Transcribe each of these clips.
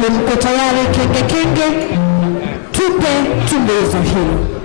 Tafadhali mko tayari kenge kenge? Tupe tumbuizo hilo.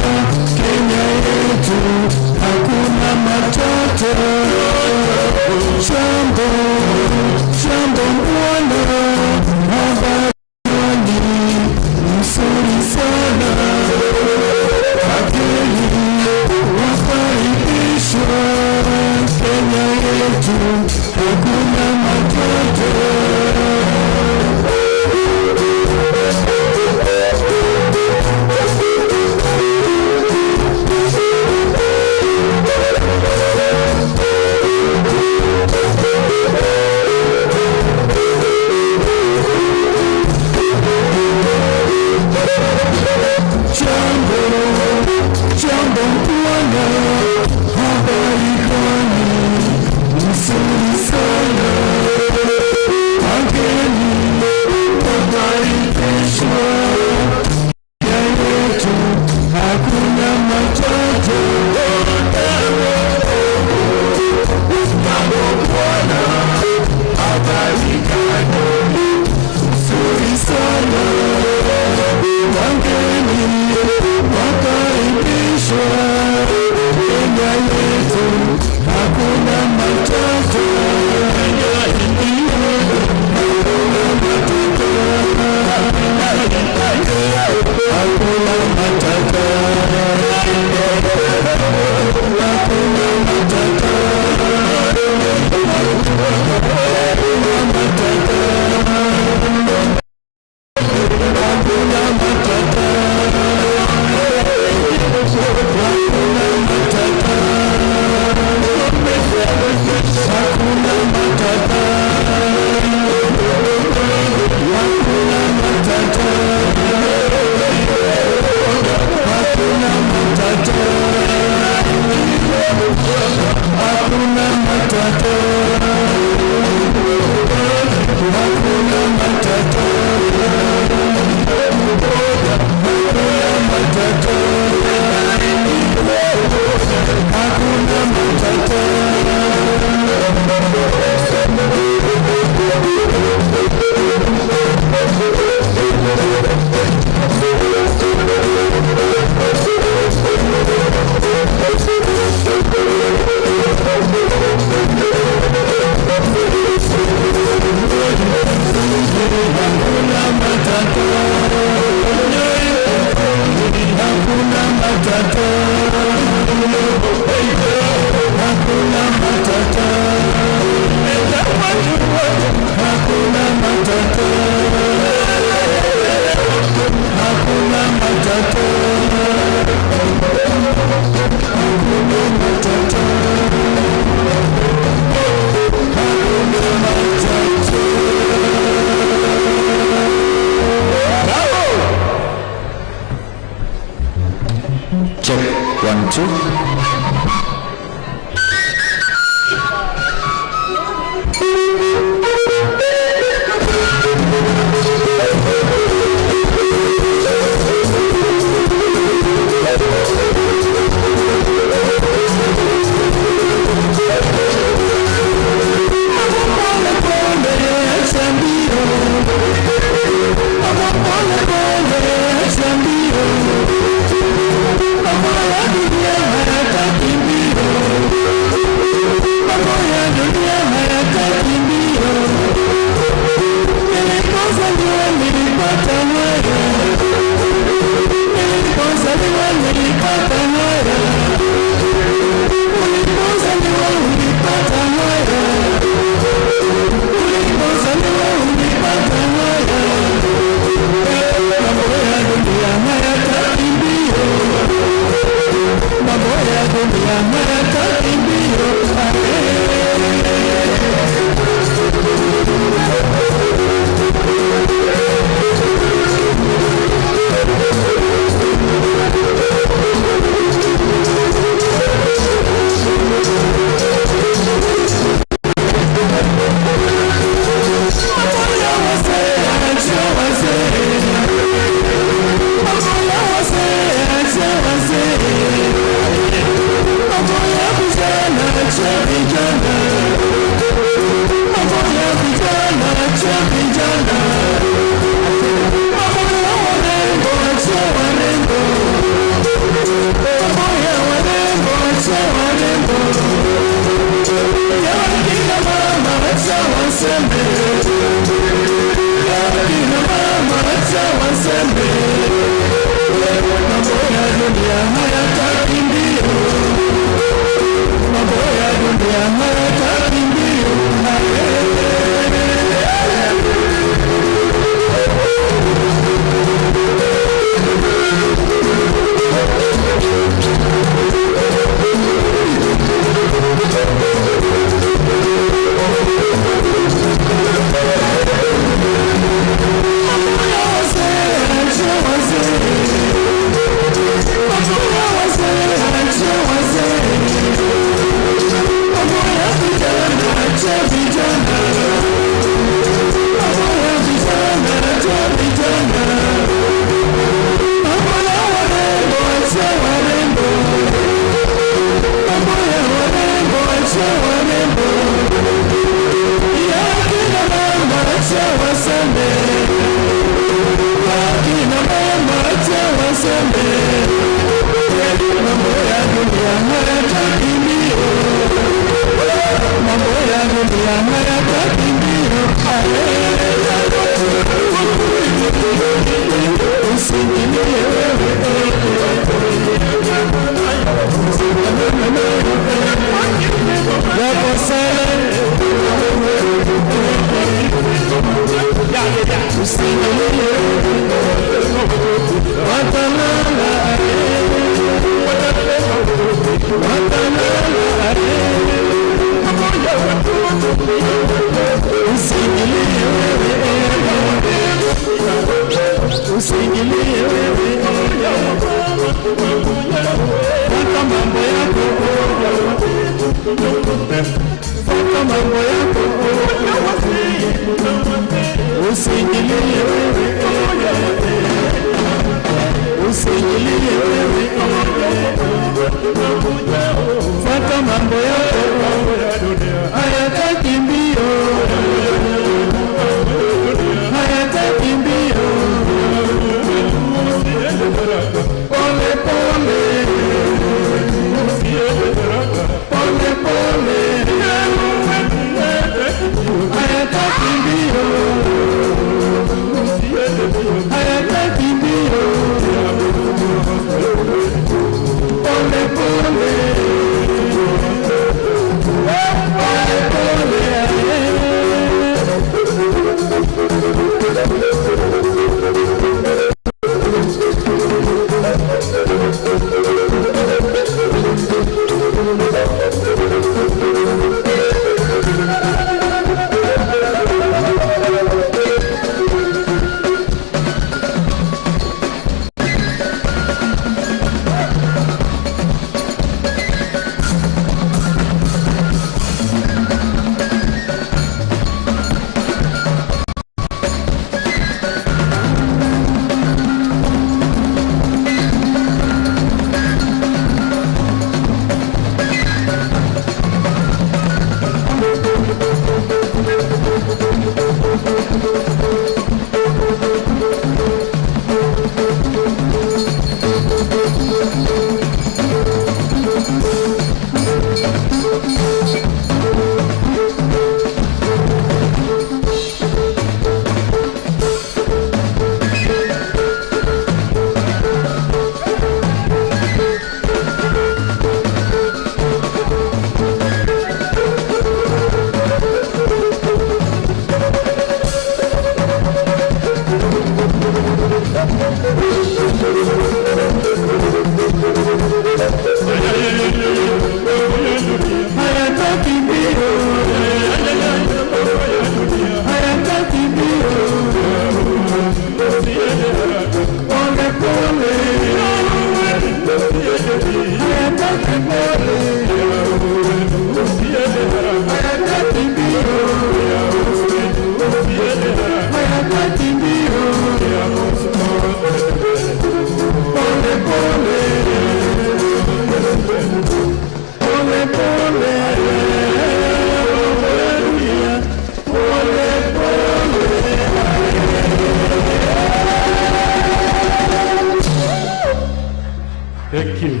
Thank you.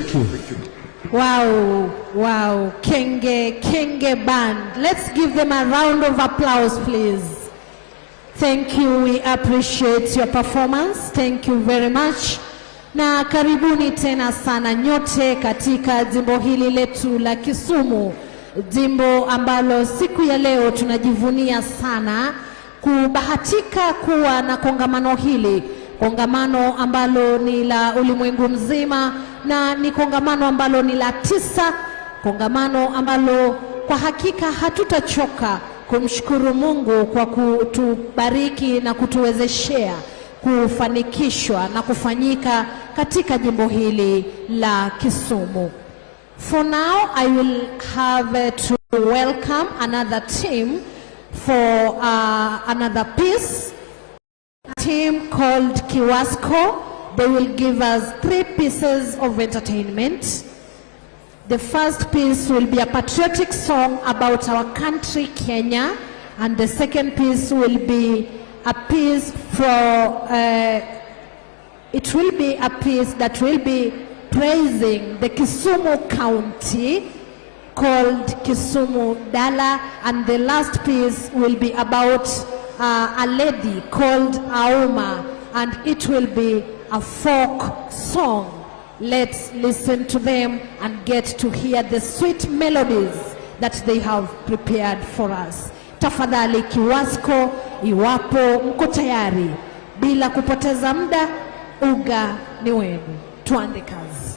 Thank you. Wow, wow, Kenge band. Let's give them a round of applause, please. Thank you, we appreciate your performance. Thank you very much. Na karibuni tena sana nyote katika jimbo hili letu la Kisumu. Jimbo ambalo siku ya leo tunajivunia sana kubahatika kuwa na kongamano hili. Kongamano ambalo ni la ulimwengu mzima na ni kongamano ambalo ni la 9. Kongamano ambalo kwa hakika hatutachoka kumshukuru Mungu kwa kutubariki na kutuwezeshea kufanikishwa na kufanyika katika jimbo hili la Kisumu. For now, I will have to welcome another team for another piece. A team called Kiwasko. They will give us 3 pieces of entertainment. The first piece will be a patriotic song about our country, Kenya, and the second piece will be a piece it will be a piece that will be praising the Kisumu County called Kisumu-Dala, and the last piece will be about a lady called Auma, and it will be a folk song. Let's listen to them and get to hear the sweet melodies that they have prepared for us. Tafadhali Kiwasko, iwapo mko tayari, bila kupoteza muda, uga ni wenu. Tuande kazi.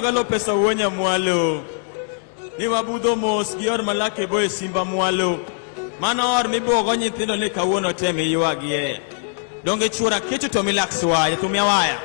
galo pesa wonya mwalo. Ni wabudo mos gior malake boy simba mwalo. Manor mi bogo nyithindo ni kawuono temi yuagie. Donge chura kecho to relax waya tumia waya.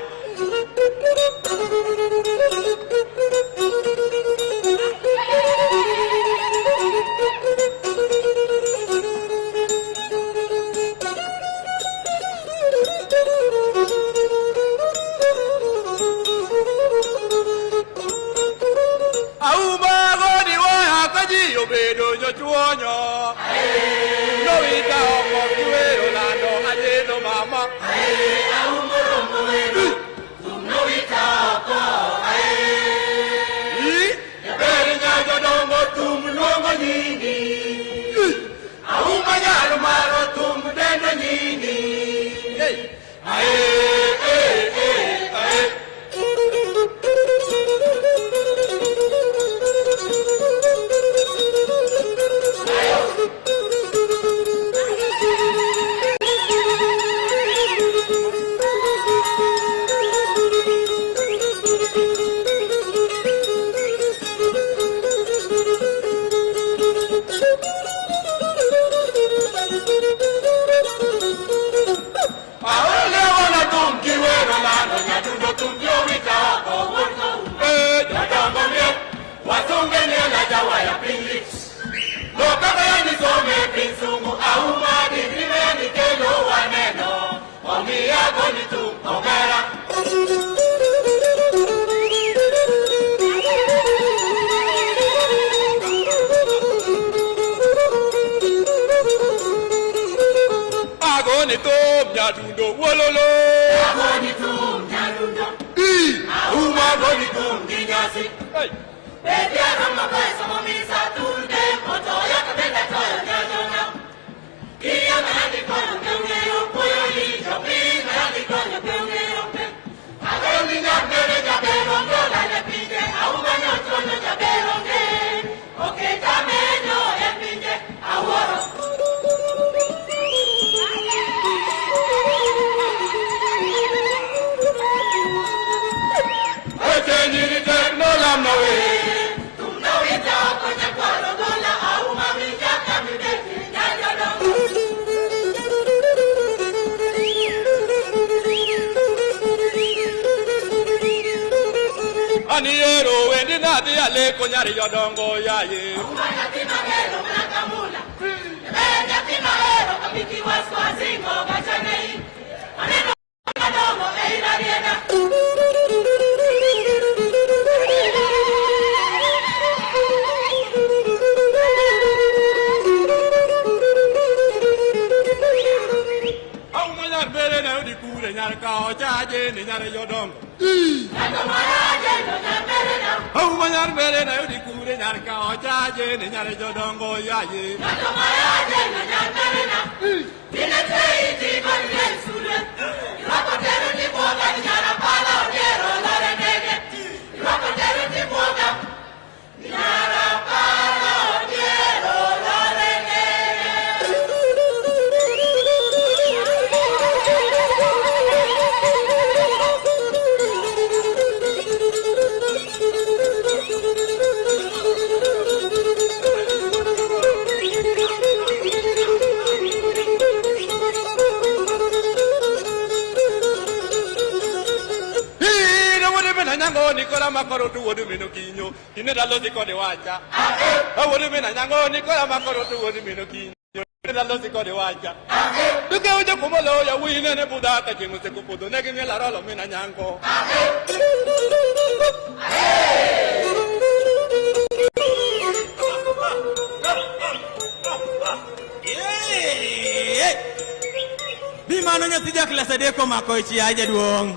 Bimano nya tija klasa deko makoichi aja duong.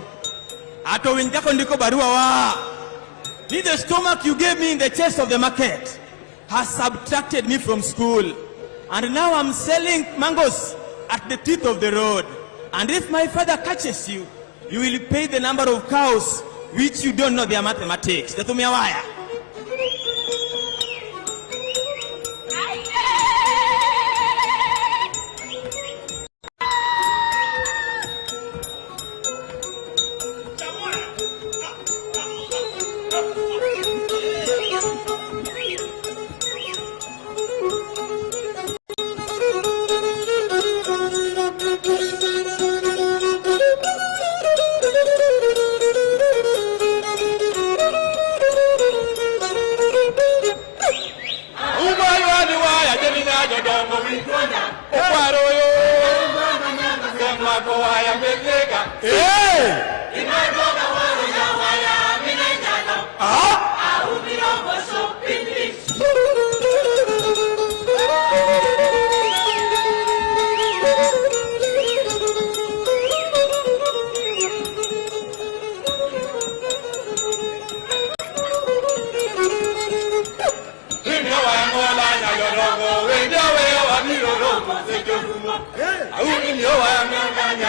Ato winjako ndiko barua wa. Need the stomach you gave me in the chest of the market has subtracted me from school. And now I'm selling mangoes at the teeth of the road. And if my father catches you, you will pay the number of cows which you don't know their mathematics. Tatumia waya.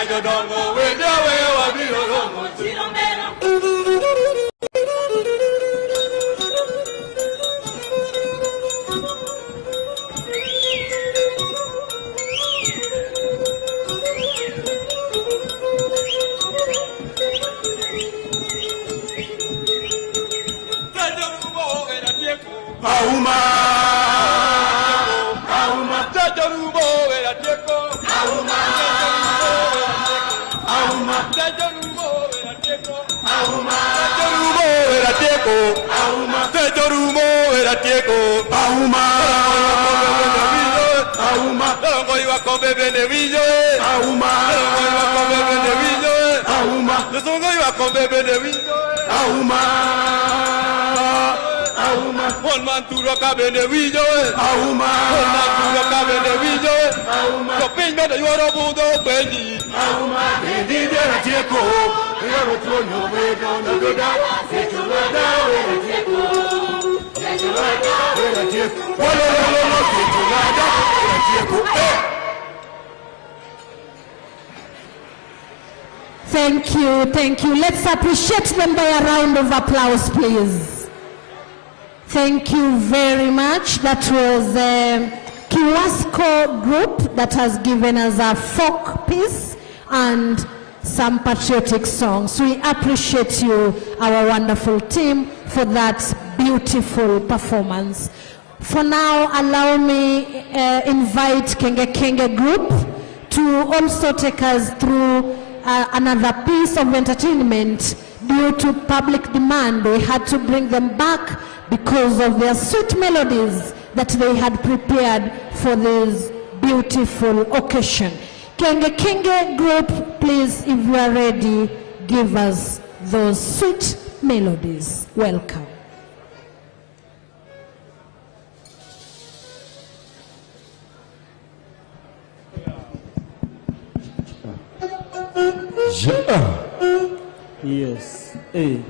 jodongo wedewe wabiro romo chiromero. Auma, auma, tajarubo era teko. Auma, auma, tajarubo era teko. Auma, tajarubo era teko. Auma, tajarubo era teko. Auma, auma, tango iba con bebé de villo. Auma, tango iba con bebé de villo. Auma, tango iba con bebé de villo. Auma. One man to rock up in the video. Auma. One man to rock up in the video. Auma. So pin me the yoro budo benji. Auma. Benji de la tieko. Yoro tonyo we gonna go down. Say to the down we la tieko. Say to the down we la tieko. Wolo wolo wolo. Say to the down we la tieko. Thank you, thank you. Let's appreciate them by a round of applause, please. Thank you very much. That was Kiwasko group that has given us a folk piece and some patriotic songs. We appreciate you, our wonderful team, for that beautiful performance. For now, allow me invite Kanga Kanga group to also take us through another piece of entertainment. Due to public demand, we had to bring them back because of their sweet melodies that they had prepared for this beautiful occasion. Kanga Kanga group, please, if you are ready, give us those sweet melodies. Welcome. Yeah. Yes. Hey.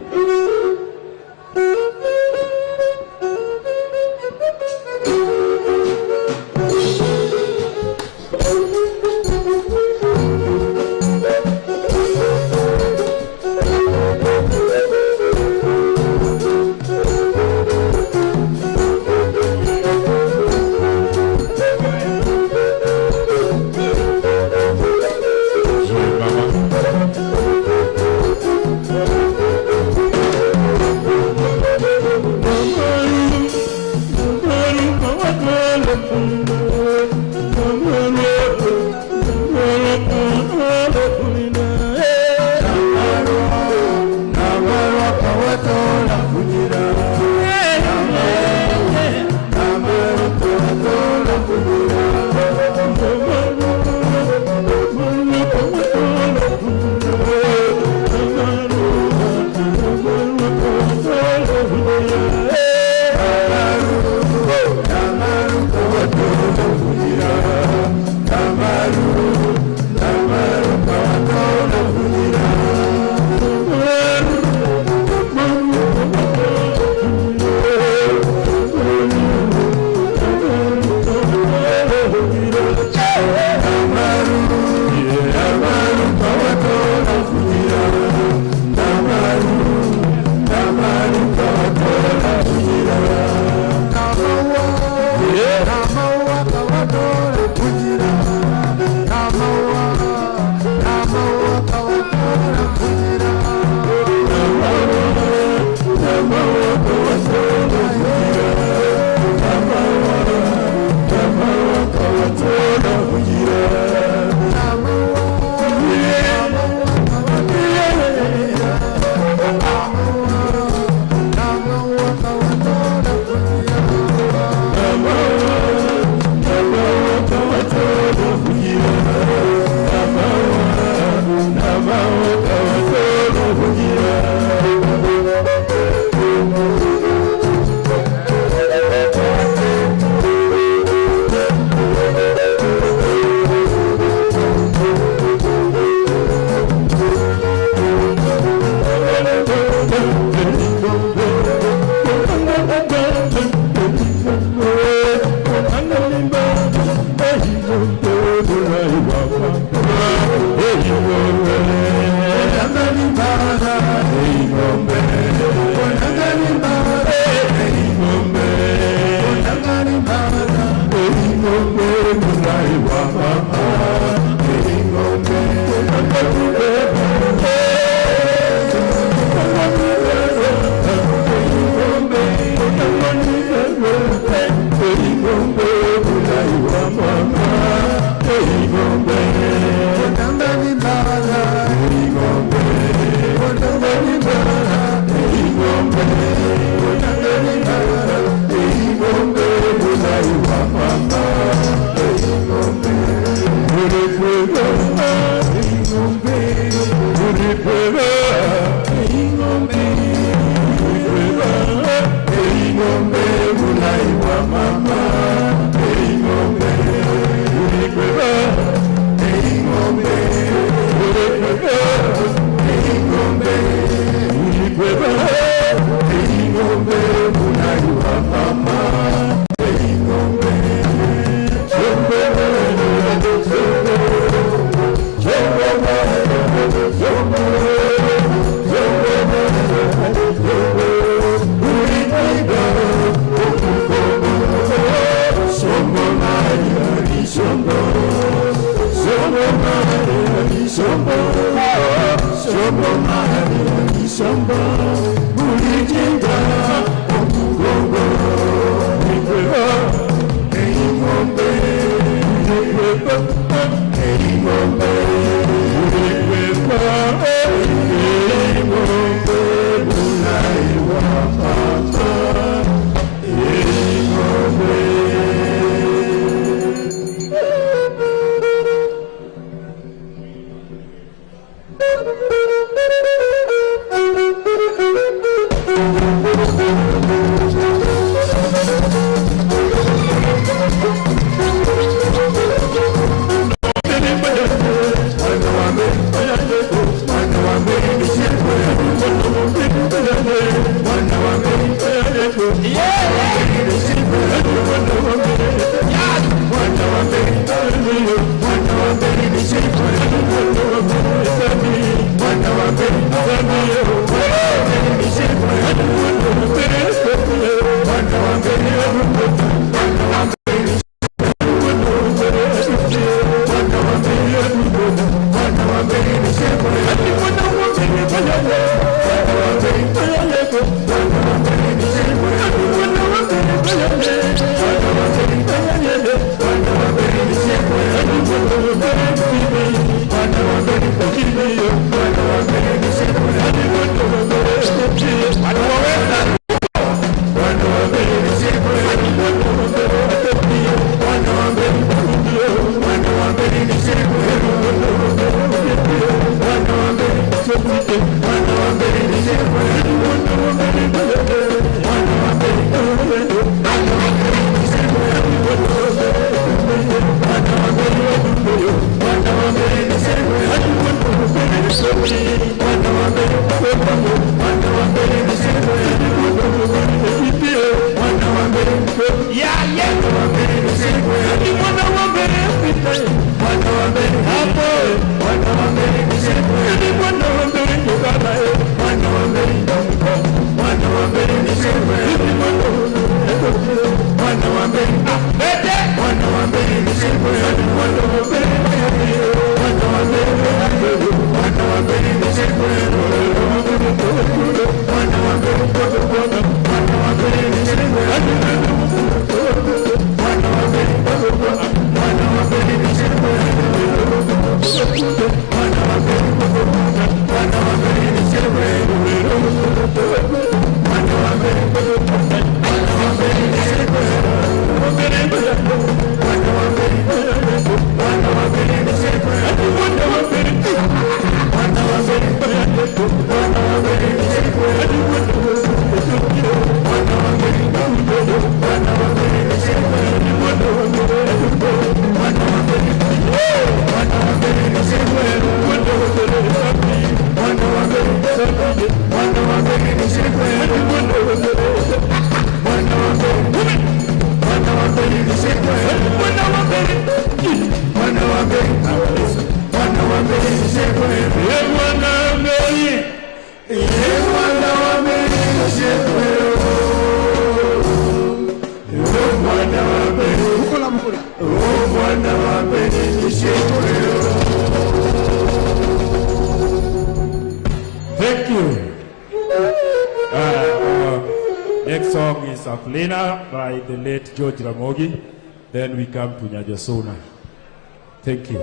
Thank you. Next song is Aflina by the late George Ramogi. Then we come to Nyajasona. Thank you.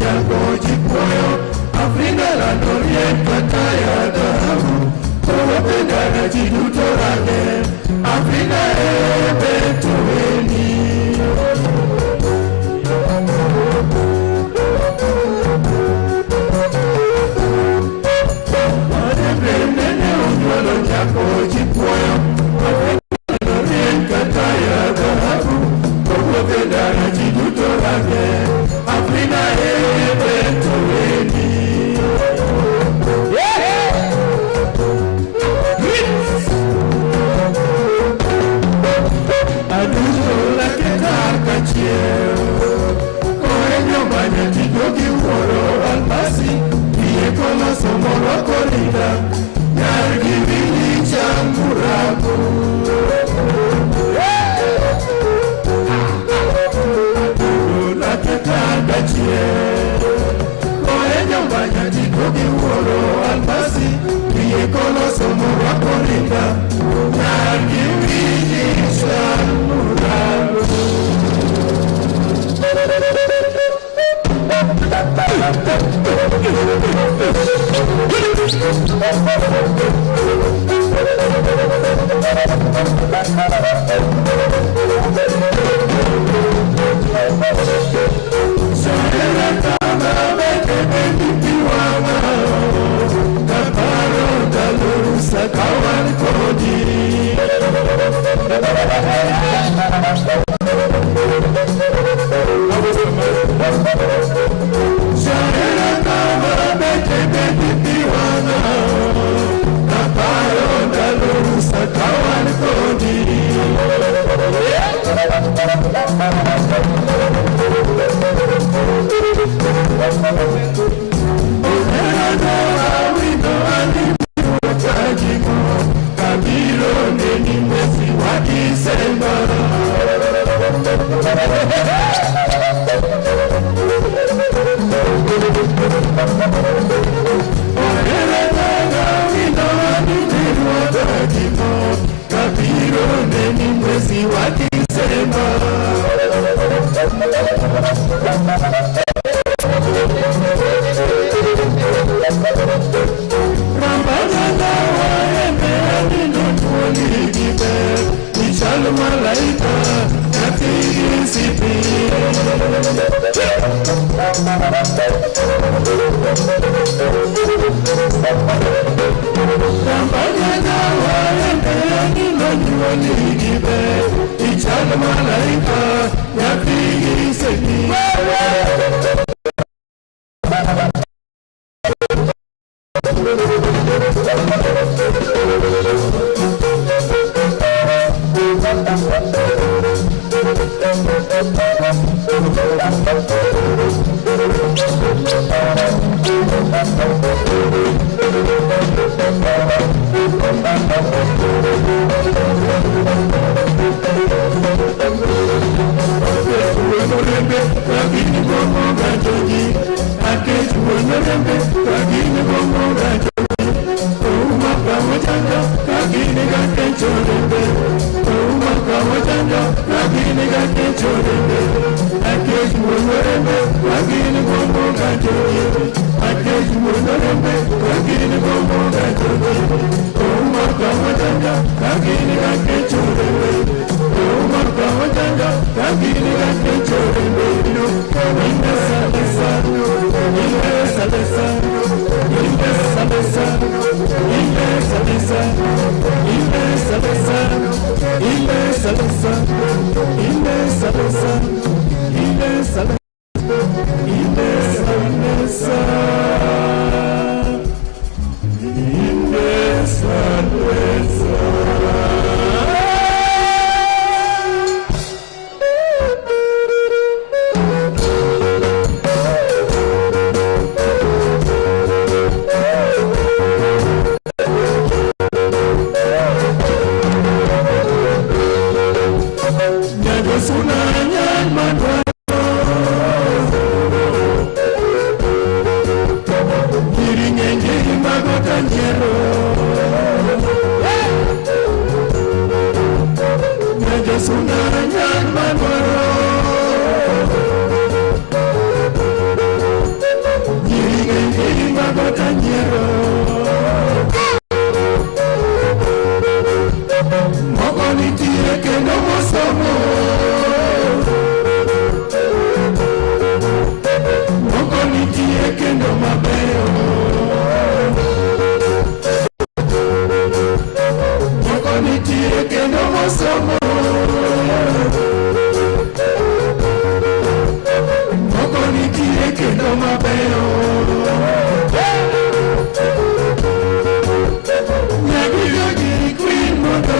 jako jikwoyo Afrika lando rien kata ya dhahabu Kowapenda na jiduto range Afrika beto weni Madembenene unywalo jako jikwoyo Afrika lando rien kata ya dhahabu Kowapenda na jiduto range Afrika beto weni kendo mabeyo. Moko nitie kendo mosomo. Moko nitie kendo mabeyo. Nyagi jogi queen mondo.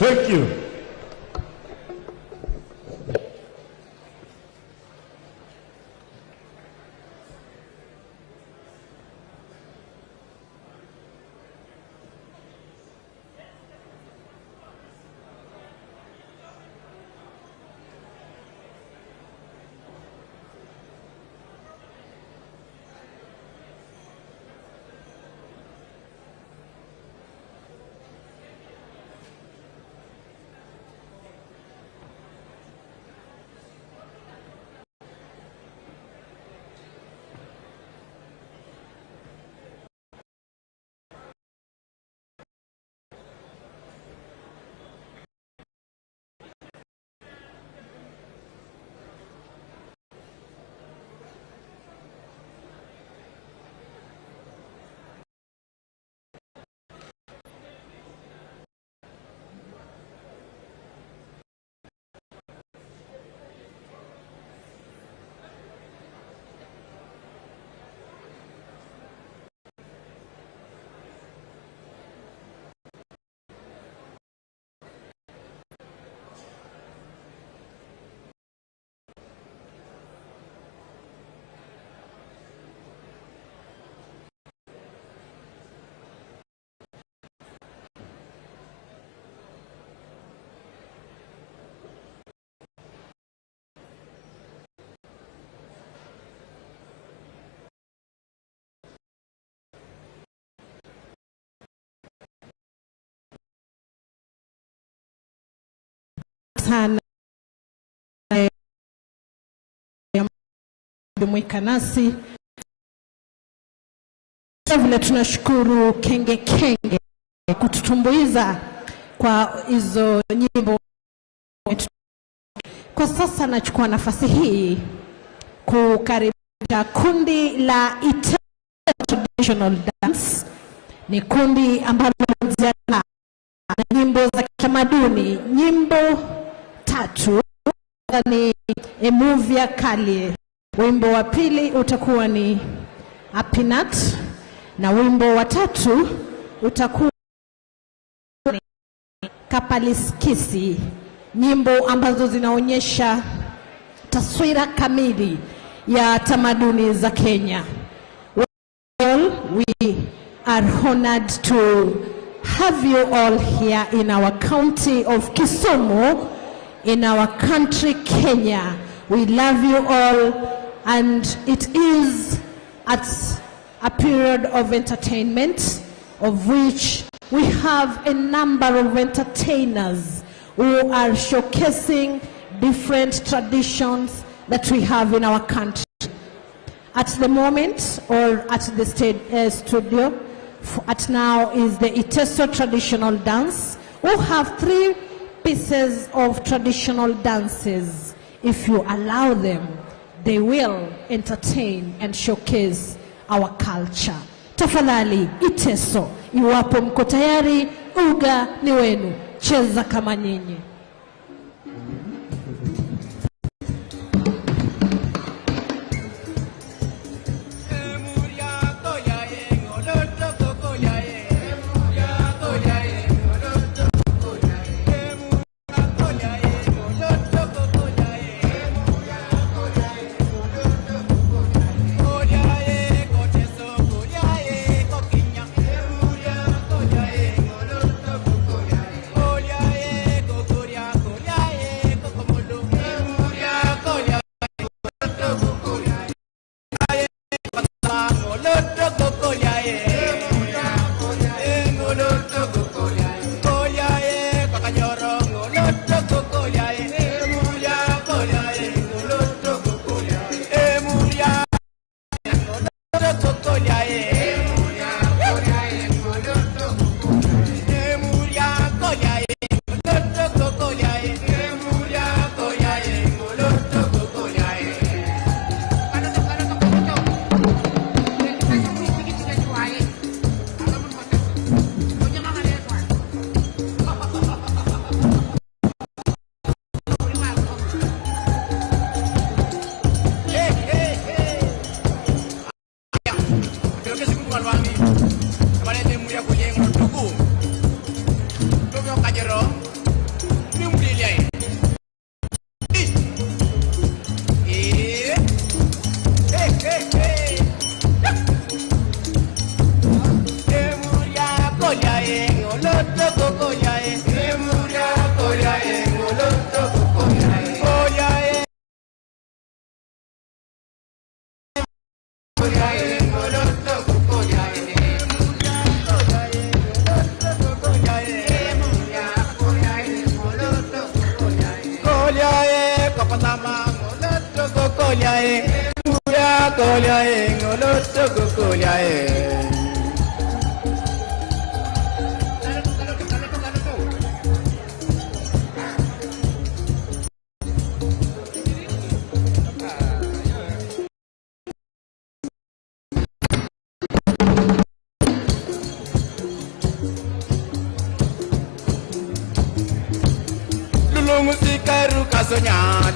Thank you. Sana jumuika nasi. Vile tunashukuru Kenge Kenge kututumbuiza kwa hizo nyimbo. Kwa sasa nachukua nafasi hii kukaribisha kundi la Traditional Dance. Ni kundi ambalo linaanza na nyimbo za kitamaduni, nyimbo 3 ni Emuvia Kalie. Wimbo wa pili utakuwa ni Apinat na wimbo wa 3 utakuwa ni Kapaliskisi, nyimbo ambazo zinaonyesha taswira kamili ya tamaduni za Kenya. We are honored to have you all here in our county of Kisumu, in our country Kenya. We love you all, and it is at a period of entertainment of which we have a number of entertainers who are showcasing different traditions that we have in our country. At the moment, or at the studio, at now is the Intestinal traditional dance, who have 3 pieces of traditional dances. If you allow them, they will entertain and showcase our culture. Tafadhali, Iteso, iwapo mko tayari, uga ni wenu, cheza kama nyinyi.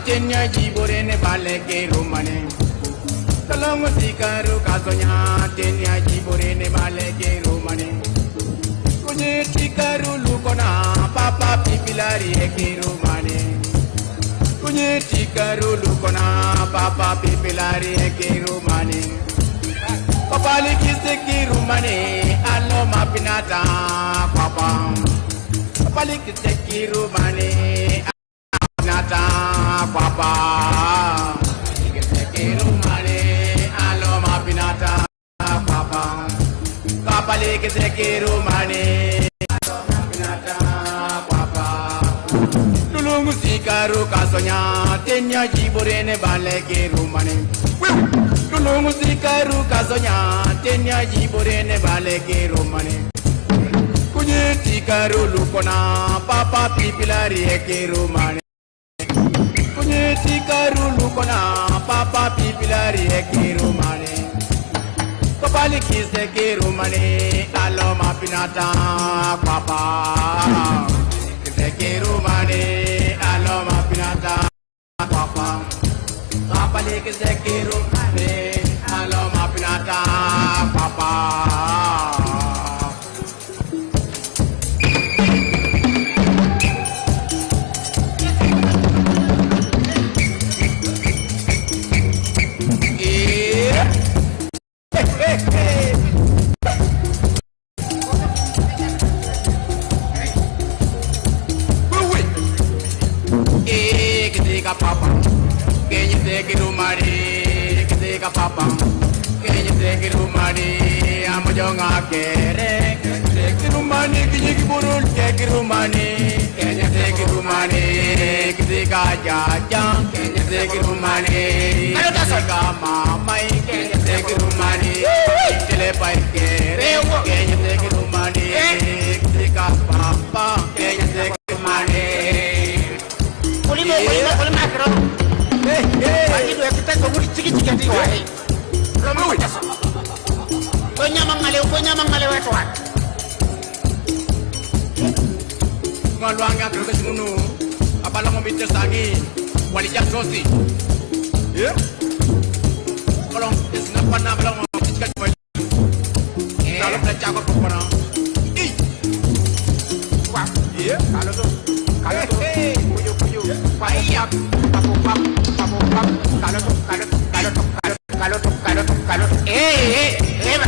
Tenya jibore ne bale ke rumane Kalong sikaru kasonya tenya jibore ne bale ke rumane Kunye sikaru lukona papa pipilari ke rumane Kunye sikaru lukona papa pipilari ke rumane Papali kise ke rumane allo mapinata papa Papali kise ke rumane Nata papa Keru mane aloma pinata papa Papa leke keru mane aloma pinata papa Lulu musikaru kasonya tenya jibore ne bale keru mane Lulu musikaru kasonya tenya jibore ne bale keru mane Kunye tikaru lukona papa pipilari keru mane Tikaru lukona papa pipilari ekiru mane Papali kise kiru mane aloma pinata papa Kise kiru mane aloma pinata papa Papali kise kiru mane aloma pinata papa Papa, can you take it to money? Can take a papa? Can you take it to money? I'm a young akere. Take it to money, can you give it to money? Can you take it to money? jaja Kenya segirumani Sega mama Kenya segirumani Chile paikere Kenya segirumani Sega papa Kenya segirumani Kulima kero Aji dua kita kebuli ciki diwa Romu wita Konya mangale wetwa Ngolwanga kero kesinunu Abala mo bitter sangi Walija sosi Kolong Sinapa na abala mo Chichika chuma Salo na chako kupona Wap Kalo to Puyo Paiyak Papu pap Kalo to Eba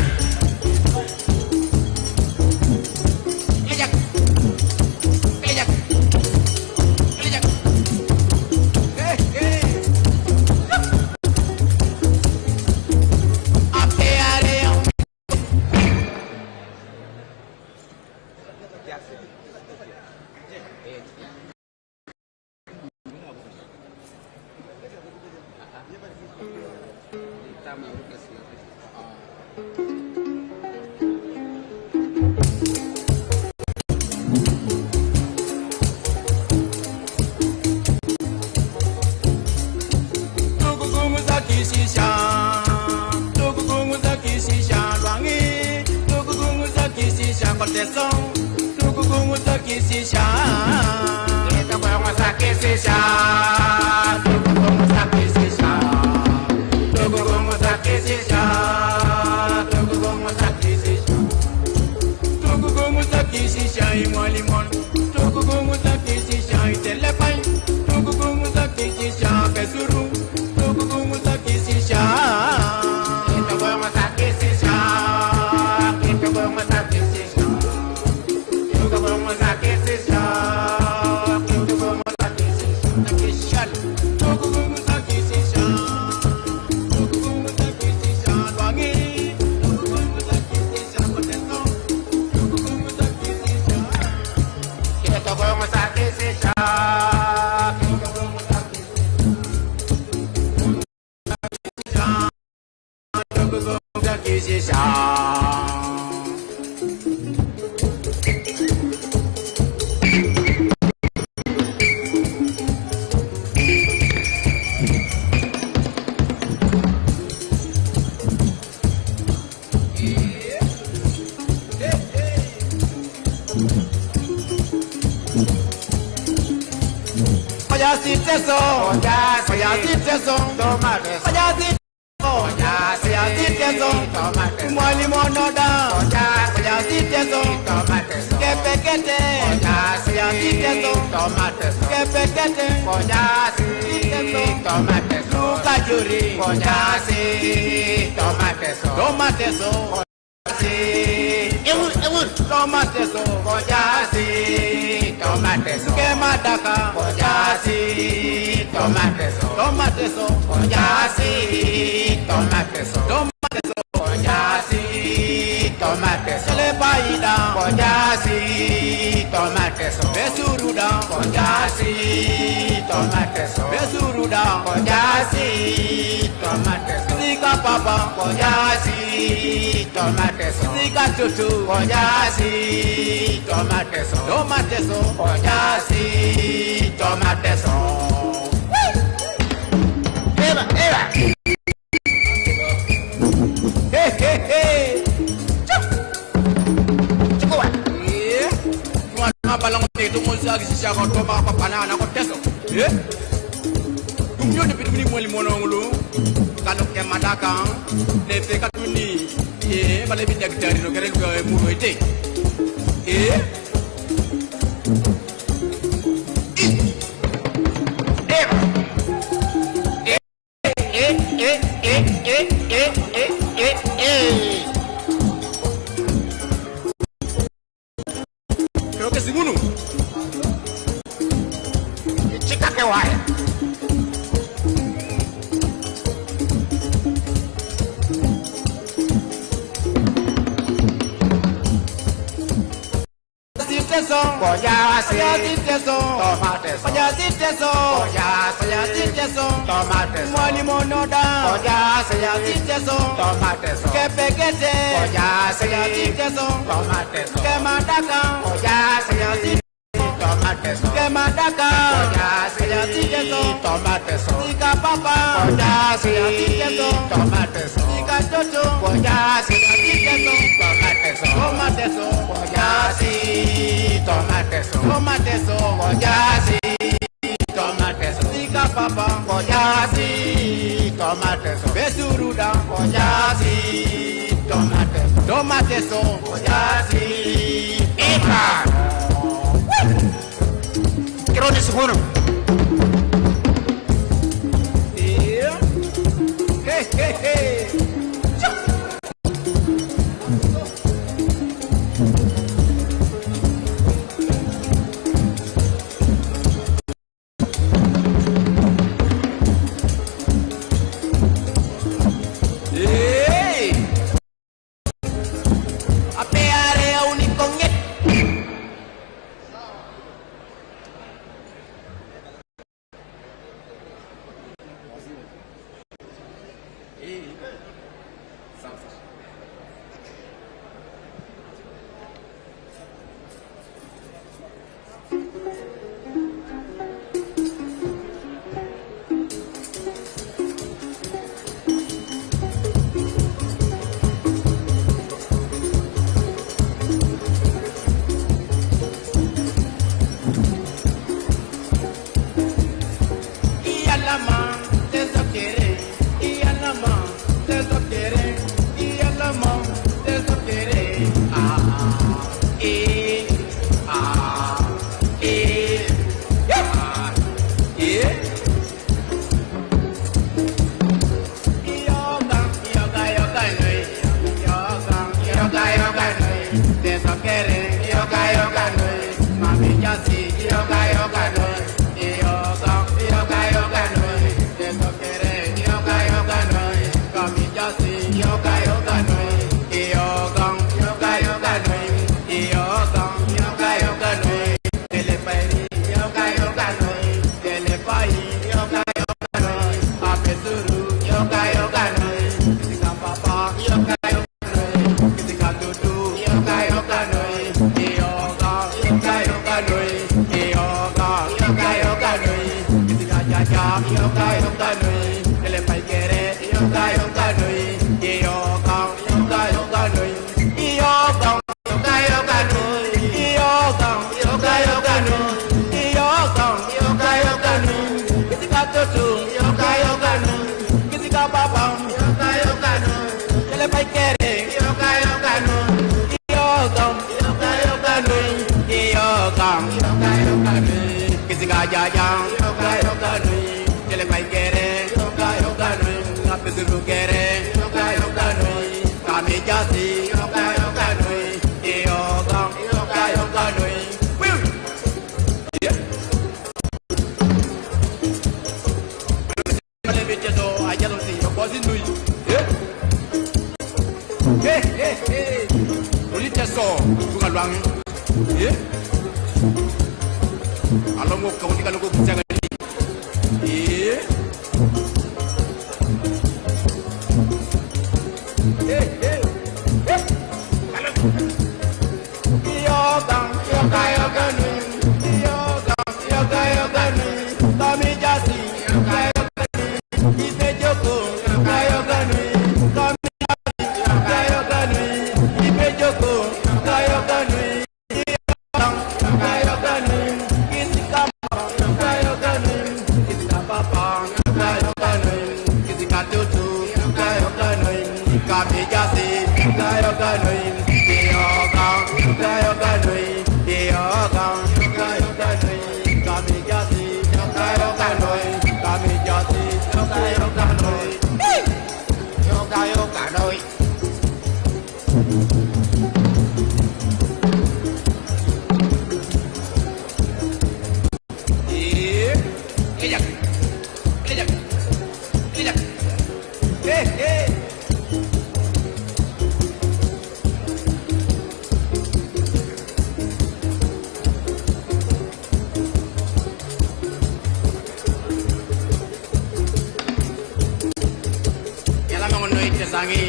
Bangi.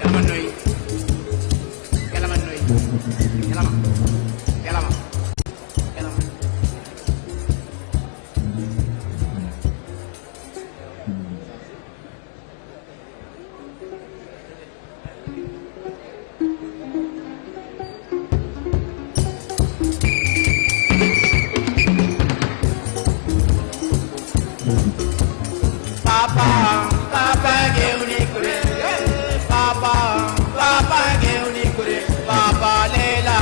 Yalamanoi. Yalamanoi. Yalama. Yalama. Yalama. Papa, Papa, give me credit. Papa, Papa, give me credit. Papa, le la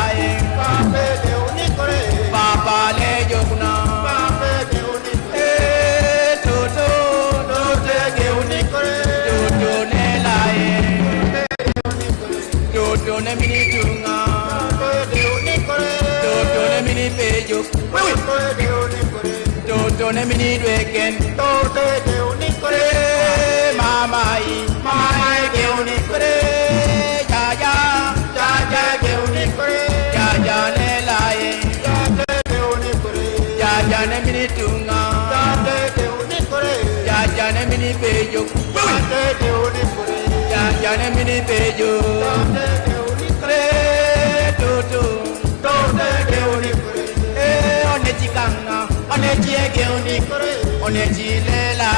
Papa, give me credit. Papa, le jogna. Papa, give me credit. Toto, Toto, give me credit. Toto ne la Toto ne mini tunga. Papa, give me credit. Toto ne mini pejo. Papa, give me credit. Toto ne mini dweken. Toto give me credit. Mama, Mama, give me credit. Jaja, Jaja, give me credit. Jaja ne la Jaja, give me credit. Jaja ne mini tunga. Jaja, give me credit. Jaja ne mini pejo. Jaja, give me credit. Jaja ne mini pejo. Jaja, give me credit. Toto, Toto, give me credit. Onechi Kanga, onechi give me credit. Onechi le la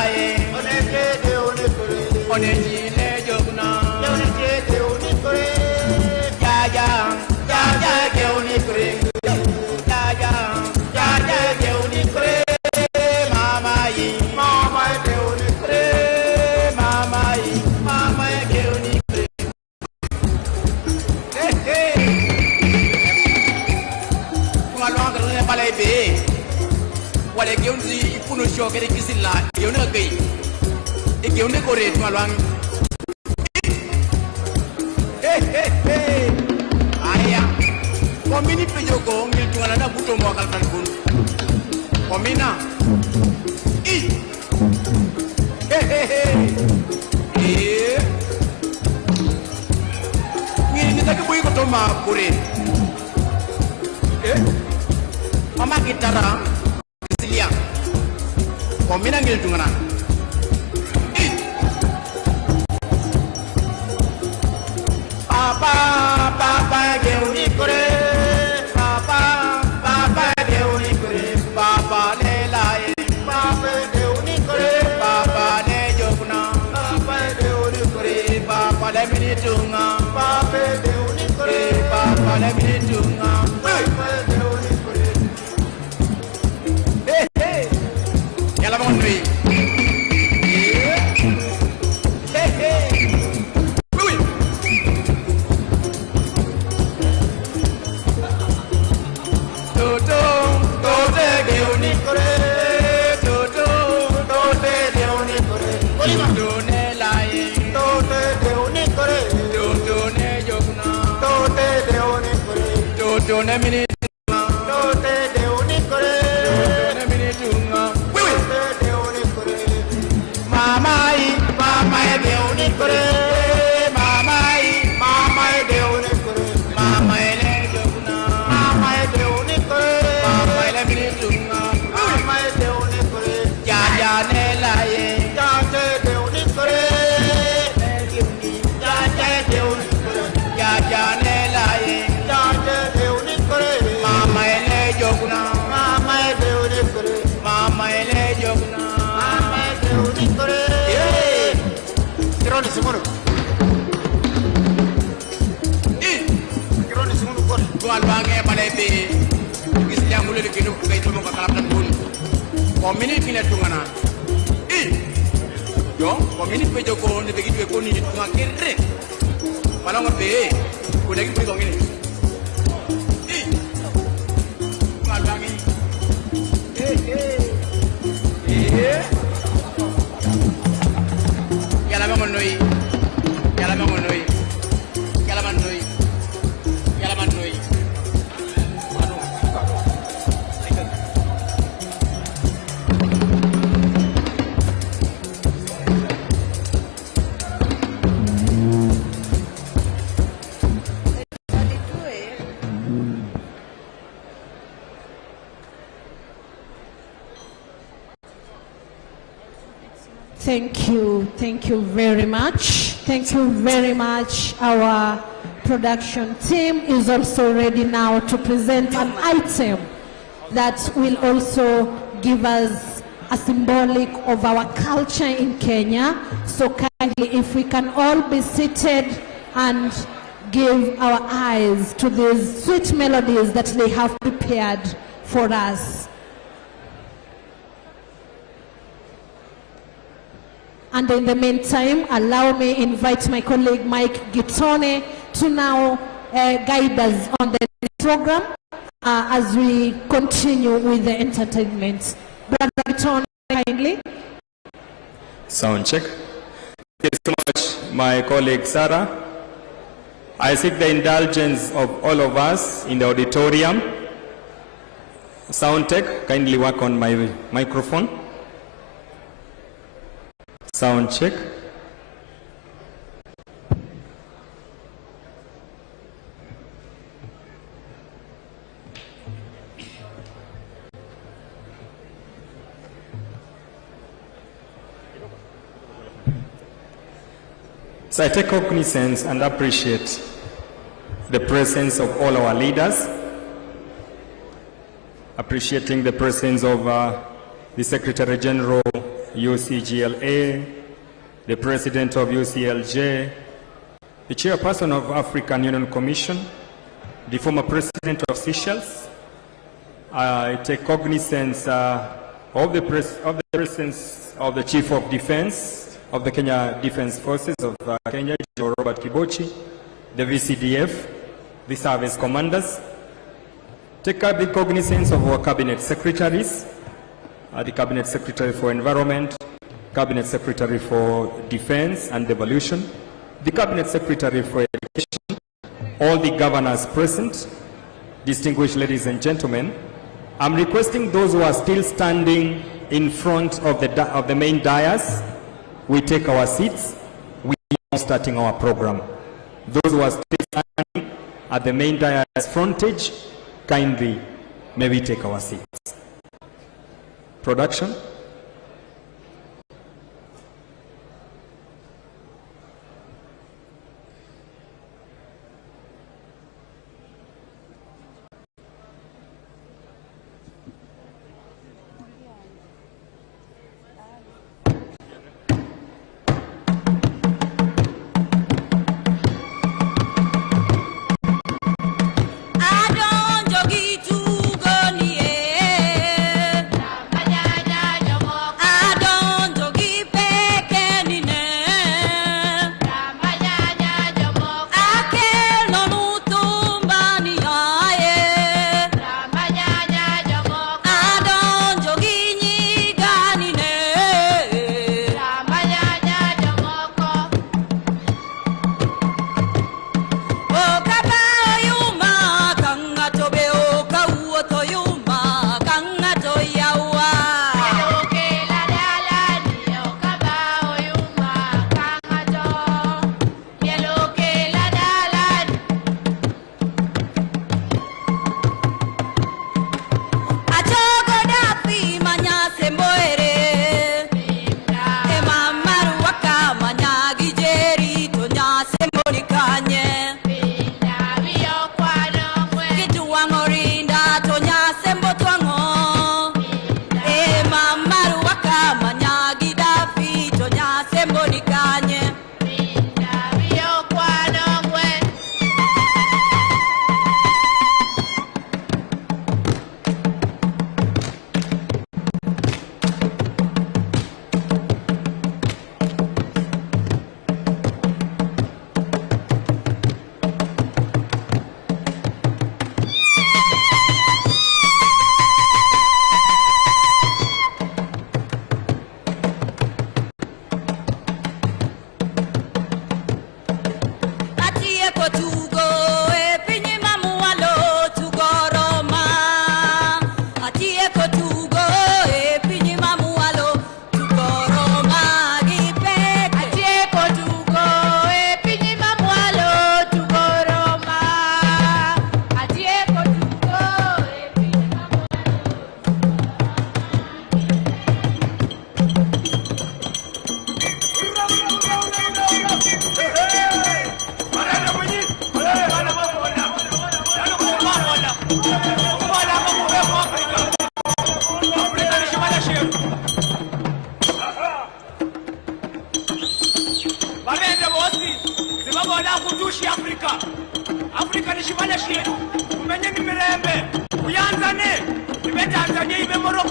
onechi give me credit. Onechi le jogna. Onechi give me credit. Jaja, Jaja give me credit. Jaja, Jaja give me credit. Mama, Mama give me credit. Mama, Mama give me credit. Hey, hey. Kuma longa le balai be. Wale gionzi ipuno show kere kisila. Giona gay. Giona kore tumalwang. Hey, hey, hey. Aya. Komini pejo ko ngil tungana na buto mo akal tan kun. Komina. Hey, hey, hey. Ngil ni tak boy ko to ma kore. Mama gitara. Kisilia. Komina ngil tungana. Papa, Papa, give me credit. Papa, Papa, give me credit. Papa, le la Papa, give me credit. Papa, le jogna. Papa, give me credit. Papa, le mini tunga. Papa, give me credit. Papa, le mini tunga. Papa, give me credit. Hey, hey. Yala monui. Hey, hey. Don't let me community na tungana yo community pe joko ni begi pe ko ni tunga kere malanga pe ko degi pe ko ngini malangi yala manoi yala manoi yala manoi yala manoi Thank you very much. Thank you very much. Our production team is also ready now to present an item that will also give us a symbolic of our culture in Kenya. So kindly, if we can all be seated and give our eyes to these sweet melodies that they have prepared for us. And in the meantime, allow me invite my colleague Mike Gitone to now guide us on the program as we continue with the entertainment. Brother Gitone, kindly. Sound check. Thank you so much, my colleague Sarah. I seek the indulgence of all of us in the auditorium. Sound check, kindly work on my microphone. Sound check. So I take cognizance and appreciate the presence of all our leaders, appreciating the presence of the Secretary General UCGLA, the President of UCLG, the Chairperson of African Union Commission, the former President of Seychelles. I take cognizance of the presence of the Chief of Defense of the Kenya Defense Forces of Kenya, General Robert Kibochi, the VCDF, the service commanders. Take cognizance of our cabinet secretaries, the Cabinet Secretary for Environment, Cabinet Secretary for Defense and Devolution, the Cabinet Secretary for Education, all the governors present, distinguished ladies and gentlemen. I'm requesting those who are still standing in front of the main dais, we take our seats. We are starting our program. Those who are still standing at the main dais frontage, kindly may we take our seats. Production. I don't jogi to go near.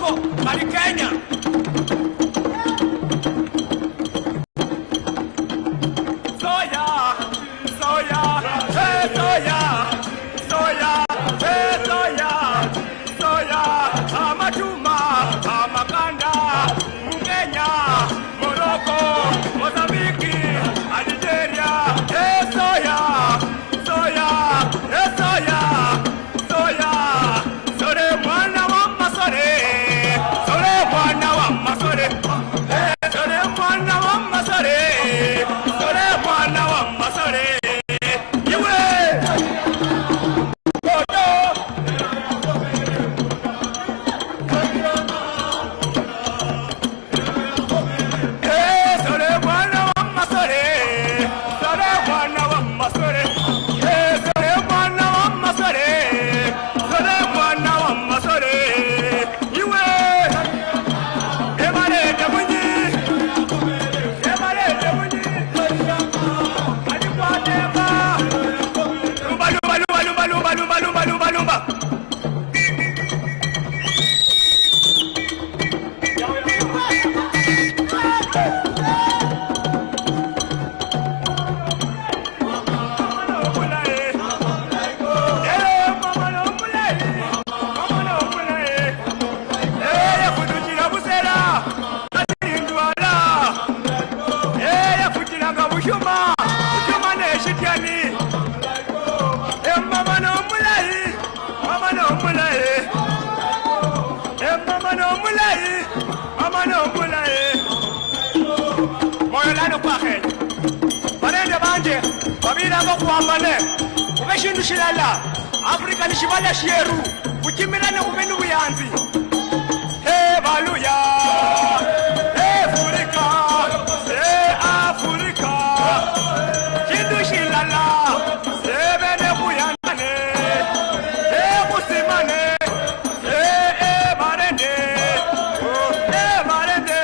Morocco, bali Kenya. Soya, soya, hey soya, soya, hey soya, soya, amatuma, amakanda, Kenya, Morocco, Mozambique, Algeria, hey soya, soya, hey soya, soya, sore mwana wa masore, sore mwana wa masore, sore mwana wa masore, sore mwana wa masore, iwe, kodo, sore mwana wa masore, sore mwana wa masore, sore mwana wa masore, sore mwana wa masore, iwe, emale demunyi, emale demunyi, alikwatema, lumba lumba lumba lumba lumba lumba lumba lumba lumba. Ukashindu shilala Afrika ni shibala shieru ukimira na kubenu buyanzi he baluya he Afrika he Afrika shindu shilala he bene buyandane he kusimane he barende he barende.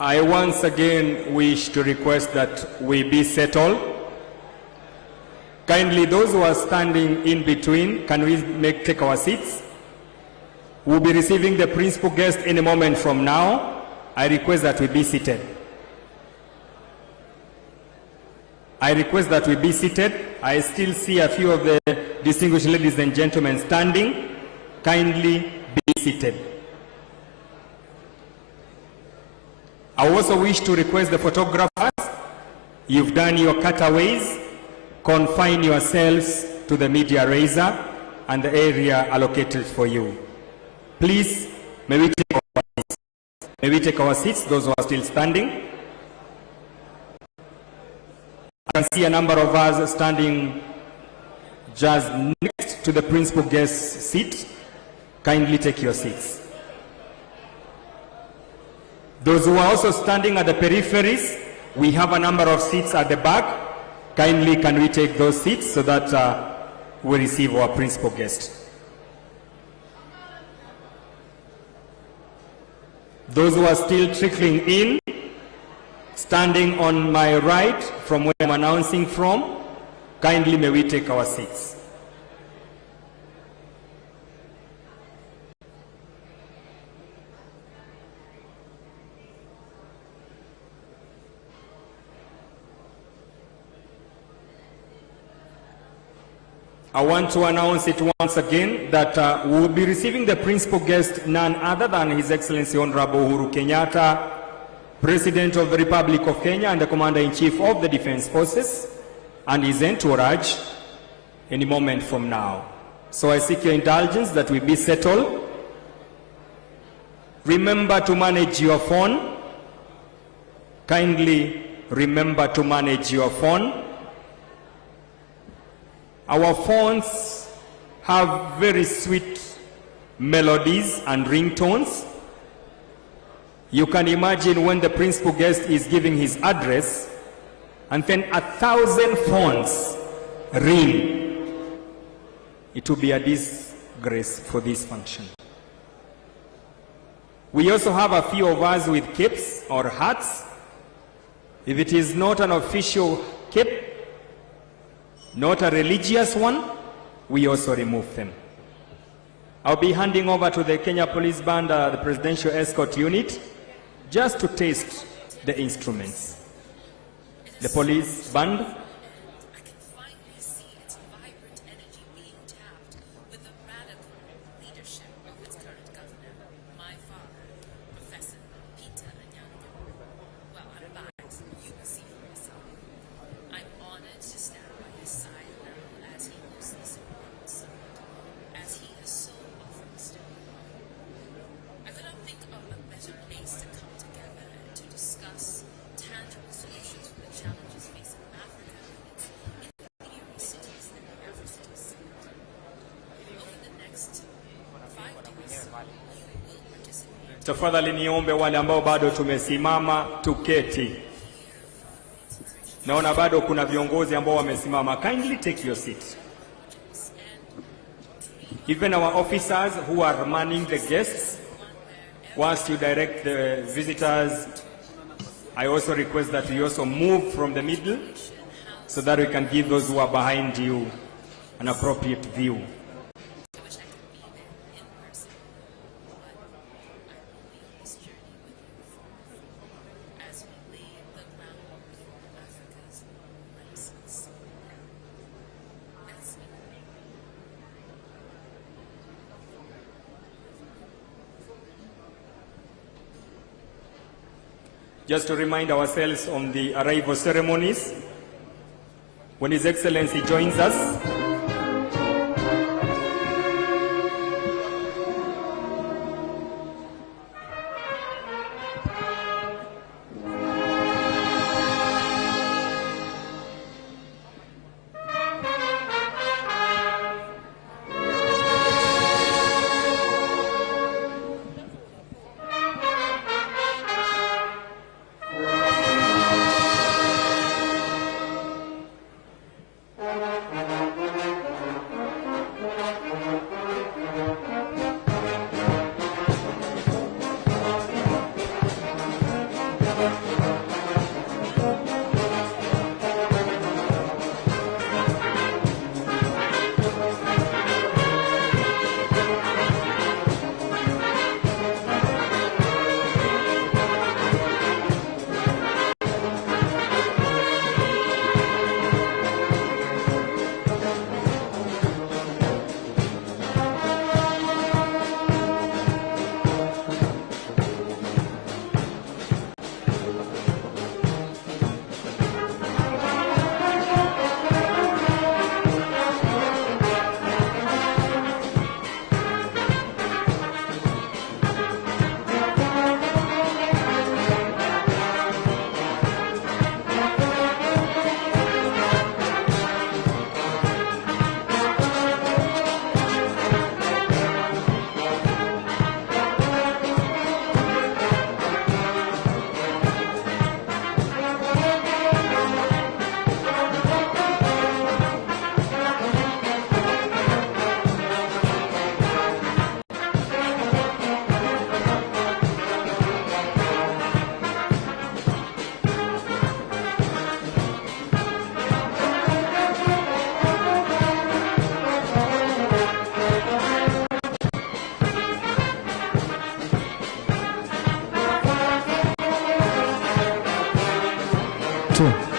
I once again wish to request that we be settled. Kindly, those who are standing in between, can we take our seats? We'll be receiving the principal guest in a moment from now. I request that we be seated. I request that we be seated. I still see a few of the distinguished ladies and gentlemen standing. Kindly be seated. I also wish to request the photographers, you've done your cutaways, confine yourselves to the media raiser and the area allocated for you. Please, may we take our seats? May we take our seats, those who are still standing. I can see a number of us standing just next to the principal guest's seat. Kindly take your seats. Those who are also standing at the peripheries, we have a number of seats at the back. Kindly, can we take those seats so that we receive our principal guest. Those who are still trickling in, standing on my right from where I'm announcing from, kindly may we take our seats. I want to announce it once again that we will be receiving the principal guest, none other than His Excellency Honorable Uhuru Kenyatta, President of the Republic of Kenya and the Commander-in-Chief of the Defense Forces, and his entourage any moment from now. So I seek your indulgence that we be settled. Remember to manage your phone. Kindly remember to manage your phone. Our phones have very sweet melodies and ringtones. You can imagine when the principal guest is giving his address and then 1,000 phones ring. It will be a disgrace for this function. We also have a few of us with capes or hats. If it is not an official cape, not a religious one, we also remove them. I'll be handing over to the Kenya Police Band, the Presidential Escort Unit, just to taste the instruments. The Police Band. Tafadhali niombe wale ambao bado tumesimama tuketi. Naona bado kuna viongozi ambao wamesimama. Kindly take your seat. Even our officers who are manning the guests, whilst you direct the visitors, I also request that you also move from the middle so that we can give those who are behind you an appropriate view. Just to remind ourselves on the arrival ceremonies, when His Excellency joins us, 2.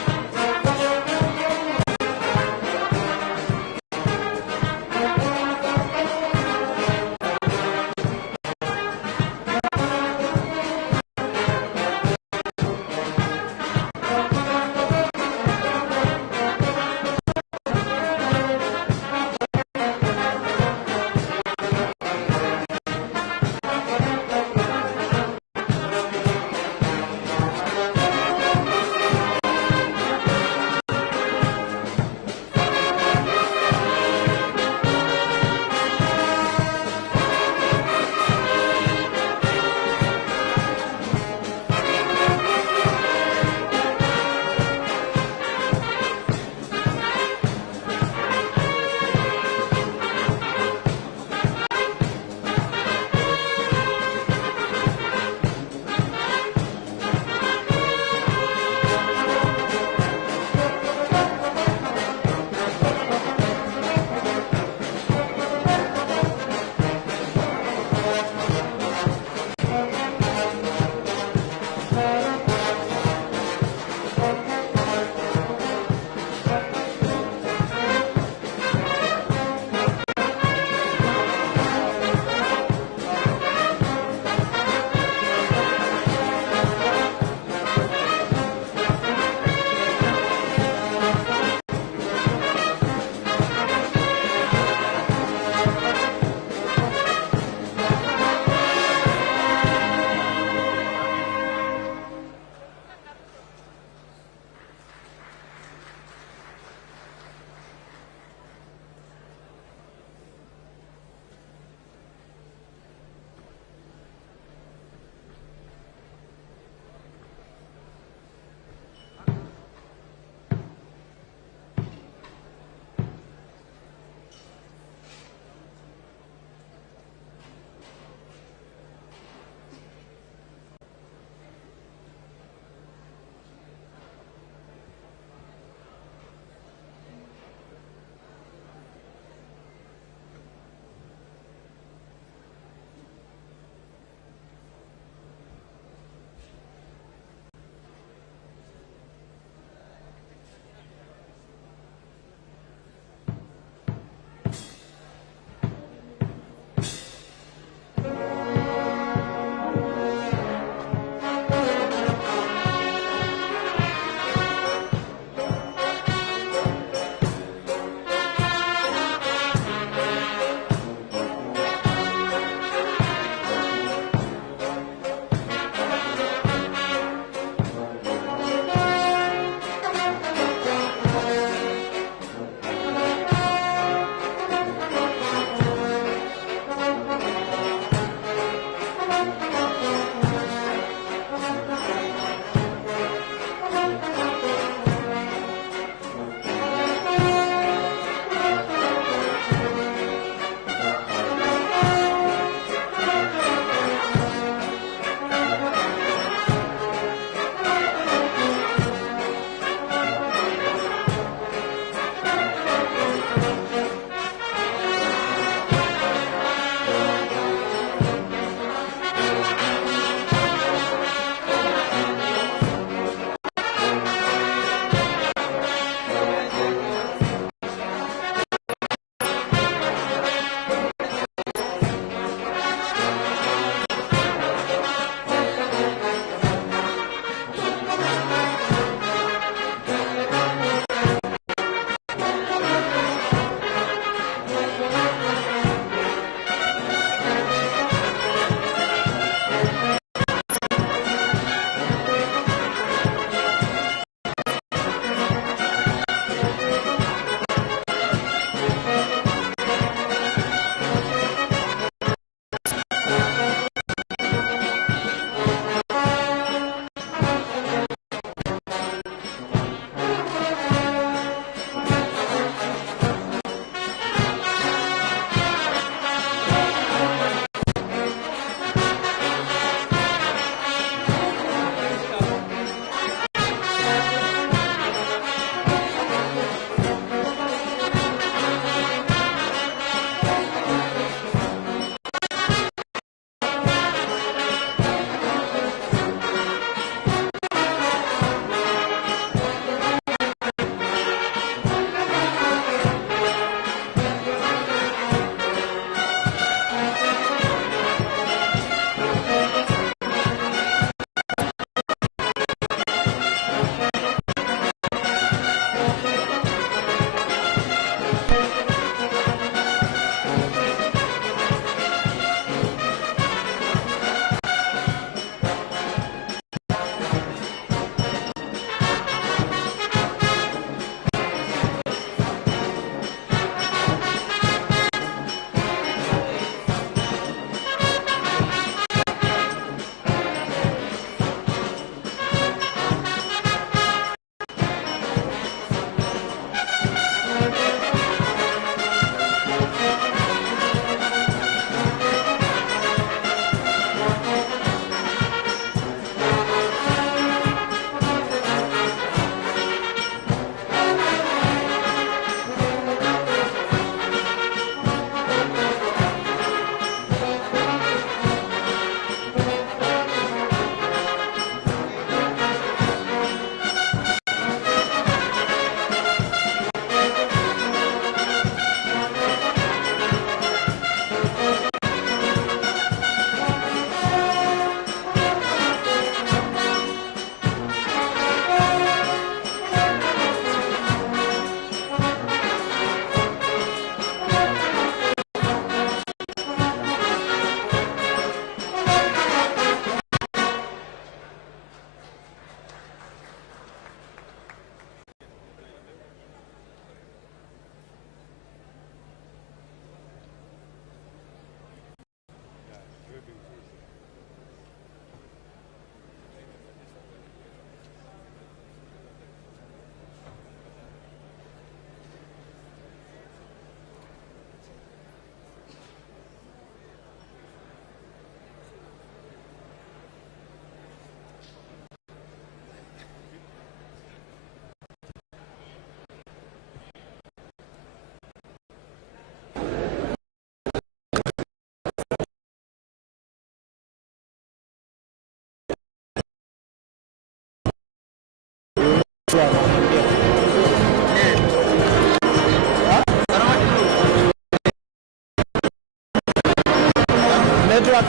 Network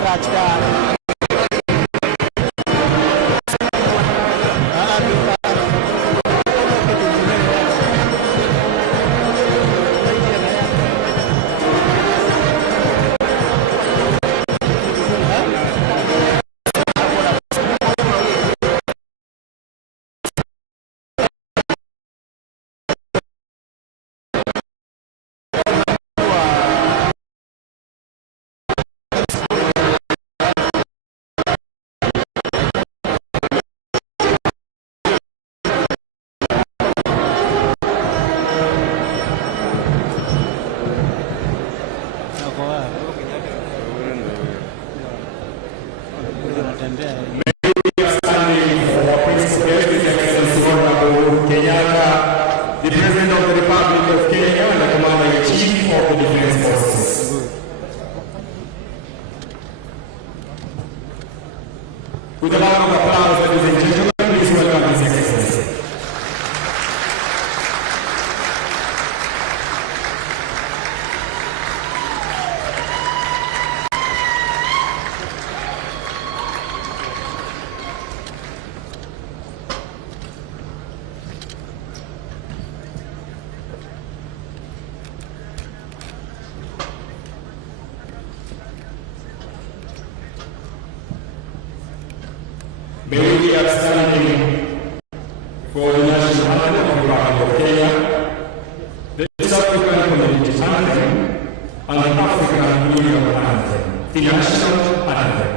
katika the President of the Republic of Kenya and the Commander-in-Chief of the Defense Forces. With a round of applause, ladies and gentlemen, please welcome His Excellency. May we be outstanding for the national anthem of the Republic of Kenya, the East African Community Anthem, and the African Union Anthem, the national anthem.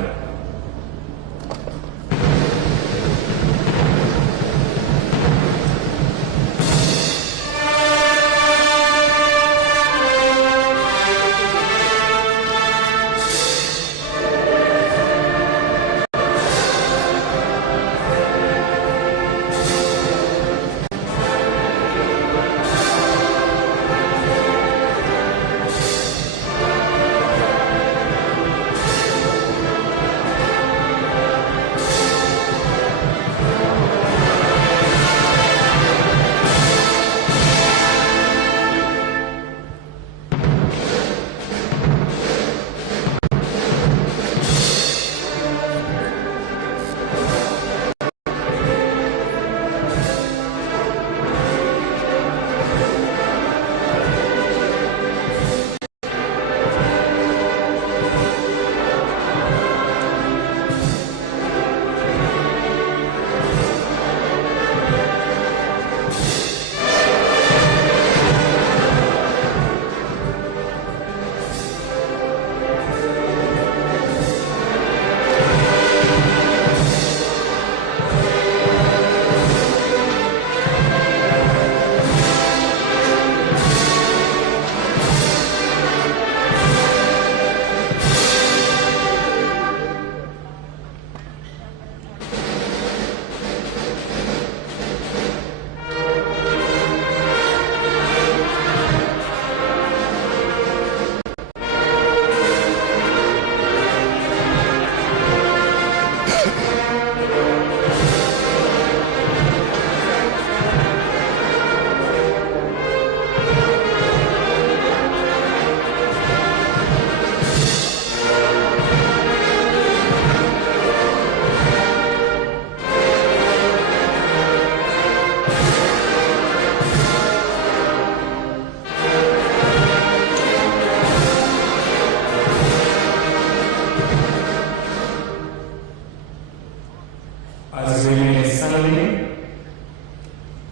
As we remain standing,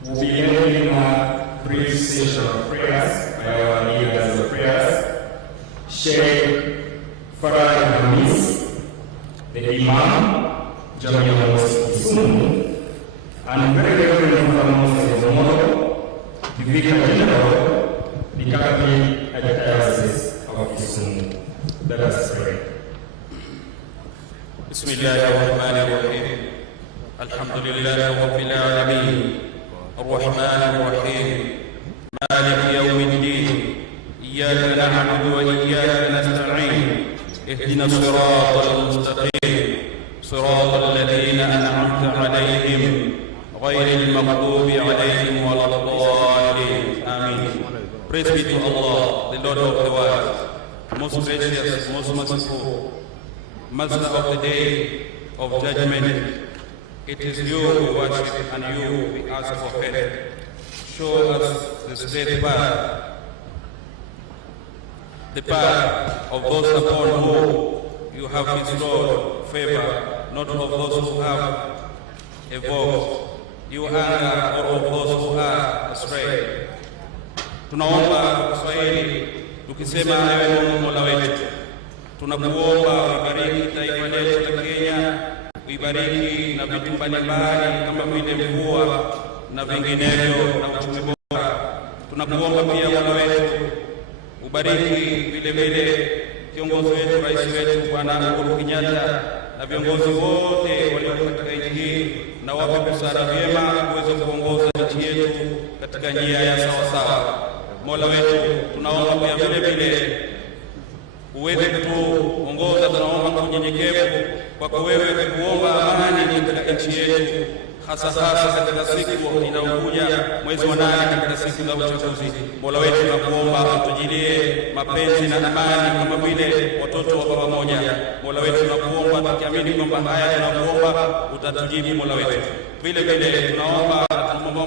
we'll be ending a brief session of prayers by our leaders of prayers, Sheikh Farah Hamis, the Imam, Jamia Mosque Kisumu, and very reverend Father Moses Omoto, the Vicar General, the Catholic Archdiocese of Kisumu. Let us pray. Bismillahirrahmanirrahim. Alhamdulillahi Rabbil Alamin. Ar-Rahman Ar-Rahim. Malik Yawmiddin. Iyyaka na'budu wa iyyaka nasta'in. Ihdina as-siratal mustaqim. Siratal ladzina an'amta 'alaihim غير المغضوب عليهم ولا الضالين. Amen. Praise be to Allah, the Lord of the world, most gracious, most merciful, Master of the day of judgment. It is you we worship and you we ask for help. Show us the straight path, the path of those upon whom you have bestowed favor, not of those who have evoked you anger or of those who are astray. Tunaomba Kiswahili tukisema ewe Mungu Mola wetu, tunakuomba uibariki taifa letu la Kenya, uibariki na vitu mbalimbali kama vile mvua na vinginevyo na uchumi bora. Tunakuomba pia Mola wetu ubariki vile vile kiongozi wetu, rais wetu Bwana Uhuru Kenyatta na viongozi wote walio katika nchi hii, na wape busara vyema kuweza kuongoza nchi yetu katika njia ya sawa sawa. Mola wetu tunaomba pia vile vile uweze kutuongoza, tunaomba kwa unyenyekevu kwa wewe kuomba amani katika nchi yetu, hasa katika siku inayokuja mwezi wa 8 katika siku za uchaguzi. Mola wetu tunakuomba utujilie mapenzi na amani kama vile watoto wa baba moja. Mola wetu tunakuomba tukiamini kwamba haya tunakuomba utatujibu Mola wetu. Vile vile tunaomba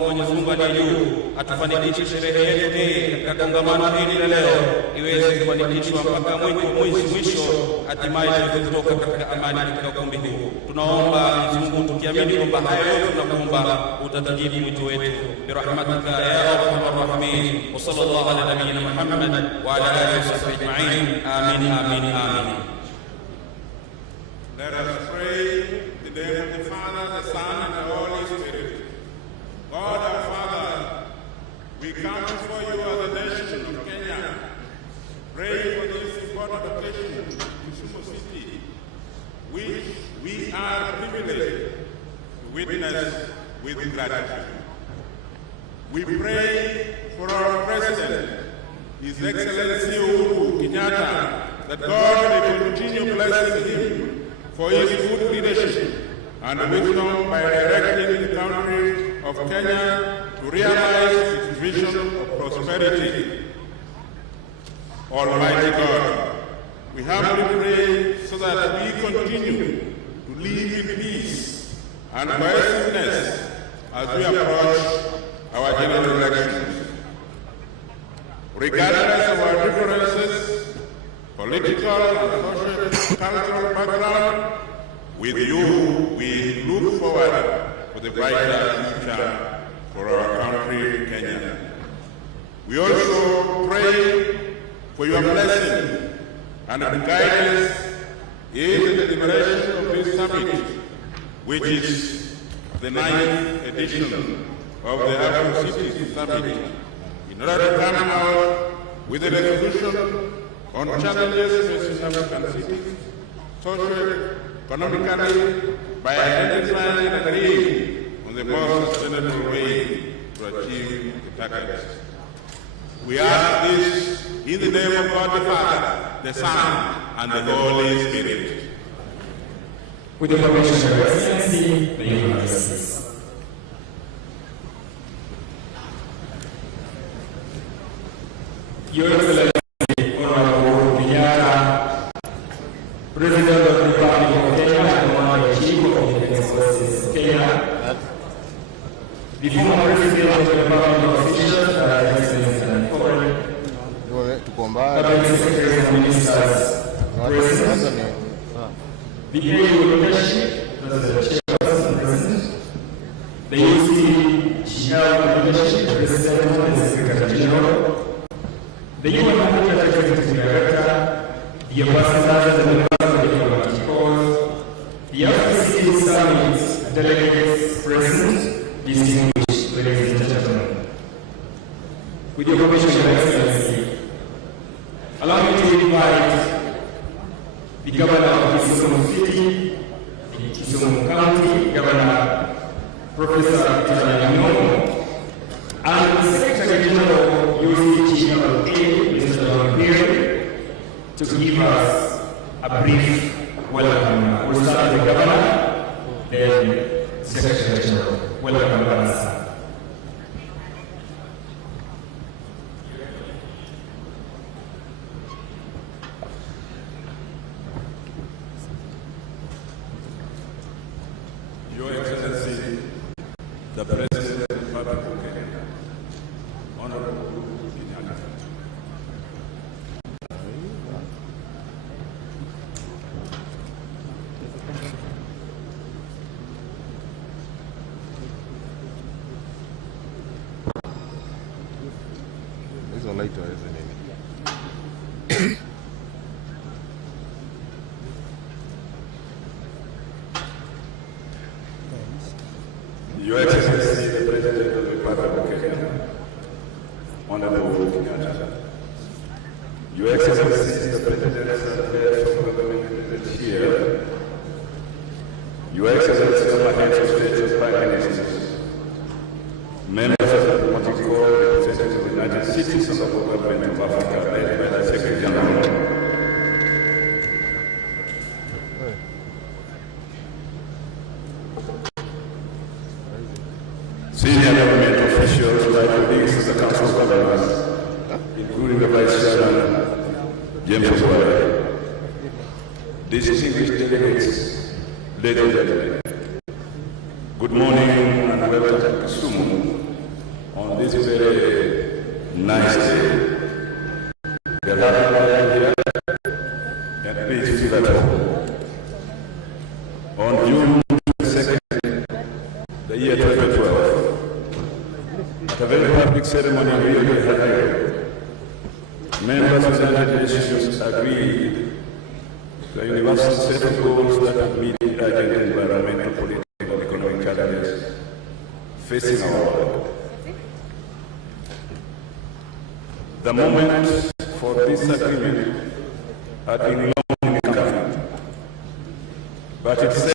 Mwenyezi Mungu aliye juu atufanikishe sherehe yetu hii katika kongamano hili la leo iweze kufanikishwa mpaka mwisho, hatimaye tuweze kutoka katika amani katika ukumbi huu. Tunaomba Mwenyezi Mungu tukiamini kwamba haya yote tunakuomba utatujibu mwito wetu birahmatika ya arhamar rahimin. Wa sallallahu ala nabiyyina Muhammad wa ala alihi wa sahbihi ajma'in. Amin, amin, amin. Let us pray in the name of the Father, the Son, and the Holy Spirit. God our Father, we come before you as a nation of Kenya, praying for this important occasion in Kisumu City, which we are privileged to witness with gratitude. We pray for our President, His Excellency Uhuru Kenyatta, that God may continue blessing him for his good leadership and wisdom by directing the country of Kenya to realize its vision of prosperity. Almighty God, we humbly pray so that we continue to live in peace and cohesiveness as we approach our general elections. Regardless of our differences, political and social cultural background, with you we look forward to the brighter future for our country, Kenya. We also pray for your blessing and guidance in the deliberation of this summit, which is the 9th edition of the AfriCities Summit, in order to come out with a resolution on challenges facing African cities, socio-economically, by identifying and agreeing on the most sustainable way to achieve the targets. We ask this in the name of God the Father, the Son, and the Holy Spirit. With the permission of Your Excellency, the Universities. Your Excellency, Honorable Kenyatta, President of the Republic of Kenya and Commander-in-Chief of the Defense Forces of Kenya, the former President of the Republic of Seychelles, His Excellency and Foreign, Cabinet Secretaries and Ministers, President, the AU leadership, President Chairperson, President, the UCLG leadership, the President and the Secretary General, the UN Executive Director, the ambassadors and the diplomatic corps, the AfriCities Summit delegates present, distinguished ladies and gentlemen. With your permission, Your Excellency, allow me to invite the Governor of Kisumu City, the Kisumu County, Governor Professor Intestinal, and the Secretary General UCLG, Mr. John Perry, to give us a brief welcome. We'll start with the Governor, then Secretary General. Welcome, Banasa. Your Excellency, the President of the Republic of Kenya, Honorable Kenyatta. Hizo laito hizo nini? Your Excellency, the President of the Republic of Kenya, Honorable Kenyatta. Your Excellency, the President of the Government here. Your Excellency, my heads of state and prime ministers, members of the political representatives of the United States and of the Government of Africa, led by the Secretary General. Senior government officials, my colleagues in the Council of Governors, including the Vice Chairman, James Oboy, distinguished delegates, ladies and gentlemen, good morning and welcome to Kisumu on this very nice day. We are happy to have you here and please feel at home. On June 22nd, the year 2012, at a very public ceremony in Rio de Janeiro, members of the United Nations agreed to a universal set of goals that would meet the urgent environmental, political, and economic challenges facing our world. The moment for this agreement had been long in coming, but it said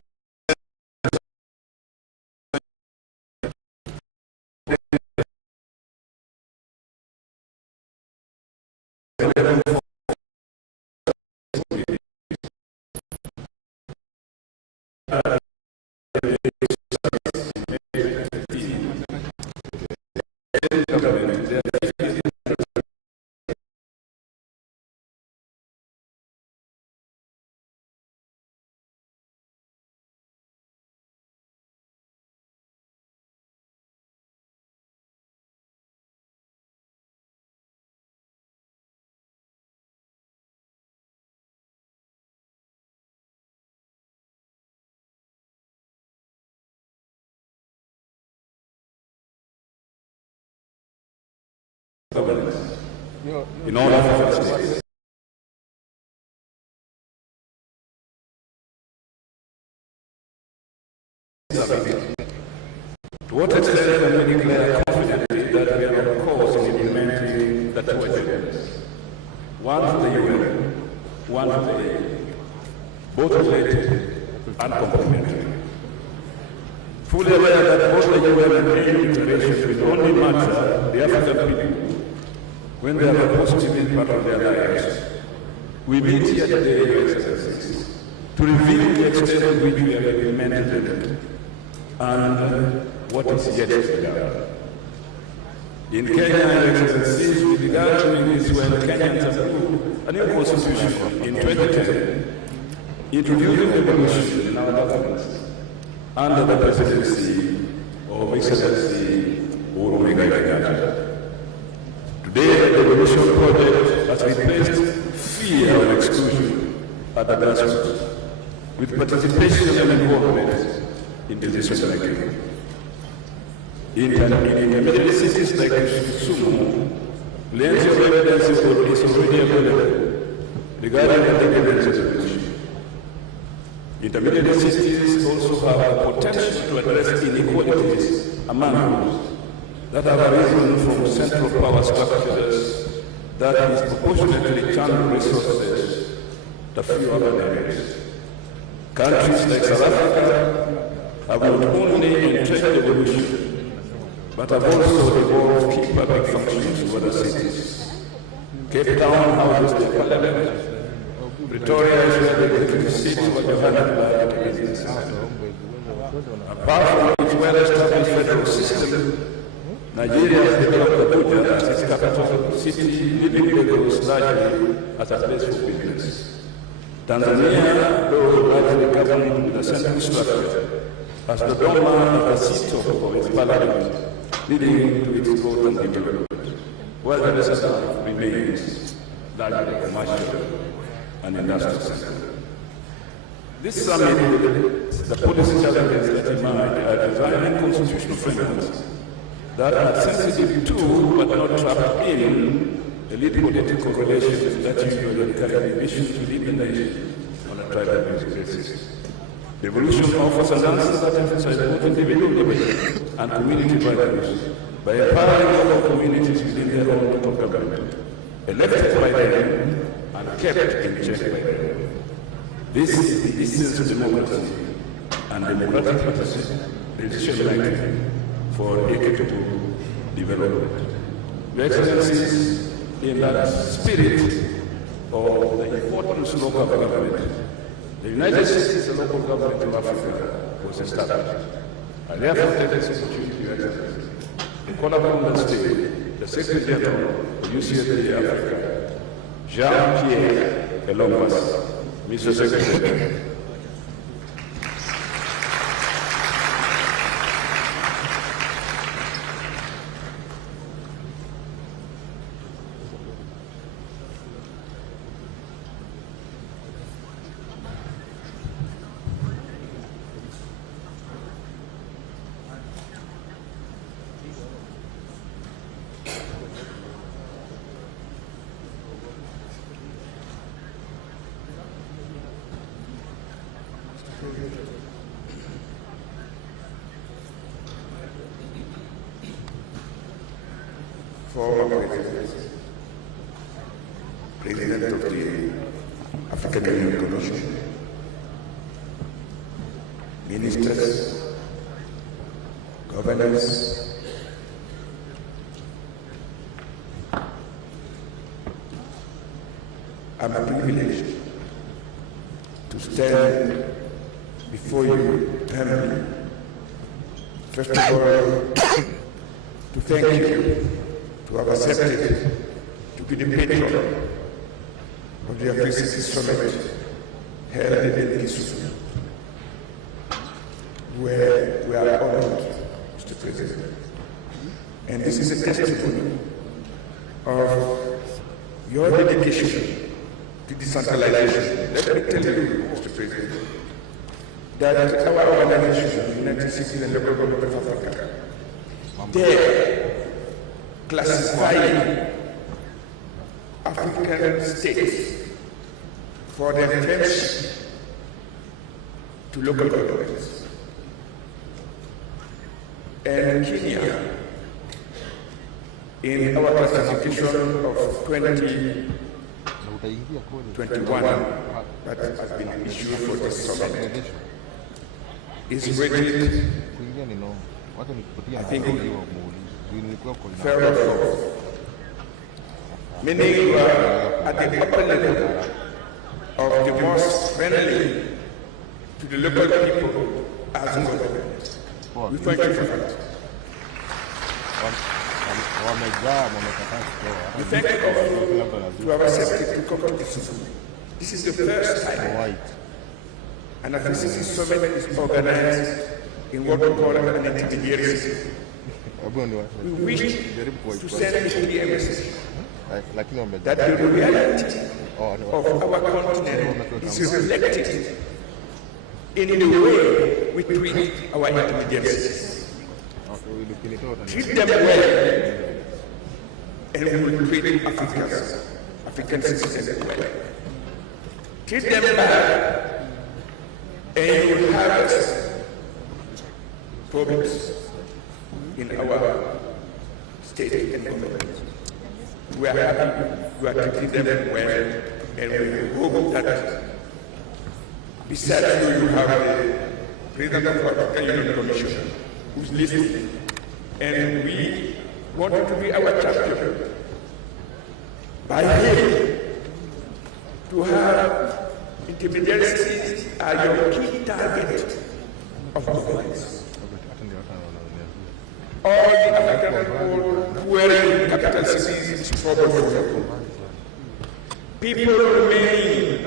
in all AfriCities. To what extent can we declare confidently that we are on course in implementing the two agendas? One for the UN, one for the EU, both related and complementary. Fully aware that both the UN and the EU declarations will only matter the African people when they have a positive impact on their lives. We meet here today, Your Excellencies, to reveal the extent to which we have implemented them and what is yet to be done. In Kenya, Your Excellencies, we began doing this when Kenyans approved a new constitution in 2010, introducing revolution in our government under the presidency of Excellency Uhuru Kenyatta. Today, the revolution project has replaced fear of exclusion at the grassroots with participation and involvement in decision making. In intermediary cities like Kisumu, plenty of evidence is already available regarding the delegates resolution. Intermediary cities also have the potential to address inequalities among groups that have arisen from central power structures that disproportionately channel resources to few other areas. Countries like South Africa have not only entrenched evolution, but have also evolved key public functions to other cities. Cape Town houses the parliament. Pretoria is where the executive seats were Johannesburg business center. Apart from its well-established federal system, Nigeria has developed Abuja as its capital city, leaving Lagos largely as a place for business. Tanzania, though largely governed with a central structure, has Dodoma as the seat of its parliament, leading to its growth and development, while the South remains largely commercial and industrial center. This summit, the policy challenges that emerge are designing constitutional frameworks that are sensitive to, but not trapped in, elite political relations that usually carry divisions within the nation on a tribal basis. The evolution offers an answer that emphasizes both individual liberty and community values by empowering local communities within their own local government, elected by them and kept in check by them. This is the essence of democracy and democratic decision-making for equitable development. Your Excellencies, in that spirit of the importance of local government, the United States as a local government of Africa was established. I therefore take this opportunity, Your Excellency, to call upon the state, the Secretary General of UCLG Africa, Jean-Pierre Elombas, Mr. Secretary. Former President of the African Union Commission, ministers, governors, I'm privileged to stand before you humbly. First of all, to thank you to have accepted to be the patron of the AfriCities Summit held in Kisumu, where we are honored, Mr. President. And this is a testimony of your dedication to decentralization. Let me tell you, Mr. President, that our organization, the United Cities and Local Government of Africa, they classify African states for their friendship to local governments. And Kenya, in our classification of 2021 that has been issued for this summit, is rated, I think, fair or false. Meaning you are at the upper level of the most friendly to the local people as government. We thank you for that. We thank you also to have accepted to come to this. This is the first time an AfriCities Summit is organized in what we call an intermediary system. We wish to send a clear message that the reality of our continent is reflected in the way we treat our intermediaries. Treat them well, and we will treat African citizens well. Treat them bad, and you will harvest problems in our state and government. We are happy we are treating them well, and we hope that besides you have a President of the African Union Commission who's listening, and we want you to be our champion by him to have intermediaries are your key target of governance. All the African dwelling capital cities is trouble for them. People remaining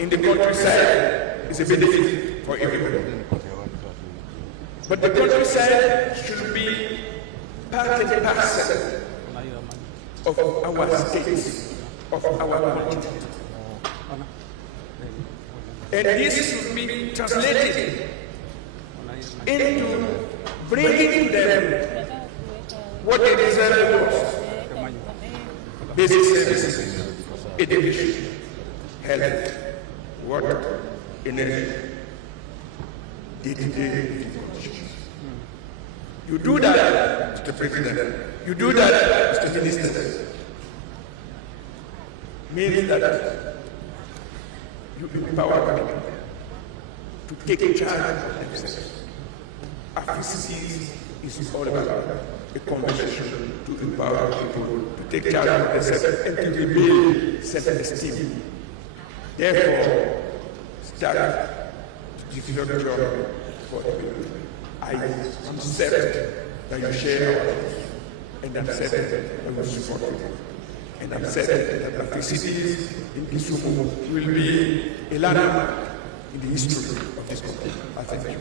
in the countryside is a benefit for everybody. But the countryside should be part and parcel of our state, of our continent. And this should be translated into bringing to them what they deserve most: basic services, education, health, water, energy, day-to-day. You do that, Mr. President. You do that, Mr. Minister. Means that you empower people to take charge of themselves. AfriCities is all about a conversation to empower people to take charge of themselves and to rebuild self-esteem. Therefore, start the difficult job for everyone. I am certain that you share our views, and I'm certain that you support it. And I'm certain that AfriCities in Kisumu will be a landmark in the history of this country. I thank you.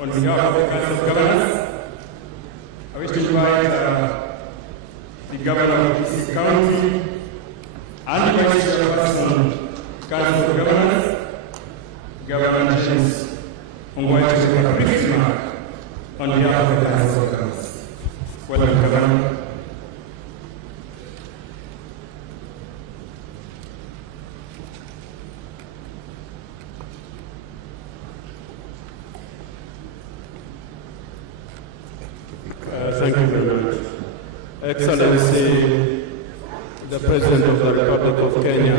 On behalf of the Council of Governors, I wish to invite the Governor of Kisumu County and the Vice Chairperson, Council of Governors, Governor James Ongwaiti to make a brief remark on behalf of the Council of Governors. Welcome, Governor. Thank you very much. Excellency, the President of the Republic of Kenya,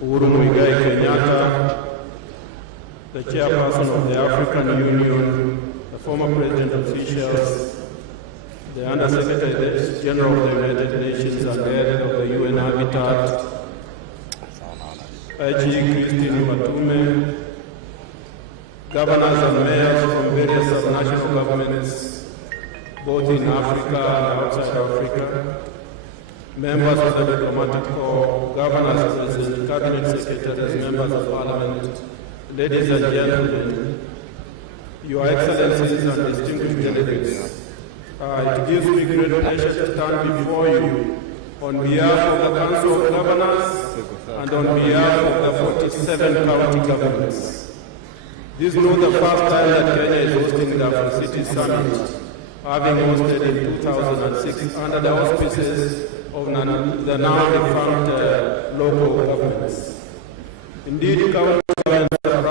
Uhuru Muigai Kenyatta, the Chairperson of the African Union, the former President of Seychelles, the Undersecretary General of the United Nations and the head of the UN Habitat, IG Christine Watume, governors and mayors from various subnational governments, both in Africa and outside Africa, members of the diplomatic corps, governors, president, cabinet secretaries, members of parliament, ladies and gentlemen, your excellencies and distinguished delegates, it gives me great pleasure to stand before you on behalf of the Council of Governors and on behalf of the 47 county governments. This is not the first time that Kenya is hosting the AfriCities Summit, having hosted in 2006 under the auspices of the now defunct local governments. Indeed, county governments are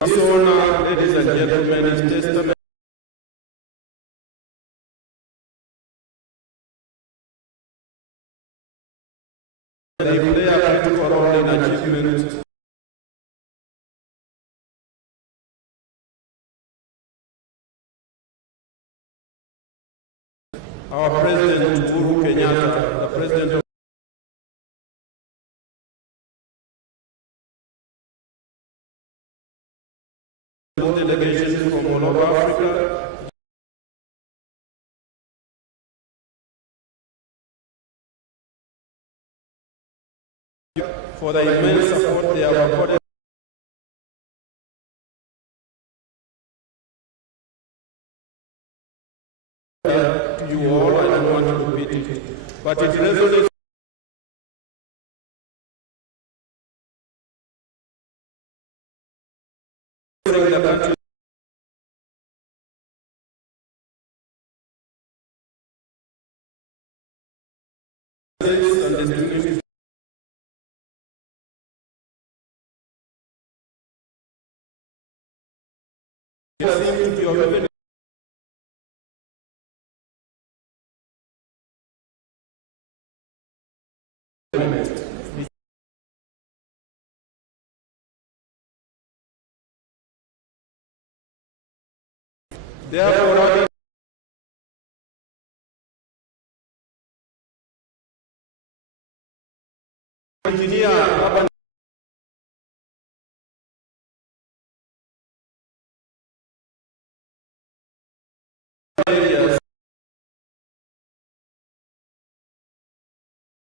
this honor, ladies and gentlemen, is testament they play a critical role in achievement our President Uhuru Kenyatta, the President of delegations from all over Africa, for the immense support they have accorded to you all. I don't want to repeat it, but it resonates the country and distinguished Therefore, engineer urban areas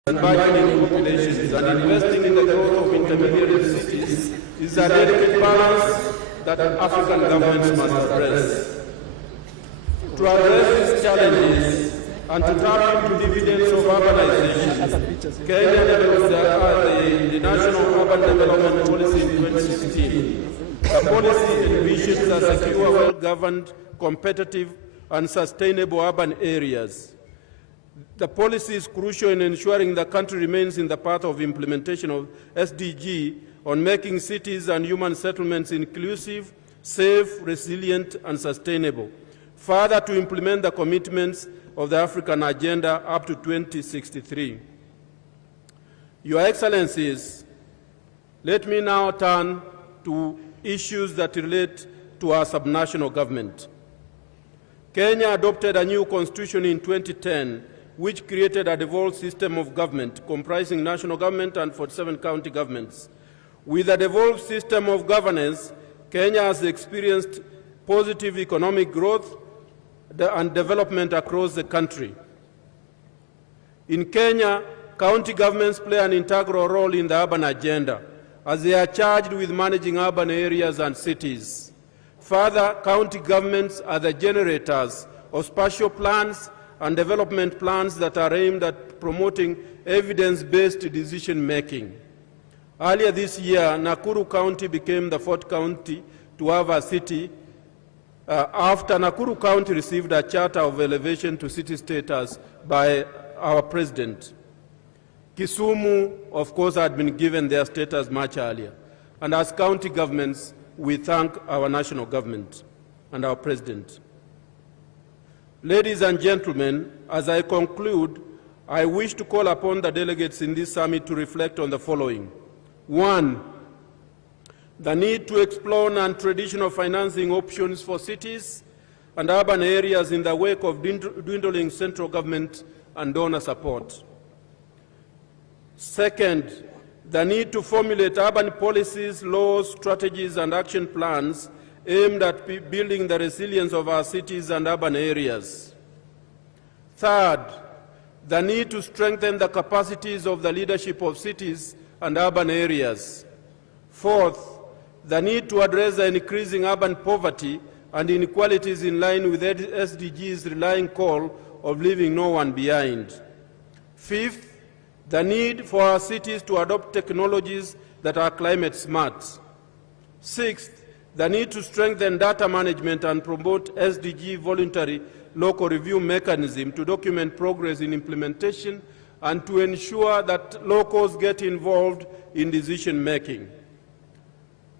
and bargaining populations and investing in the growth of intermediary cities is a delicate balance that African governments must address. To address these challenges and to tap into dividends of urbanization, Kenya developed the National Urban Development Policy in 2016. The policy envisions a secure, well-governed, competitive, and sustainable urban areas. The policy is crucial in ensuring the country remains in the path of implementation of SDG on making cities and human settlements inclusive, safe, resilient, and sustainable. Further, to implement the commitments of the African Agenda up to 2063. Your Excellencies, let me now turn to issues that relate to our subnational government. Kenya adopted a new constitution in 2010, which created a devolved system of government comprising national government and 47 county governments. With a devolved system of governance, Kenya has experienced positive economic growth and development across the country. In Kenya, county governments play an integral role in the urban agenda, as they are charged with managing urban areas and cities. Further, county governments are the generators of spatial plans and development plans that are aimed at promoting evidence-based decision-making. Earlier this year, Nakuru County became the fourth county to have a city after Nakuru County received a charter of elevation to city status by our president. Kisumu, of course, had been given their status much earlier. And as county governments, we thank our national government and our president. Ladies and gentlemen, as I conclude, I wish to call upon the delegates in this summit to reflect on the following. 1, the need to explore non-traditional financing options for cities and urban areas in the wake of dwindling central government and donor support. Second, the need to formulate urban policies, laws, strategies, and action plans aimed at building the resilience of our cities and urban areas. Third, the need to strengthen the capacities of the leadership of cities and urban areas. Fourth, the need to address the increasing urban poverty and inequalities in line with SDG's relying call of leaving no one behind. Fifth, the need for our cities to adopt technologies that are climate smart. Sixth, the need to strengthen data management and promote SDG voluntary local review mechanism to document progress in implementation and to ensure that locals get involved in decision making.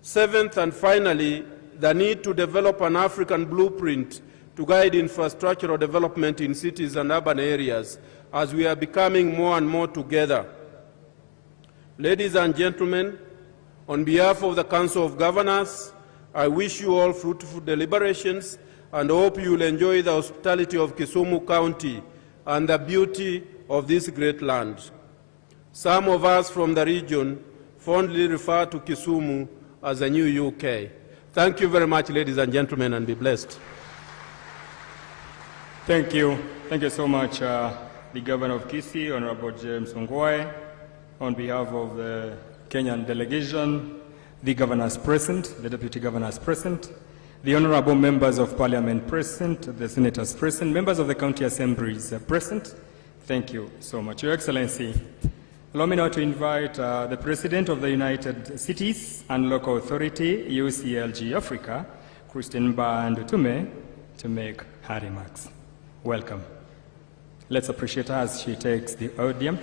Seventh and finally, the need to develop an African blueprint to guide infrastructural development in cities and urban areas as we are becoming more and more together. Ladies and gentlemen, on behalf of the Council of Governors, I wish you all fruitful deliberations and hope you will enjoy the hospitality of Kisumu County and the beauty of this great land. Some of us from the region fondly refer to Kisumu as the new UK. Thank you very much, ladies and gentlemen, and be blessed. Thank you. Thank you so much, the Governor of Kisii, Honorable James Ongwae. On behalf of the Kenyan delegation, the governors present, the deputy governors present, the honorable members of parliament present, the senators present, members of the county assemblies present, thank you so much. Your Excellency, allow me now to invite the President of the United Cities and Local Authority, UCLG Africa, Christine Bandutume, to make her remarks. Welcome. Let's appreciate her as she takes the podium.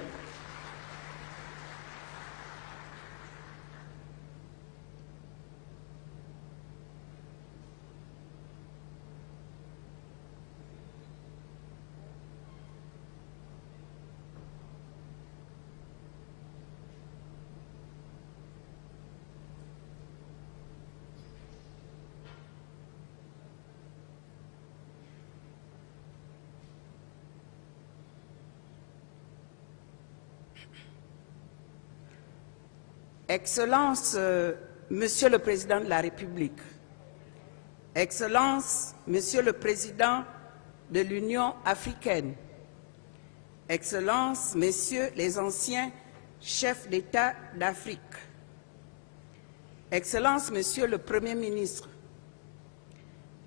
Excellences, Monsieur le Président de la République, Excellences, Monsieur le Président de l'Union africaine, Excellences, Messieurs les anciens chefs d'État d'Afrique, Excellences, Monsieur le Premier ministre,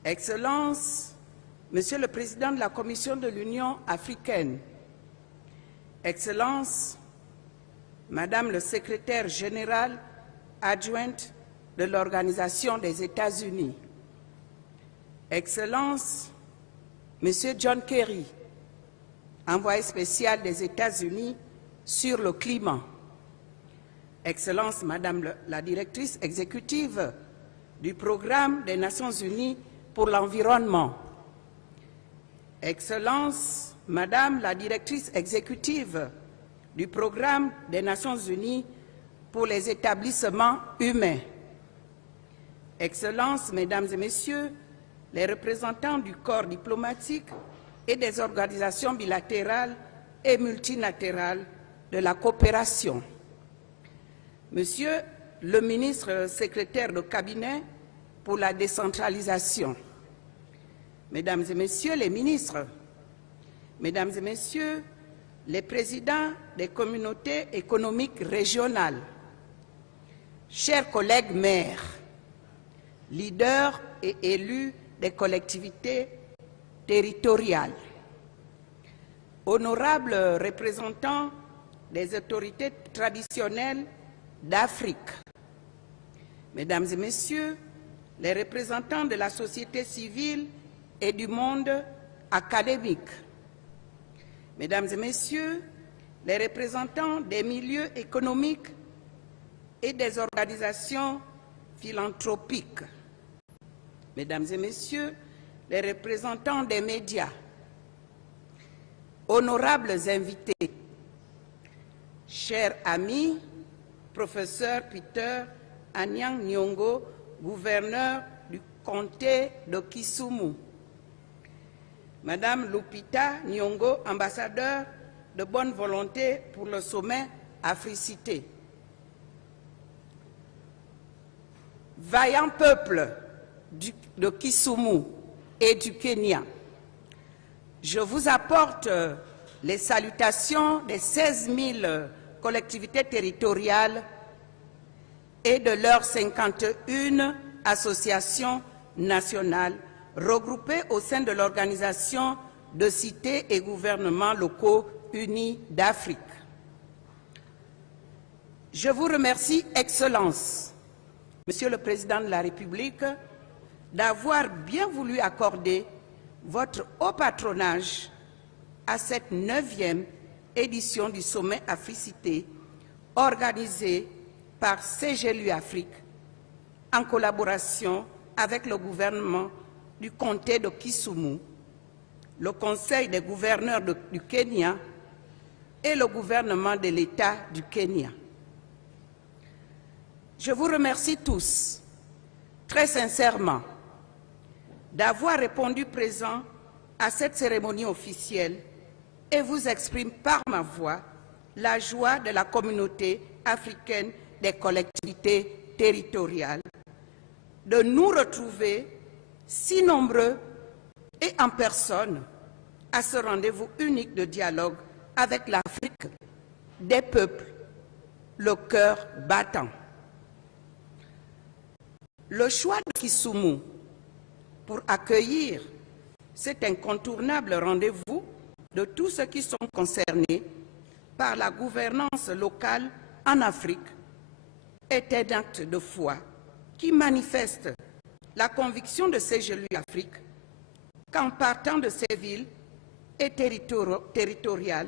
Excellences, Monsieur le Président de la Commission de l'Union africaine, Excellences, Madame le Secrétaire général adjointe de l'Organisation des États-Unis, Excellences, Monsieur John Kerry, envoyé spécial des États-Unis sur le climat, Excellence Madame la Directrice exécutive du Programme des Nations Unies pour l'environnement, Excellence Madame la Directrice exécutive du Programme des Nations Unies pour les établissements humains, Excellences, Mesdames et Messieurs, les représentants du corps diplomatique et des organisations bilatérales et multilatérales de la coopération, Monsieur le ministre secrétaire de cabinet pour la décentralisation, Mesdames et Messieurs les ministres, Mesdames et Messieurs les présidents des communautés économiques régionales, chers collègues maires, leaders et élus des collectivités territoriales, honorables représentants des autorités traditionnelles d'Afrique, Mesdames et Messieurs les représentants de la société civile et du monde académique, Mesdames et Messieurs les représentants des milieux économiques et des organisations philanthropiques, Mesdames et Messieurs les représentants des médias, honorables invités, chers amis, professeur Peter Anyang Nyong'o, gouverneur du comté de Kisumu, Madame Lupita Nyong'o, ambassadeur de bonne volonté pour le sommet AfriCities, vaillant peuple de Kisumu et du Kenya, je vous apporte les salutations des 16 000 collectivités territoriales et de leurs 51 associations nationales regroupées au sein de l'Organisation de cités et gouvernements locaux unis d'Afrique. Je vous remercie, Excellence, Monsieur le Président de la République, d'avoir bien voulu accorder votre haut patronage à cette 9e édition du sommet AfriCities organisée par CGLU Afrique en collaboration avec le gouvernement du comté de Kisumu, le Conseil des gouverneurs du Kenya et le gouvernement de l'État du Kenya. Je vous remercie tous, très sincèrement, d'avoir répondu présent à cette cérémonie officielle et vous exprime par ma voix la joie de la communauté africaine des collectivités territoriales de nous retrouver si nombreux et en personne à ce rendez-vous unique de dialogue avec l'Afrique des peuples, le cœur battant. Le choix de Kisumu pour accueillir cet incontournable rendez-vous de tous ceux qui sont concernés par la gouvernance locale en Afrique est un acte de foi qui manifeste la conviction de CGLU Afrique qu'en partant de ces villes et territoriales,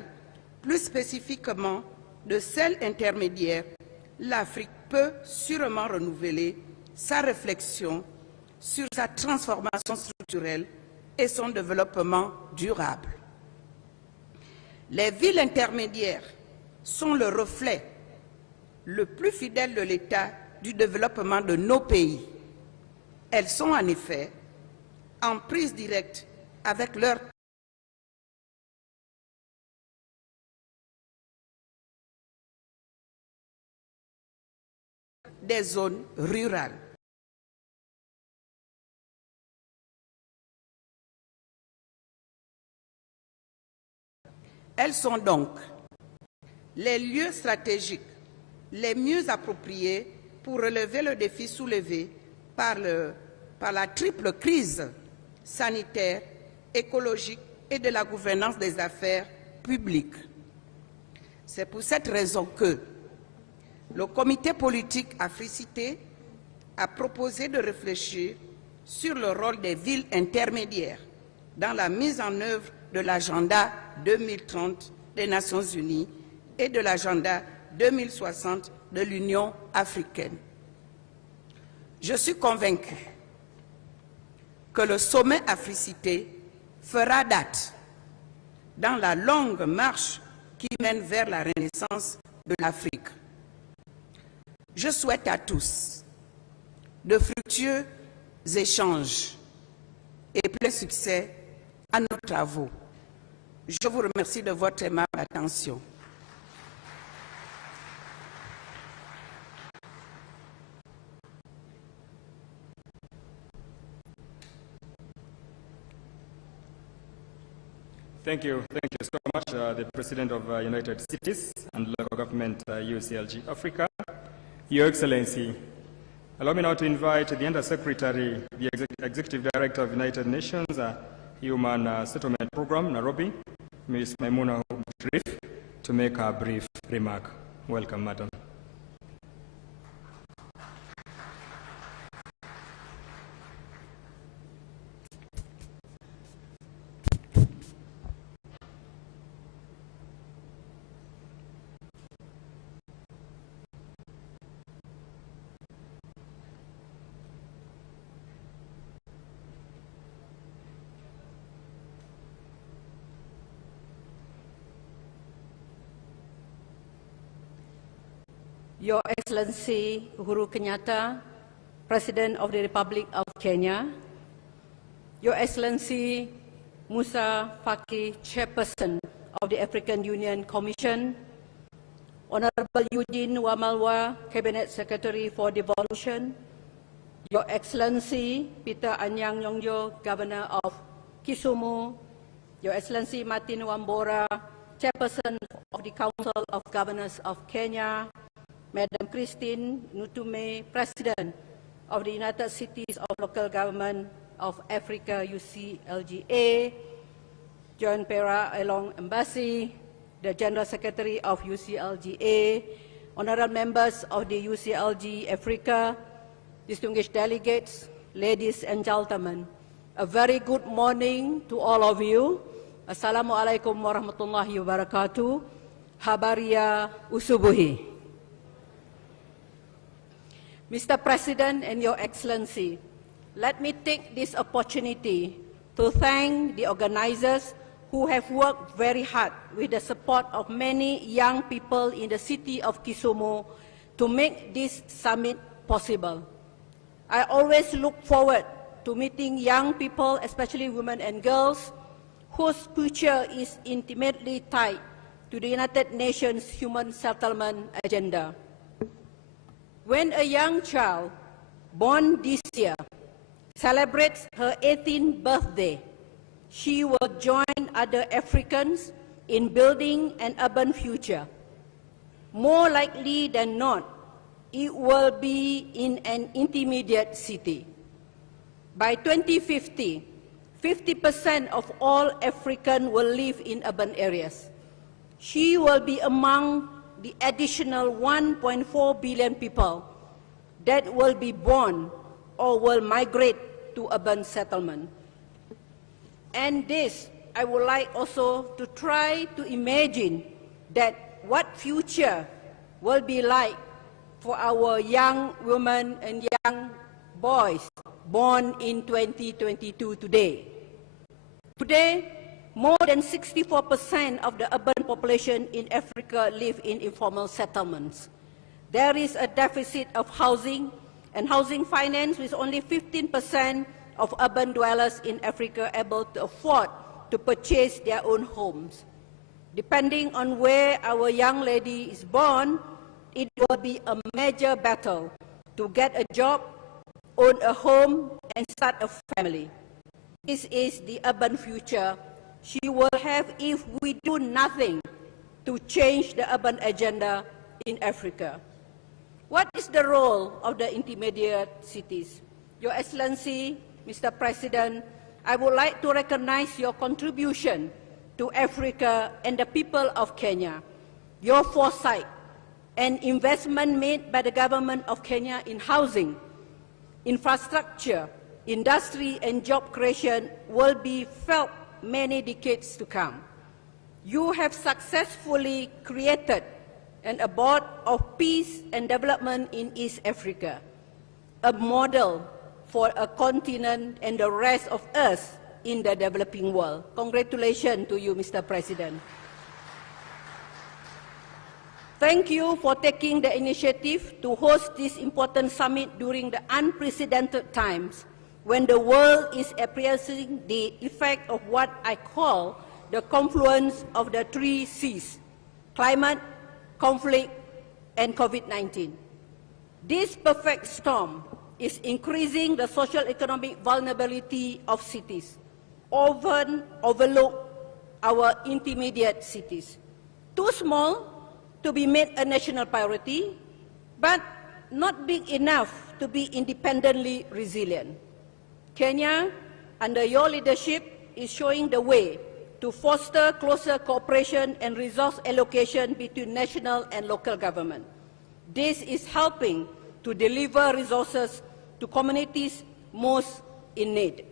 plus spécifiquement de celles intermédiaires, l'Afrique peut sûrement renouveler sa réflexion sur sa transformation structurelle et son développement durable. Les villes intermédiaires sont le reflet le plus fidèle de l'état du développement de nos pays. Elles sont en effet en prise directe avec leurs des zones rurales. Elles sont donc les lieux stratégiques les mieux appropriés pour relever le défi soulevé par la triple crise sanitaire, écologique et de la gouvernance des affaires publiques. C'est pour cette raison que le comité politique AfriCities a proposé de réfléchir sur le rôle des villes intermédiaires dans la mise en œuvre de l'agenda 2030 des Nations Unies et de l'agenda 2060 de l'Union africaine. Je suis convaincu que le sommet AfriCities fera date dans la longue marche qui mène vers la renaissance de l'Afrique. Je souhaite à tous de fructueux échanges et plein succès à nos travaux. Je vous remercie de votre aimable attention. Thank you so much, the President of United Cities and Local Government UCLG Africa. Your Excellency, allow me now to invite the Under-Secretary, the Executive Director of United Nations Human Settlement Program, Nairobi, Ms. Maimuna Sharif, to make a brief remark. Welcome, Madam. Your Excellency Uhuru Kenyatta, President of the Republic of Kenya, Your Excellency Musa Faki, Chairperson of the African Union Commission, Honorable Eugene Wamalwa, Cabinet Secretary for Devolution, Your Excellency Peter Anyang Nyongyo, Governor of Kisumu, Your Excellency Martin Wambora, Chairperson of the Council of Governors of Kenya, Madam Christine Nutume, President of the United Cities of Local Government of Africa, UCLGA, John Pera Elong Embassy, the General Secretary of UCLGA, honorable members of the UCLG Africa, distinguished delegates, ladies and gentlemen, a very good morning to all of you. Assalamualaikum warahmatullahi wabarakatuh. Habaria usubuhi. Mr. President and Your Excellency, let me take this opportunity to thank the organizers who have worked very hard with the support of many young people in the city of Kisumu to make this summit possible. I always look forward to meeting young people, especially women and girls, whose future is intimately tied to the United Nations Human Settlement Agenda. When a young child born this year celebrates her 18th birthday, she will join other Africans in building an urban future. More likely than not, it will be in an intermediate city. By 2050, 50% of all Africans will live in urban areas. She will be among the additional 1.4 billion people that will be born or will migrate to urban settlement. And this, I would like also to try to imagine that what future will be like for our young women and young boys born in 2022 today. Today, more than 64% of the urban population in Africa live in informal settlements. There is a deficit of housing and housing finance, with only 15% of urban dwellers in Africa able to afford to purchase their own homes. Depending on where our young lady is born, it will be a major battle to get a job, own a home, and start a family. This is the urban future she will have if we do nothing to change the urban agenda in Africa. What is the role of the intermediate cities? Your Excellency, Mr. President, I would like to recognize your contribution to Africa and the people of Kenya, your foresight and investment made by the government of Kenya in housing, infrastructure, industry and job creation will be felt many decades to come. You have successfully created an abode of peace and development in East Africa, a model for a continent and the rest of us in the developing world. Congratulations to you, Mr. President. Thank you for taking the initiative to host this important summit during the unprecedented times when the world is experiencing the effect of what I call the confluence of the three C's: climate, conflict, and COVID-19. This perfect storm is increasing the social economic vulnerability of cities, often overlook our intermediate cities. Too small to be made a national priority, but not big enough to be independently resilient. Kenya, under your leadership, is showing the way to foster closer cooperation and resource allocation between national and local government. This is helping to deliver resources to communities most in need.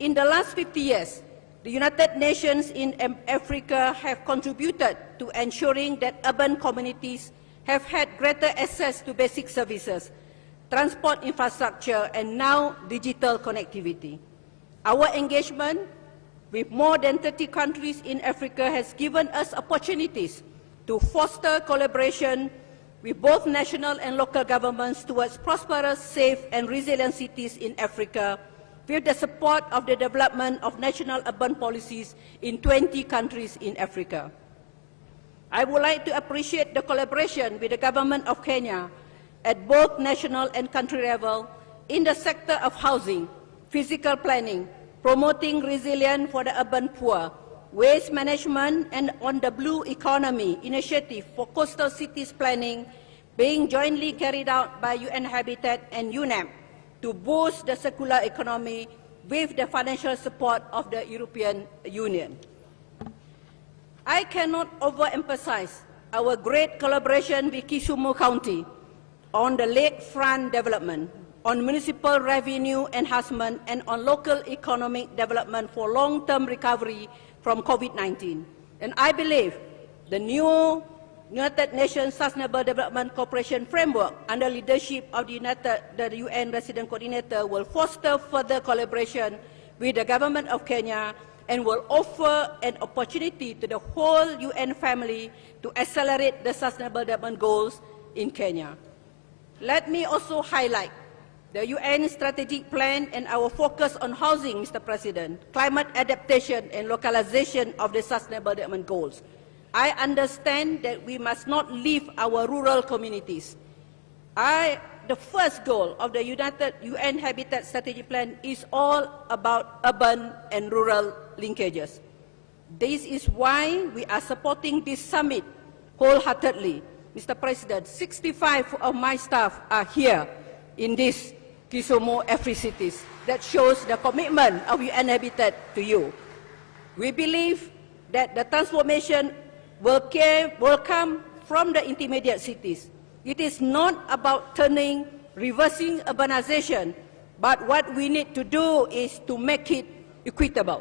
In the last 50 years, the United Nations in Africa have contributed to ensuring that urban communities have had greater access to basic services, transport infrastructure, and now digital connectivity. Our engagement with more than 30 countries in Africa has given us opportunities to foster collaboration with both national and local governments towards prosperous, safe, and resilient cities in Africa, with the support of the development of national urban policies in 20 countries in Africa. I would like to appreciate the collaboration with the government of Kenya at both national and country level in the sector of housing, physical planning, promoting resilience for the urban poor, waste management, and on the Blue Economy initiative for coastal cities planning being jointly carried out by UN Habitat and UNEP to boost the circular economy with the financial support of the European Union. I cannot overemphasize our great collaboration with Kisumu County on the lakefront development, on municipal revenue enhancement, and on local economic development for long-term recovery from COVID-19. And I believe the new United Nations Sustainable Development Cooperation Framework under leadership of the UN Resident Coordinator will foster further collaboration with the government of Kenya and will offer an opportunity to the whole UN family to accelerate the Sustainable Development Goals in Kenya. Let me also highlight the UN Strategic Plan and our focus on housing, Mr. President, climate adaptation and localization of the Sustainable Development Goals. I understand that we must not leave our rural communities. The first goal of the UN Habitat Strategy Plan is all about urban and rural linkages. This is why we are supporting this summit wholeheartedly. Mr. President, 65 of my staff are here in this Kisumu AfriCities. That shows the commitment of UN Habitat to you. We believe that the transformation will come from the intermediate cities. It is not about reversing urbanization, but what we need to do is to make it equitable.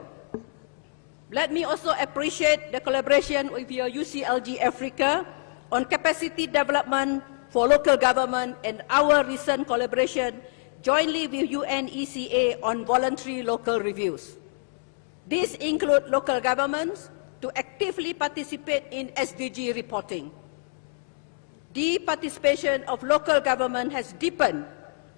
Let me also appreciate the collaboration with your UCLG Africa on capacity development for local government and our recent collaboration jointly with UNECA on voluntary local reviews. These include local governments to actively participate in SDG reporting. The participation of local government has deepened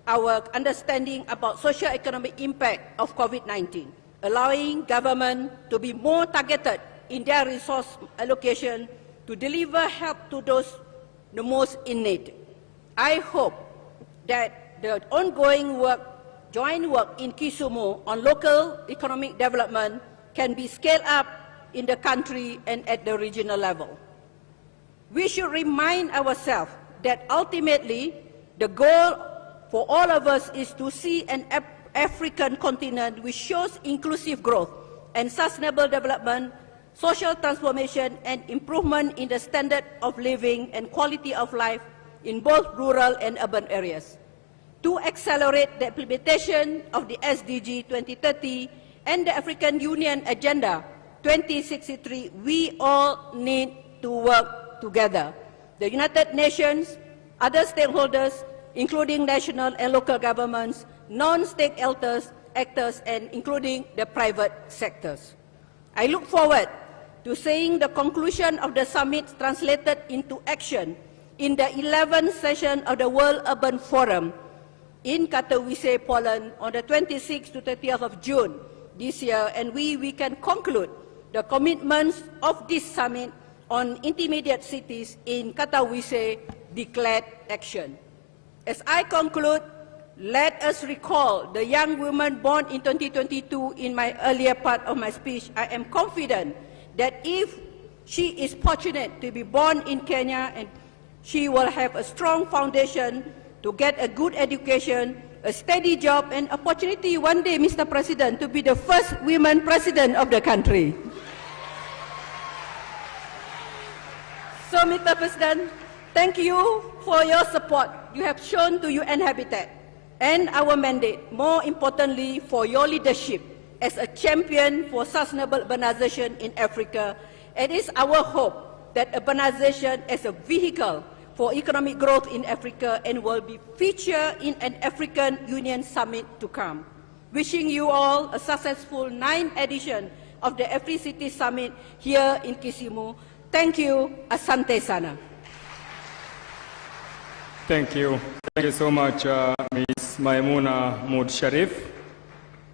our understanding about socio-economic impact of COVID-19, allowing government to be more targeted in their resource allocation to deliver help to those the most in need. I hope that the ongoing work, joint work in Kisumu on local economic development can be scaled up in the country and at the regional level. We should remind ourselves that ultimately the goal for all of us is to see an African continent which shows inclusive growth and sustainable development, social transformation, and improvement in the standard of living and quality of life in both rural and urban areas. To accelerate the implementation of the SDG 2030 and the African Union Agenda 2063, we all need to work together. The United Nations, other stakeholders, including national and local governments, non-state actors, and including the private sectors. I look forward to seeing the conclusion of the summit translated into action in the 11th session of the World Urban Forum in Katowice, Poland on the 26th to 30th of June this year, and we can conclude the commitments of this summit on intermediate cities in Katowice declared action. As I conclude, let us recall the young woman born in 2022 in my earlier part of my speech. I am confident that if she is fortunate to be born in Kenya, and she will have a strong foundation to get a good education, a steady job, and opportunity one day, Mr. President, to be the first woman president of the country. So, Mr. President, thank you for your support you have shown to UN Habitat and our mandate, more importantly, for your leadership as a champion for sustainable urbanization in Africa. It is our hope that urbanization as a vehicle for economic growth in Africa and will be featured in an African Union summit to come. Wishing you all a successful 9th edition of the AfriCities Summit here in Kisumu. Thank you. Asante sana. Thank you. Thank you so much, Ms. Maimuna Mood Sharif,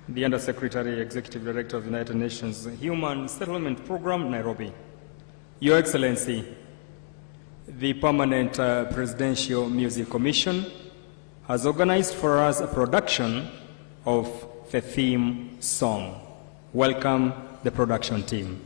the Undersecretary, Executive Director of the United Nations Human Settlement Program, Nairobi. Your Excellency, the Permanent Presidential Music Commission has organized for us a production of the theme song. Welcome the production team.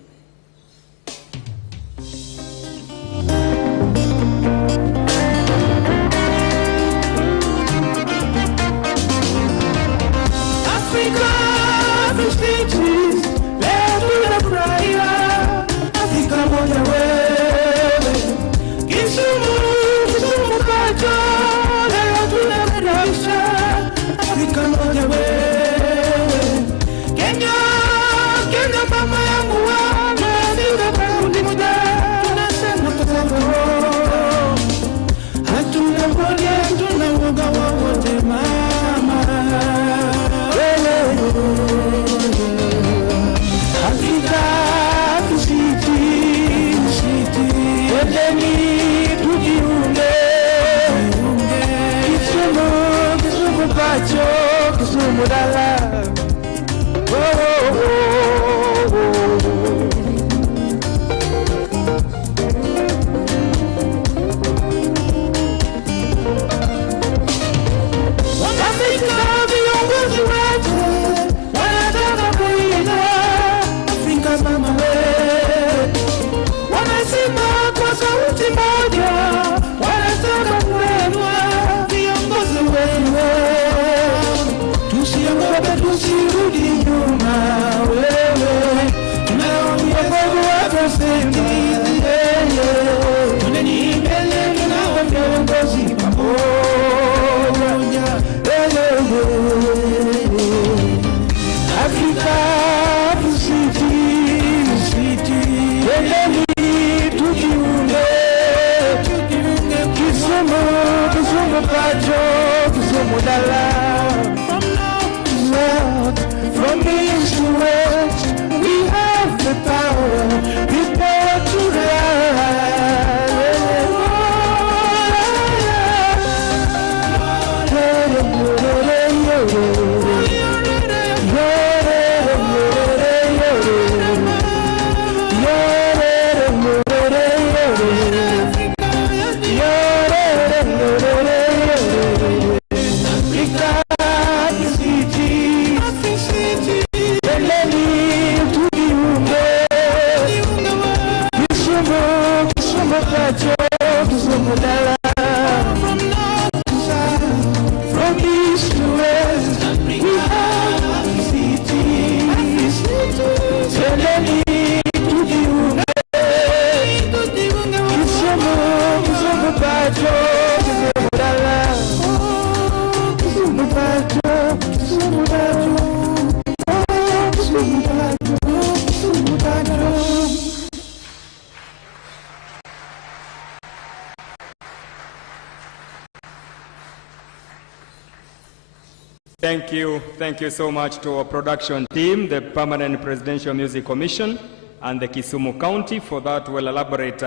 Thank you so much to our production team, the Permanent Presidential Music Commission, and the Kisumu County for that well-elaborate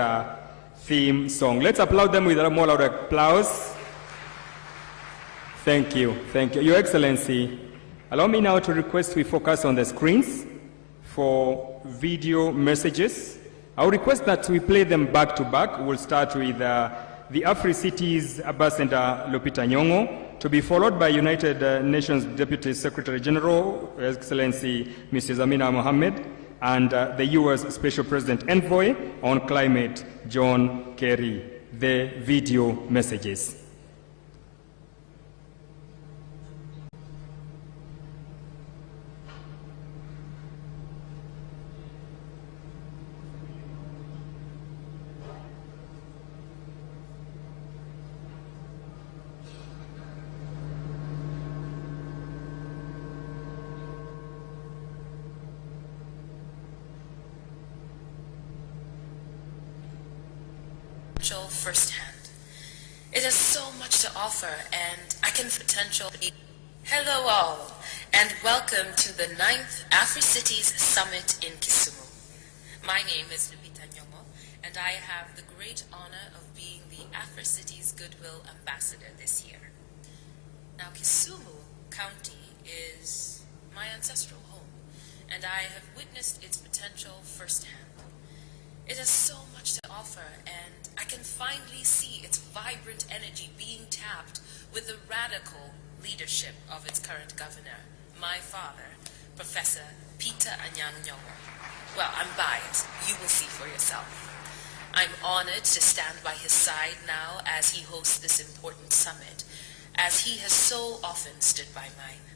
theme song. Let's applaud them with a more loud applause. Thank you. Your Excellency, allow me now to request we focus on the screens for video messages. I'll request that we play them back to back. We'll start with the AfriCities Ambassador Lupita Nyong'o, to be followed by United Nations Deputy Secretary General, Her Excellency Mrs. Amina Mohammed, and the U.S. Special President Envoy on Climate, John Kerry. The video messages. Firsthand. It has so much to offer, and I can potential. Hello all, and welcome to the 9th AfriCities Summit in Kisumu. My name is Lupita Nyong'o, and I have the great honor of being the AfriCities Goodwill Ambassador this year. Now, Kisumu County is my ancestral home, and I have witnessed its potential firsthand. It has so much to offer, and I can finally see its vibrant energy being tapped with the radical leadership of its current governor, my father, Professor Peter Anyang Nyong'o. Well, I'm biased. You will see for yourself. I'm honored to stand by his side now as he hosts this important summit, as he has so often stood by mine.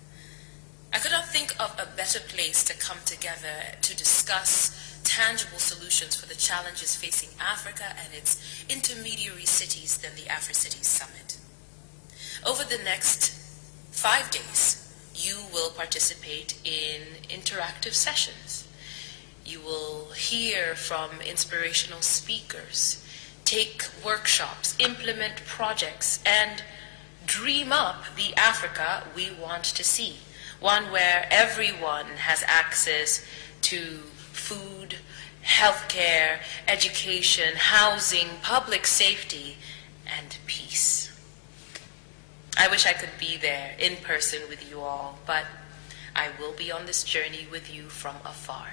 I could not think of a better place to come together to discuss tangible solutions for the challenges facing Africa and its intermediary cities than the AfriCities Summit. Over the next 5 days, you will participate in interactive sessions. You will hear from inspirational speakers, take workshops, implement projects, and dream up the Africa we want to see. One where everyone has access to food, healthcare, education, housing, public safety, and peace. I wish I could be there in person with you all, but I will be on this journey with you from afar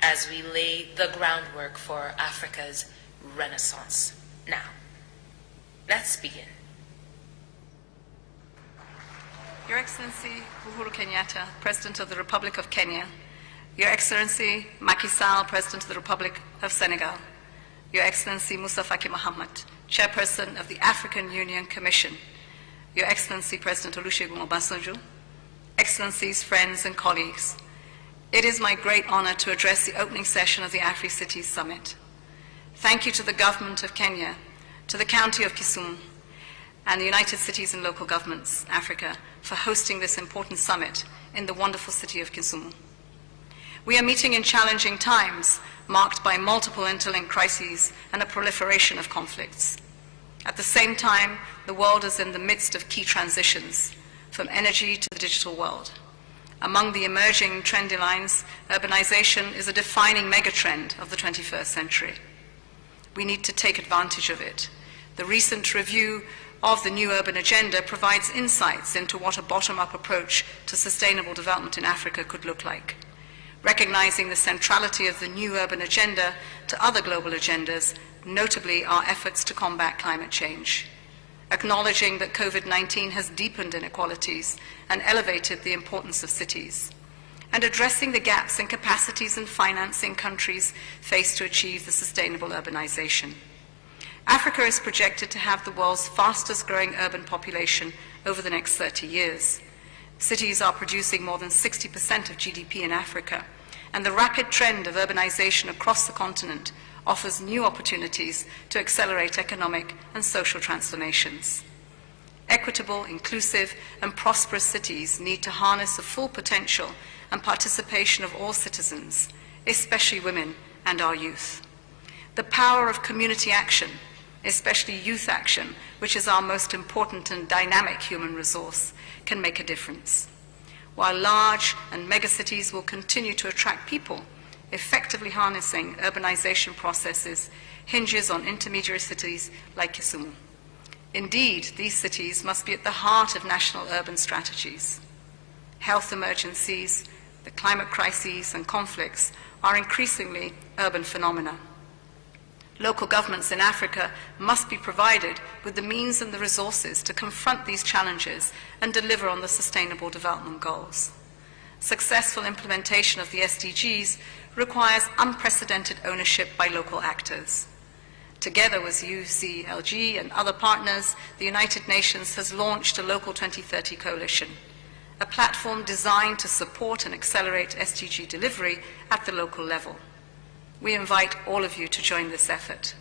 as we lay the groundwork for Africa's renaissance. Now, let's begin. Your Excellency Uhuru Kenyatta, President of the Republic of Kenya, Your Excellency Macky Sall, President of the Republic of Senegal, Your Excellency Moussa Faki Mohammed, Chairperson of the African Union Commission, Your Excellency President Olusegun Obasanjo, Excellencies, friends, and colleagues, it is my great honor to address the opening session of the AfriCities Summit. Thank you to the Government of Kenya, to the County of Kisumu, and the United Cities and Local Governments, Africa, for hosting this important summit in the wonderful city of Kisumu. We are meeting in challenging times, marked by multiple interlinked crises and a proliferation of conflicts. At the same time, the world is in the midst of key transitions, from energy to the digital world. Among the emerging trendy lines, urbanization is a defining megatrend of the 21st century. We need to take advantage of it. The recent review of the New Urban Agenda provides insights into what a bottom-up approach to sustainable development in Africa could look like. Recognizing the centrality of the New Urban Agenda to other global agendas, notably our efforts to combat climate change. Acknowledging that COVID-19 has deepened inequalities and elevated the importance of cities. And addressing the gaps in capacities and financing countries face to achieve the sustainable urbanization. Africa is projected to have the world's fastest growing urban population over the next 30 years. Cities are producing more than 60% of GDP in Africa, and the rapid trend of urbanization across the continent offers new opportunities to accelerate economic and social transformations. Equitable, inclusive, and prosperous cities need to harness the full potential and participation of all citizens, especially women and our youth. The power of community action, especially youth action, which is our most important and dynamic human resource, can make a difference. while large and megacities will continue to attract people, effectively harnessing urbanization processes hinges on intermediary cities like Kisumu. Indeed, these cities must be at the heart of national urban strategies. Health emergencies, the climate crises and conflicts are increasingly urban phenomena. Local governments in Africa must be provided with the means and the resources to confront these challenges and deliver on the Sustainable Development Goals. Successful implementation of the SDGs requires unprecedented ownership by local actors. Together with UCLG and other partners, the United Nations has launched a Local 2030 Coalition, a platform designed to support and accelerate SDG delivery at the local level. We invite all of you to join this effort.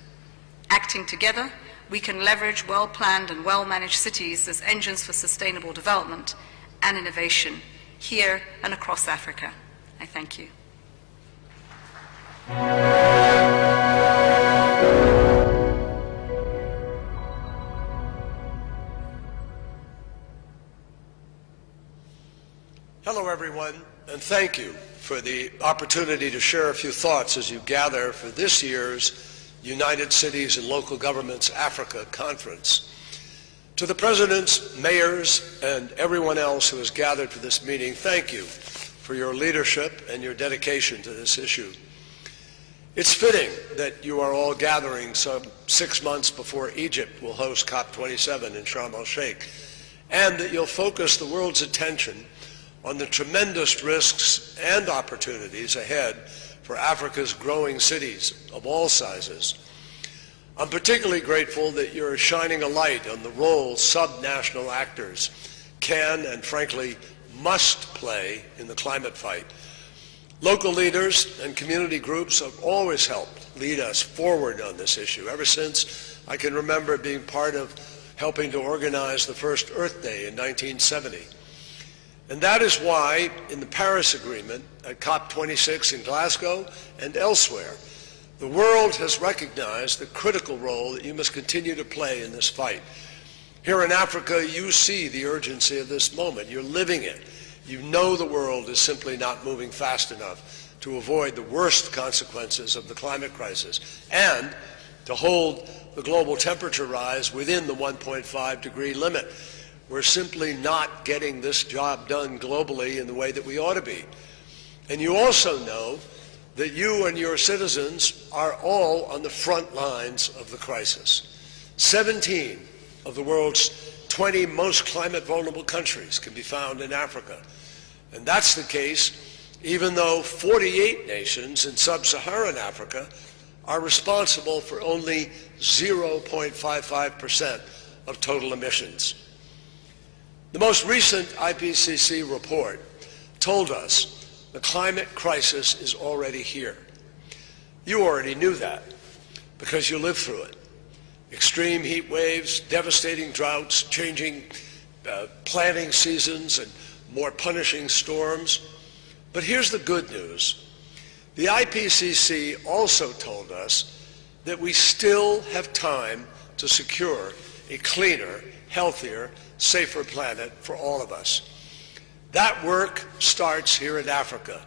Acting together, we can leverage well-planned and well-managed cities as engines for sustainable development and innovation here and across Africa. I thank you. Hello, everyone, and thank you for the opportunity to share a few thoughts as you gather for this year's United Cities and Local Governments Africa Conference. To the presidents, mayors, and everyone else who has gathered for this meeting, thank you for your leadership and your dedication to this issue. It's fitting that you are all gathering some 6 months before Egypt will host COP27 in Sharm el-Sheikh, and that you'll focus the world's attention on the tremendous risks and opportunities ahead for Africa's growing cities of all sizes. I'm particularly grateful that you're shining a light on the role subnational actors can and frankly must play in the climate fight. Local leaders and community groups have always helped lead us forward on this issue, ever since I can remember being part of helping to organize the first Earth Day in 1970. And that is why, in the Paris Agreement, at COP26 in Glasgow and elsewhere, the world has recognized the critical role that you must continue to play in this fight. Here in Africa, you see the urgency of this moment. You're living it. You know the world is simply not moving fast enough to avoid the worst consequences of the climate crisis and to hold the global temperature rise within the 1.5 degree limit. We're simply not getting this job done globally in the way that we ought to be. And you also know that you and your citizens are all on the front lines of the crisis. 17 of the world's 20 most climate vulnerable countries can be found in Africa. And that's the case even though 48 nations in sub-Saharan Africa are responsible for only 0.55% of total emissions. The most recent IPCC report told us the climate crisis is already here. You already knew that because you lived through it. Extreme heat waves, devastating droughts, changing planting seasons, and more punishing storms. But here's the good news. The IPCC also told us that we still have time to secure a cleaner, healthier, safer planet for all of us. That work starts here in Africa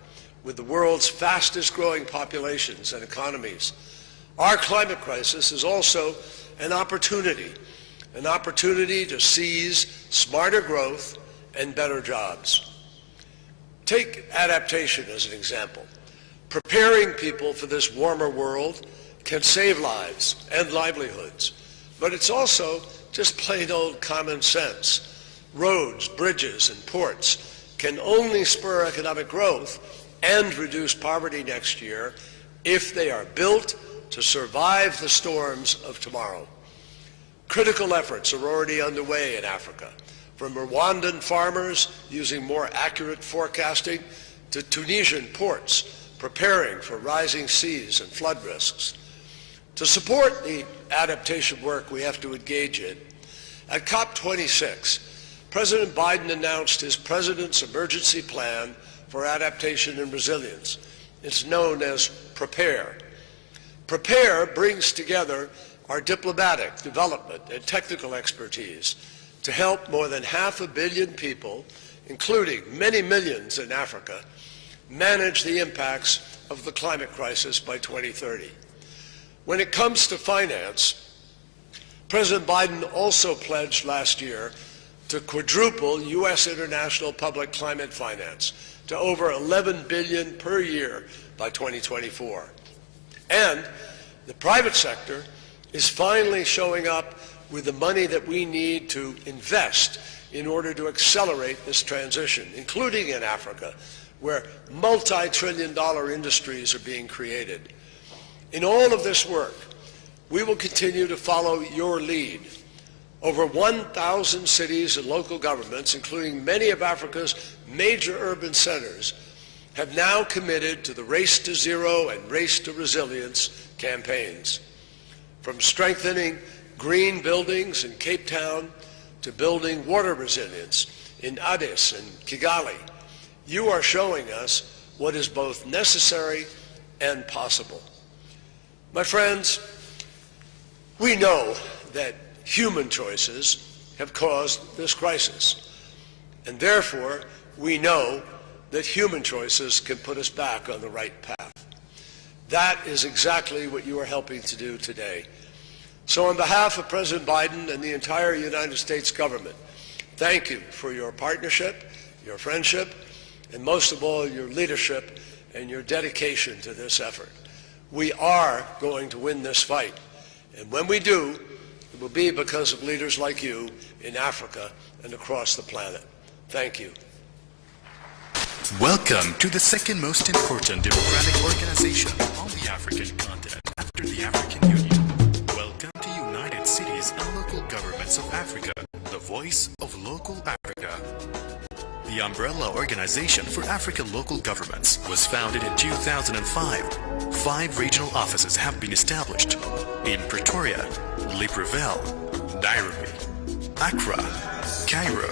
with the world's fastest growing populations and economies. Our climate crisis is also an opportunity to seize smarter growth and better jobs. Take adaptation as an example. Preparing people for this warmer world can save lives and livelihoods, but it's also just plain old common sense. Roads, bridges, and ports can only spur economic growth and reduce poverty next year if they are built to survive the storms of tomorrow. Critical efforts are already underway in Africa, from Rwandan farmers using more accurate forecasting to Tunisian ports preparing for rising seas and flood risks. To support the adaptation work we have to engage in, at COP26, President Biden announced his President's Emergency Plan for Adaptation and Resilience. It's known as PREPARE. PREPARE brings together our diplomatic, development, and technical expertise to help more than 500 million people including many millions in Africa, manage the impacts of the climate crisis by 2030. When it comes to finance, President Biden also pledged last year to quadruple U.S. international public climate finance to over $11 billion per year by 2024. And the private sector is finally showing up with the money that we need to invest in order to accelerate this transition, including in Africa, where multi-trillion-dollar industries are being created. In all of this work, we will continue to follow your lead. Over 1,000 cities and local governments, including many of Africa's major urban centers, have now committed to the Race to Zero and Race to Resilience campaigns. From strengthening green buildings in Cape Town to building water resilience in Addis and Kigali, you are showing us what is both necessary and possible. My friends, we know that human choices have caused this crisis, and therefore we know that human choices can put us back on the right path. That is exactly what you are helping to do today. So on behalf of President Biden and the entire United States government, thank you for your partnership, your friendship, and most of all, your leadership and your dedication to this effort. We are going to win this fight. And when we do, it will be because of leaders like you in Africa and across the planet. Thank you. Welcome to the second most important democratic organization on the African continent after the African Union. Welcome to United Cities and Local Governments of Africa, the voice of local Africa. The umbrella organization for African local governments was founded in 2005. 5 regional offices have been established in Pretoria, Libreville, Nairobi, Accra, Cairo.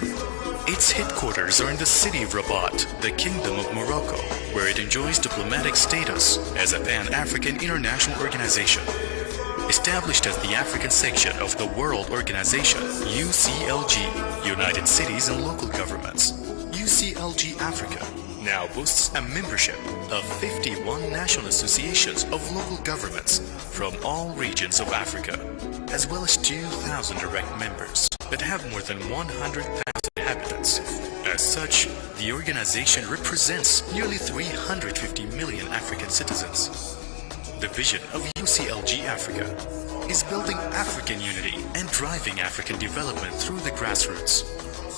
Its headquarters are in the city of Rabat, the Kingdom of Morocco, where it enjoys diplomatic status as a Pan-African international organization. Established as the African section of the World Organization, UCLG, United Cities and Local Governments, UCLG Africa now boasts a membership of 51 national associations of local governments from all regions of Africa, as well as 2,000 direct members that have more than 100,000 inhabitants. As such, the organization represents nearly 350 million African citizens. The vision of UCLG Africa is building African unity and driving African development through the grassroots.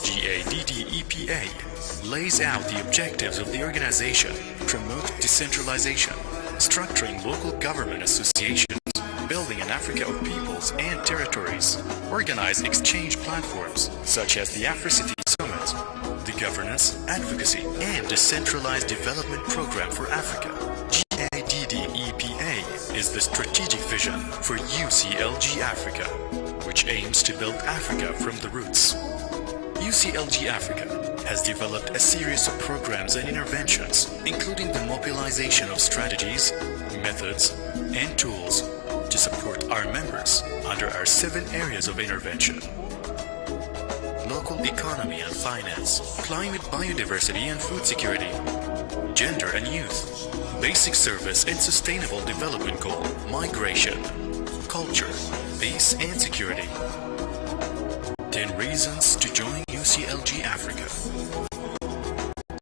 GADDEPA lays out the objectives of the organization: promote decentralization, structuring local government associations, building an Africa of peoples and territories, organize exchange platforms such as the AfriCities Summit, the Governance, Advocacy, and Decentralized Development Program for Africa. GADDEPA is the strategic vision for UCLG Africa, which aims to build Africa from the roots. UCLG Africa has developed a series of programs and interventions, including the mobilization of strategies, methods, and tools to support our members under our 7 areas of intervention: local economy and finance, climate, biodiversity and food security, gender and youth, basic service and sustainable development goal, migration, culture, peace and security. 10 reasons to join UCLG Africa.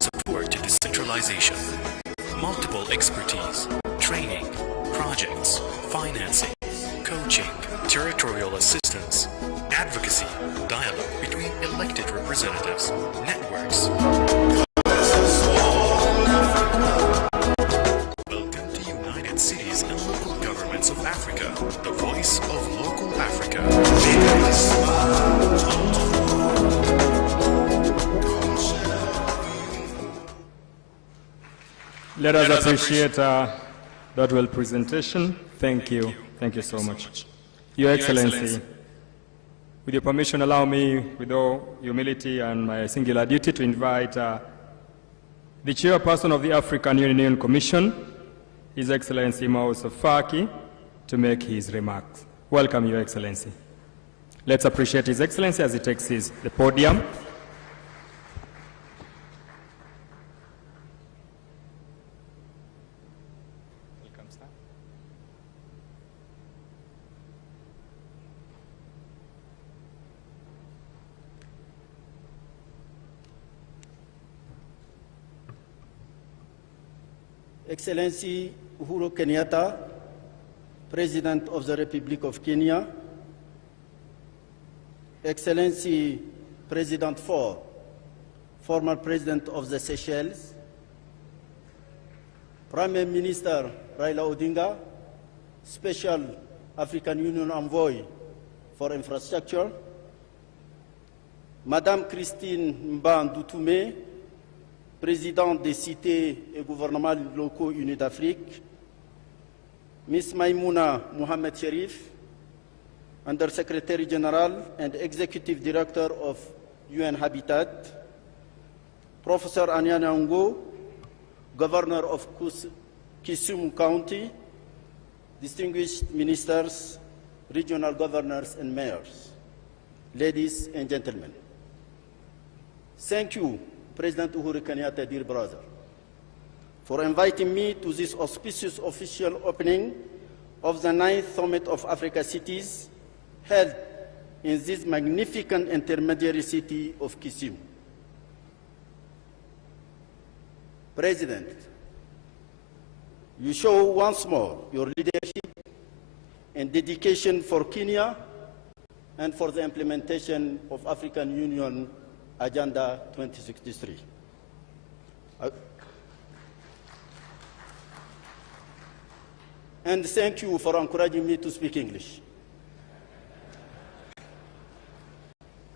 Support to decentralization, multiple expertise, training, projects, financing, coaching, territorial assistance, advocacy, dialogue between elected representatives, networks. Welcome to United Cities and Local Governments of Africa, the voice of local Africa. Let us appreciate that well presentation. Thank you. Thank you so much. Your Excellency, with your permission, allow me, with all humility and my singular duty, to invite the chairperson of the African Union Commission, His Excellency Moussa Faki, to make his remarks. Welcome, Your Excellency. Let's appreciate His Excellency as he takes the podium. Excellency Uhuru Kenyatta, President of the Republic of Kenya, Excellency President Faure, former President of the Seychelles, Prime Minister Raila Odinga, Special African Union Envoy for Infrastructure, Madame Christine Mbandoutoumé, Présidente des cités et gouvernements locaux unis d'Afrique, Ms. Maimouna Mohamed Sherif, Under-Secretary General and Executive Director of UN Habitat, Professor Anyana Ngo, Governor of Kisumu County, distinguished ministers, regional governors and mayors, ladies and gentlemen. Thank you, President Uhuru Kenyatta, dear brother, for inviting me to this auspicious official opening of the 9th Summit of AfriCities held in this magnificent intermediary city of Kisumu. President, you show once more your leadership and dedication for Kenya and for the implementation of African Union Agenda 2063. And thank you for encouraging me to speak English.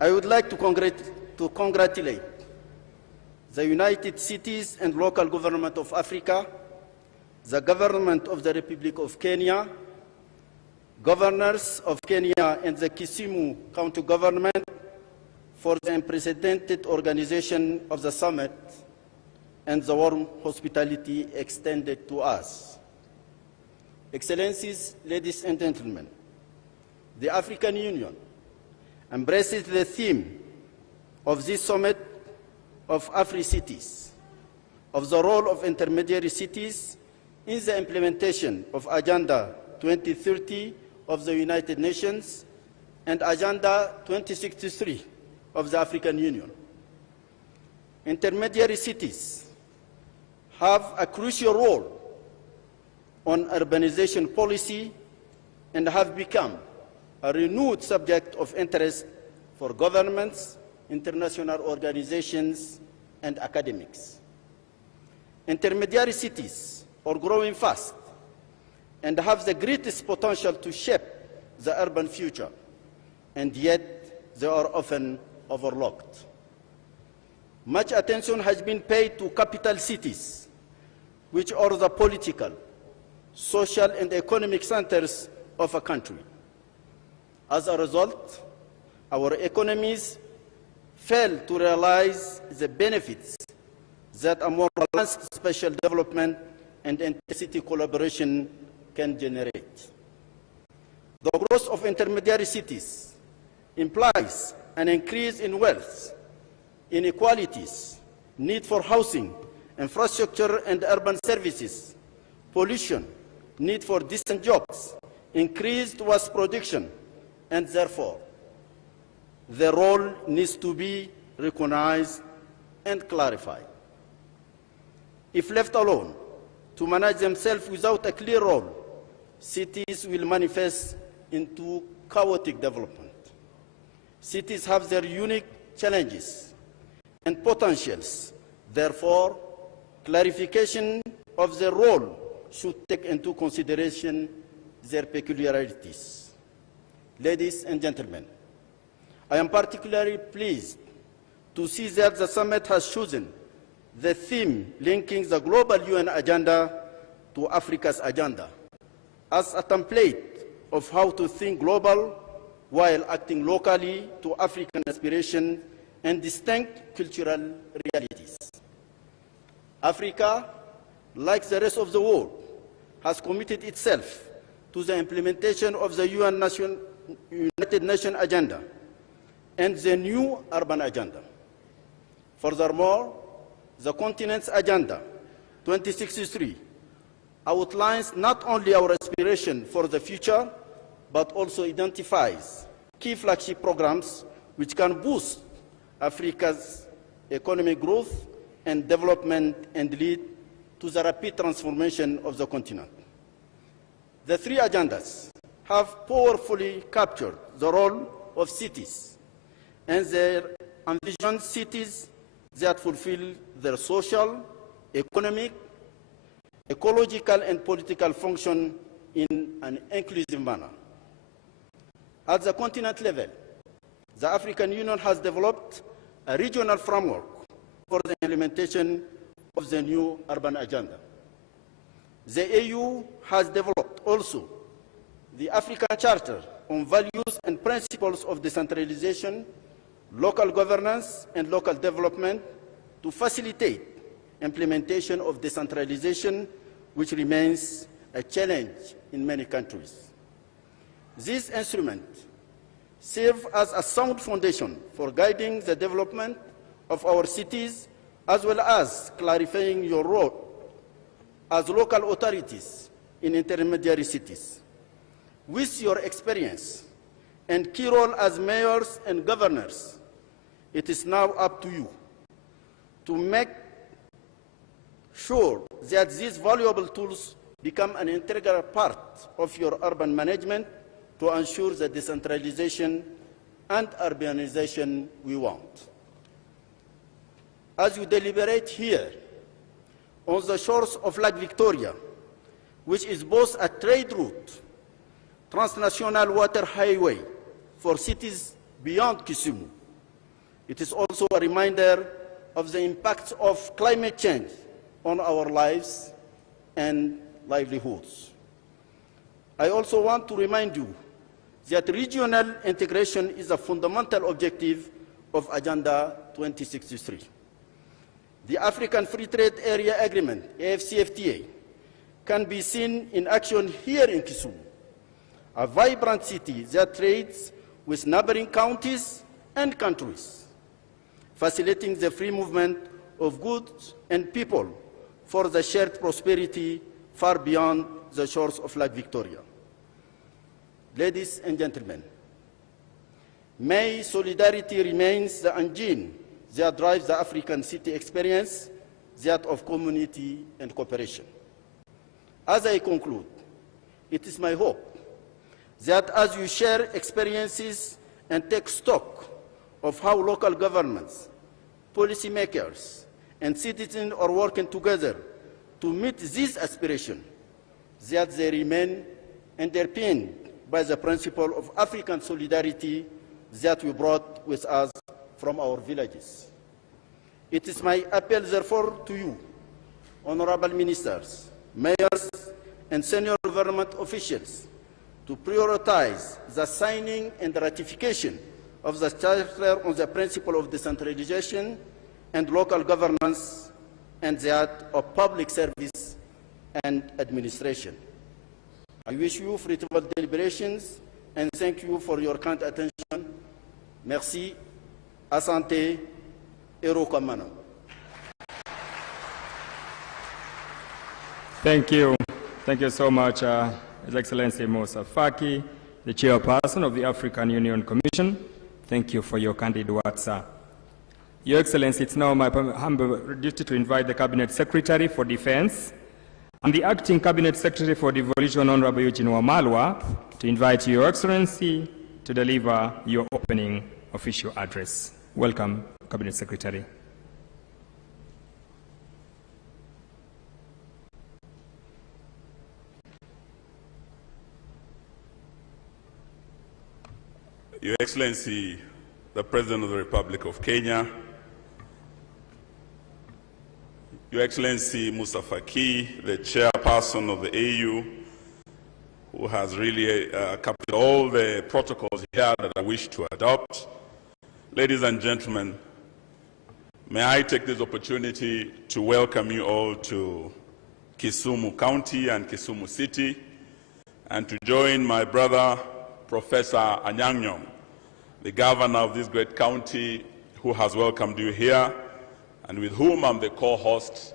I would like to congratulate the United Cities and Local Government of Africa, the Government of the Republic of Kenya, Governors of Kenya and the Kisumu County Government for the unprecedented organization of the summit and the warm hospitality extended to us. Excellencies, ladies and gentlemen, the African Union embraces the theme of this summit of AfriCities, of the role of intermediary cities in the implementation of Agenda 2030 of the United Nations and Agenda 2063 of the African Union. Intermediary cities have a crucial role on urbanization policy and have become a renewed subject of interest for governments, international organizations, and academics. Intermediary cities are growing fast and have the greatest potential to shape the urban future, and yet they are often overlooked. Much attention has been paid to capital cities, which are the political, social, and economic centers of a country. As a result, our economies fail to realize the benefits that a more balanced spatial development and intercity collaboration can generate. The growth of intermediary cities implies an increase in wealth, inequalities, need for housing, infrastructure and urban services, pollution, need for decent jobs, increased waste production, and therefore, the role needs to be recognized and clarified. If left alone to manage themselves without a clear role, cities will manifest into chaotic development. Cities have their unique challenges and potentials. Therefore, clarification of their role should take into consideration their peculiarities. Ladies and gentlemen, I am particularly pleased to see that the summit has chosen the theme linking the global UN agenda to Africa's agenda as a template of how to think global while acting locally to African aspirations and distinct cultural realities. Africa, like the rest of the world, has committed itself to the implementation of the United Nations agenda and the new urban agenda. Furthermore, the continent's agenda 2063 outlines not only our aspiration for the future, but also identifies key flagship programs which can boost Africa's economic growth and development and lead to the rapid transformation of the continent. The three agendas have powerfully captured the role of cities and their envisioned cities that fulfill their social, economic, ecological, and political function in an inclusive manner. At the continent level, the African Union has developed a regional framework for the implementation of the new urban agenda. The AU has developed also the African Charter on values and principles of decentralization, local governance, and local development to facilitate implementation of decentralization, which remains a challenge in many countries. This instrument serves as a sound foundation for guiding the development of our cities, as well as clarifying your role as local authorities in intermediary cities. With your experience and key role as mayors and governors, it is now up to you to make sure that these valuable tools become an integral part of your urban management to ensure the decentralization and urbanization we want. As you deliberate here on the shores of Lake Victoria, which is both a trade route, transnational water highway for cities beyond Kisumu, it is also a reminder of the impacts of climate change on our lives and livelihoods. I also want to remind you that regional integration is a fundamental objective of Agenda 2063. The African Free Trade Area Agreement, AfCFTA, can be seen in action here in Kisumu, a vibrant city that trades with neighboring counties and countries, facilitating the free movement of goods and people for the shared prosperity far beyond the shores of Lake Victoria. Ladies and gentlemen, may solidarity remains the engine that drives the African city experience, that of community and cooperation. As I conclude, it is my hope that as you share experiences and take stock of how local governments, policymakers, and citizens are working together to meet this aspiration, that they remain underpinned by the principle of African solidarity that we brought with us from our villages. It is my appeal, therefore, to you, honorable ministers, mayors, and senior government officials, to prioritize the signing and ratification of the Charter on the principle of decentralization and local governance, and that of public service and administration. I wish you fruitful deliberations and thank you for your kind attention. Merci, asante, erokamana. Thank you. Thank you so much, His Excellency Musa Faki, the Chairperson of the African Union Commission. Thank you for your candid words, sir. Your Excellency, it's now my humble duty to invite the Cabinet Secretary for Defense and the Acting Cabinet Secretary for Devolution, Honorable Eugene Wamalwa, to invite Your Excellency to deliver your opening official address. Welcome, Cabinet Secretary. Your Excellency, the President of the Republic of Kenya, Your Excellency Musa Faki, the Chairperson of the AU, who has really captured all the protocols here that I wish to adopt. Ladies and gentlemen, may I take this opportunity to welcome you all to Kisumu County and Kisumu City, and to join my brother, Professor Anyang', the governor of this great county, who has welcomed you here, and with whom I'm the co-host.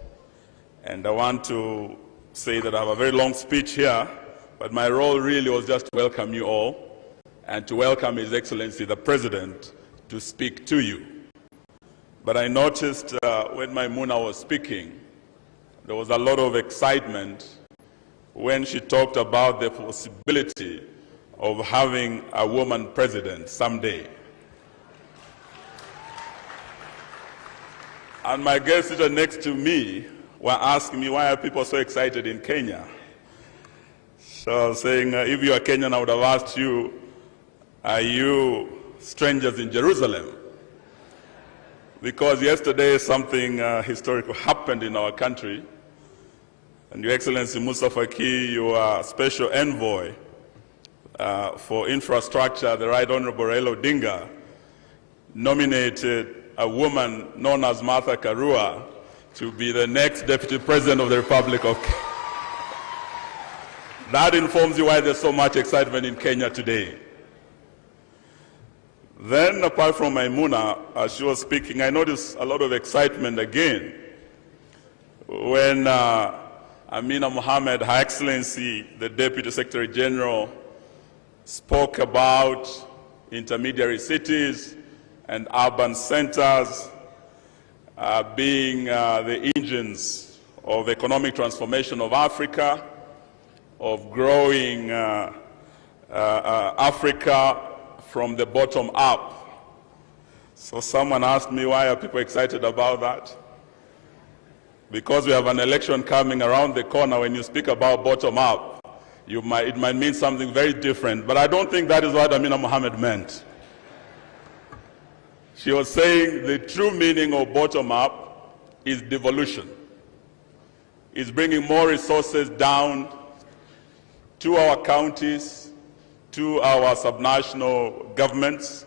And I want to say that I have a very long speech here, but my role really was just to welcome you all and to welcome His Excellency the President to speak to you. But I noticed when Maimuna was speaking there was a lot of excitement when she talked about the possibility of having a woman president someday. And my guests sitting next to me were asking me, why are people so excited in Kenya? So I was saying, if you are Kenyan, I would have asked you, are you strangers in Jerusalem? Because yesterday something historical happened in our country, and Your Excellency Musa Faki, your special envoy for infrastructure, the Right Honorable Raila Odinga, nominated a woman known as Martha Karua to be the next Deputy President of the Republic of Kenya. That informs you why there's so much excitement in Kenya today. Then, apart from Maimuna, as she was speaking, I noticed a lot of excitement again when Amina Mohammed, Her Excellency, the Deputy Secretary General, spoke about intermediary cities and urban centers being the engines of economic transformation of Africa, of growing Africa from the bottom up. So someone asked me, why are people excited about that? Because we have an election coming around the corner. When you speak about bottom up, it might mean something very different. But I don't think that is what Amina Mohammed meant. She was saying the true meaning of bottom up is devolution. It's bringing more resources down to our counties, to our subnational governments,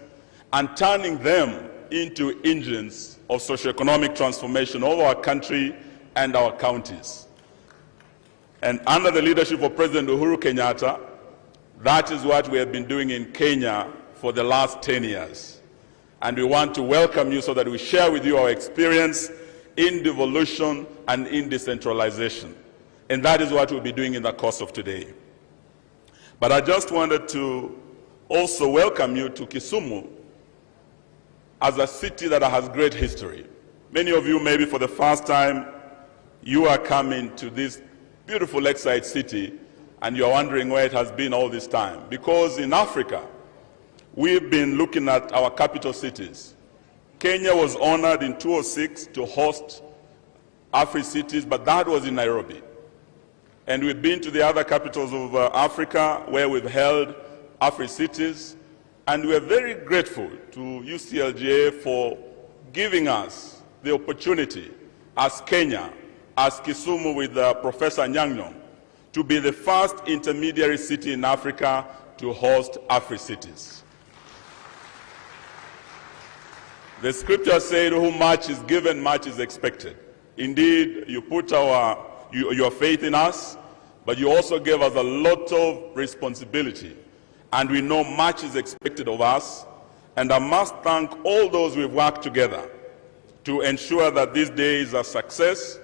and turning them into engines of socioeconomic transformation of our country and our counties. And under the leadership of President Uhuru Kenyatta, that is what we have been doing in Kenya for the last 10 years. And we want to welcome you so that we share with you our experience in devolution and in decentralization. And that is what we'll be doing in the course of today. But I just wanted to also welcome you to Kisumu as a city that has great history. Many of you, maybe for the first time, you are coming to this beautiful lakeside city and you're wondering where it has been all this time. Because in Africa, we've been looking at our capital cities. Kenya was honored in 2006 to host AfriCities, but that was in Nairobi. And we've been to the other capitals of Africa where we've held AfriCities, and we're very grateful to UCLG for giving us the opportunity as Kenya, as Kisumu with Professor Nyang'nyong, to be the first intermediary city in Africa to host AfriCities. The scripture said, who much is given, much is expected. Indeed, you put your faith in us, but you also gave us a lot of responsibility. And we know much is expected of us. And I must thank all those we've worked together to ensure that this day is a success.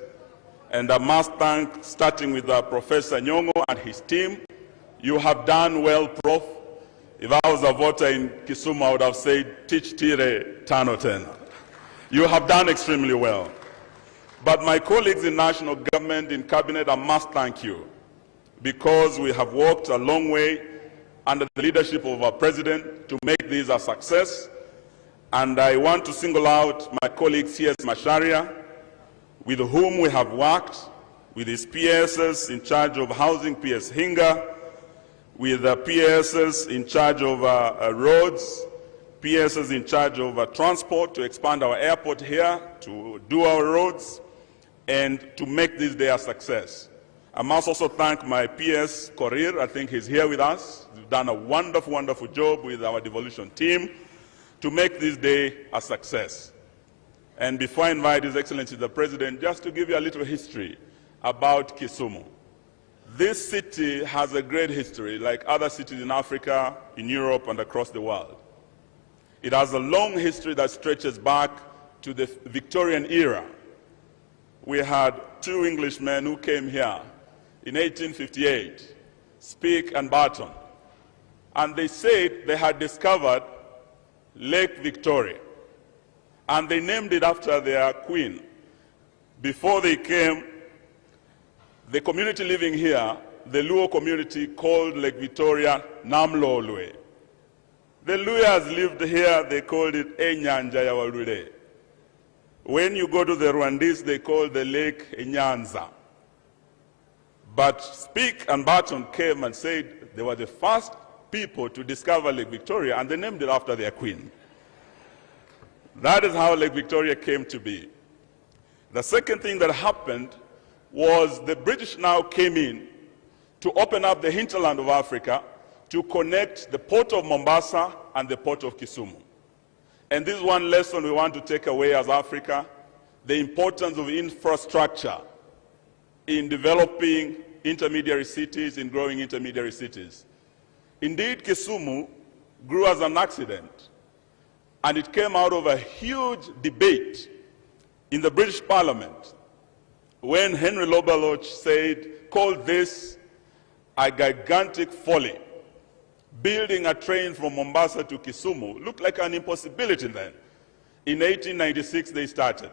And I must thank, starting with Professor Nyong'o and his team. You have done well, Prof. If I was a voter in Kisumu, I would have said, teach tire tano tena. You have done extremely well. But my colleagues in national government, in cabinet, I must thank you, because we have walked a long way under the leadership of our president to make this a success. And I want to single out my colleague C.S. Macharia, with whom we have worked, with his PSs in charge of housing, PS Hinga, with the PSs in charge of roads, PSs in charge of transport to expand our airport here, to do our roads, and to make this day a success. I must also thank my PS, Korir. I think he's here with us. He's done a wonderful, wonderful job with our devolution team to make this day a success. And before I invite His Excellency the President, just to give you a little history about Kisumu. This city has a great history, like other cities in Africa, in Europe, and across the world. It has a long history that stretches back to the Victorian era. We had two Englishmen who came here in 1858, Speke and Barton, and they said they had discovered Lake Victoria, and they named it after their queen. Before they came, the community living here, the Luo community, called Lake Victoria Namlolwe. The Luyas lived here, they called it Enyanja ya Walude. When you go to the Rwandese, they call the lake Enyanza. But Speke and Barton came and said they were the first people to discover Lake Victoria, and they named it after their queen. That is how Lake Victoria came to be. The second thing that happened was the British now came in to open up the hinterland of Africa to connect the port of Mombasa and the port of Kisumu. And this is one lesson we want to take away as Africa, the importance of infrastructure in developing intermediary cities, in growing intermediary cities. Indeed, Kisumu grew as an accident, and it came out of a huge debate in the British Parliament when Henry Lobaloch called this a gigantic folly. Building a train from Mombasa to Kisumu looked like an impossibility then. In 1896 they started,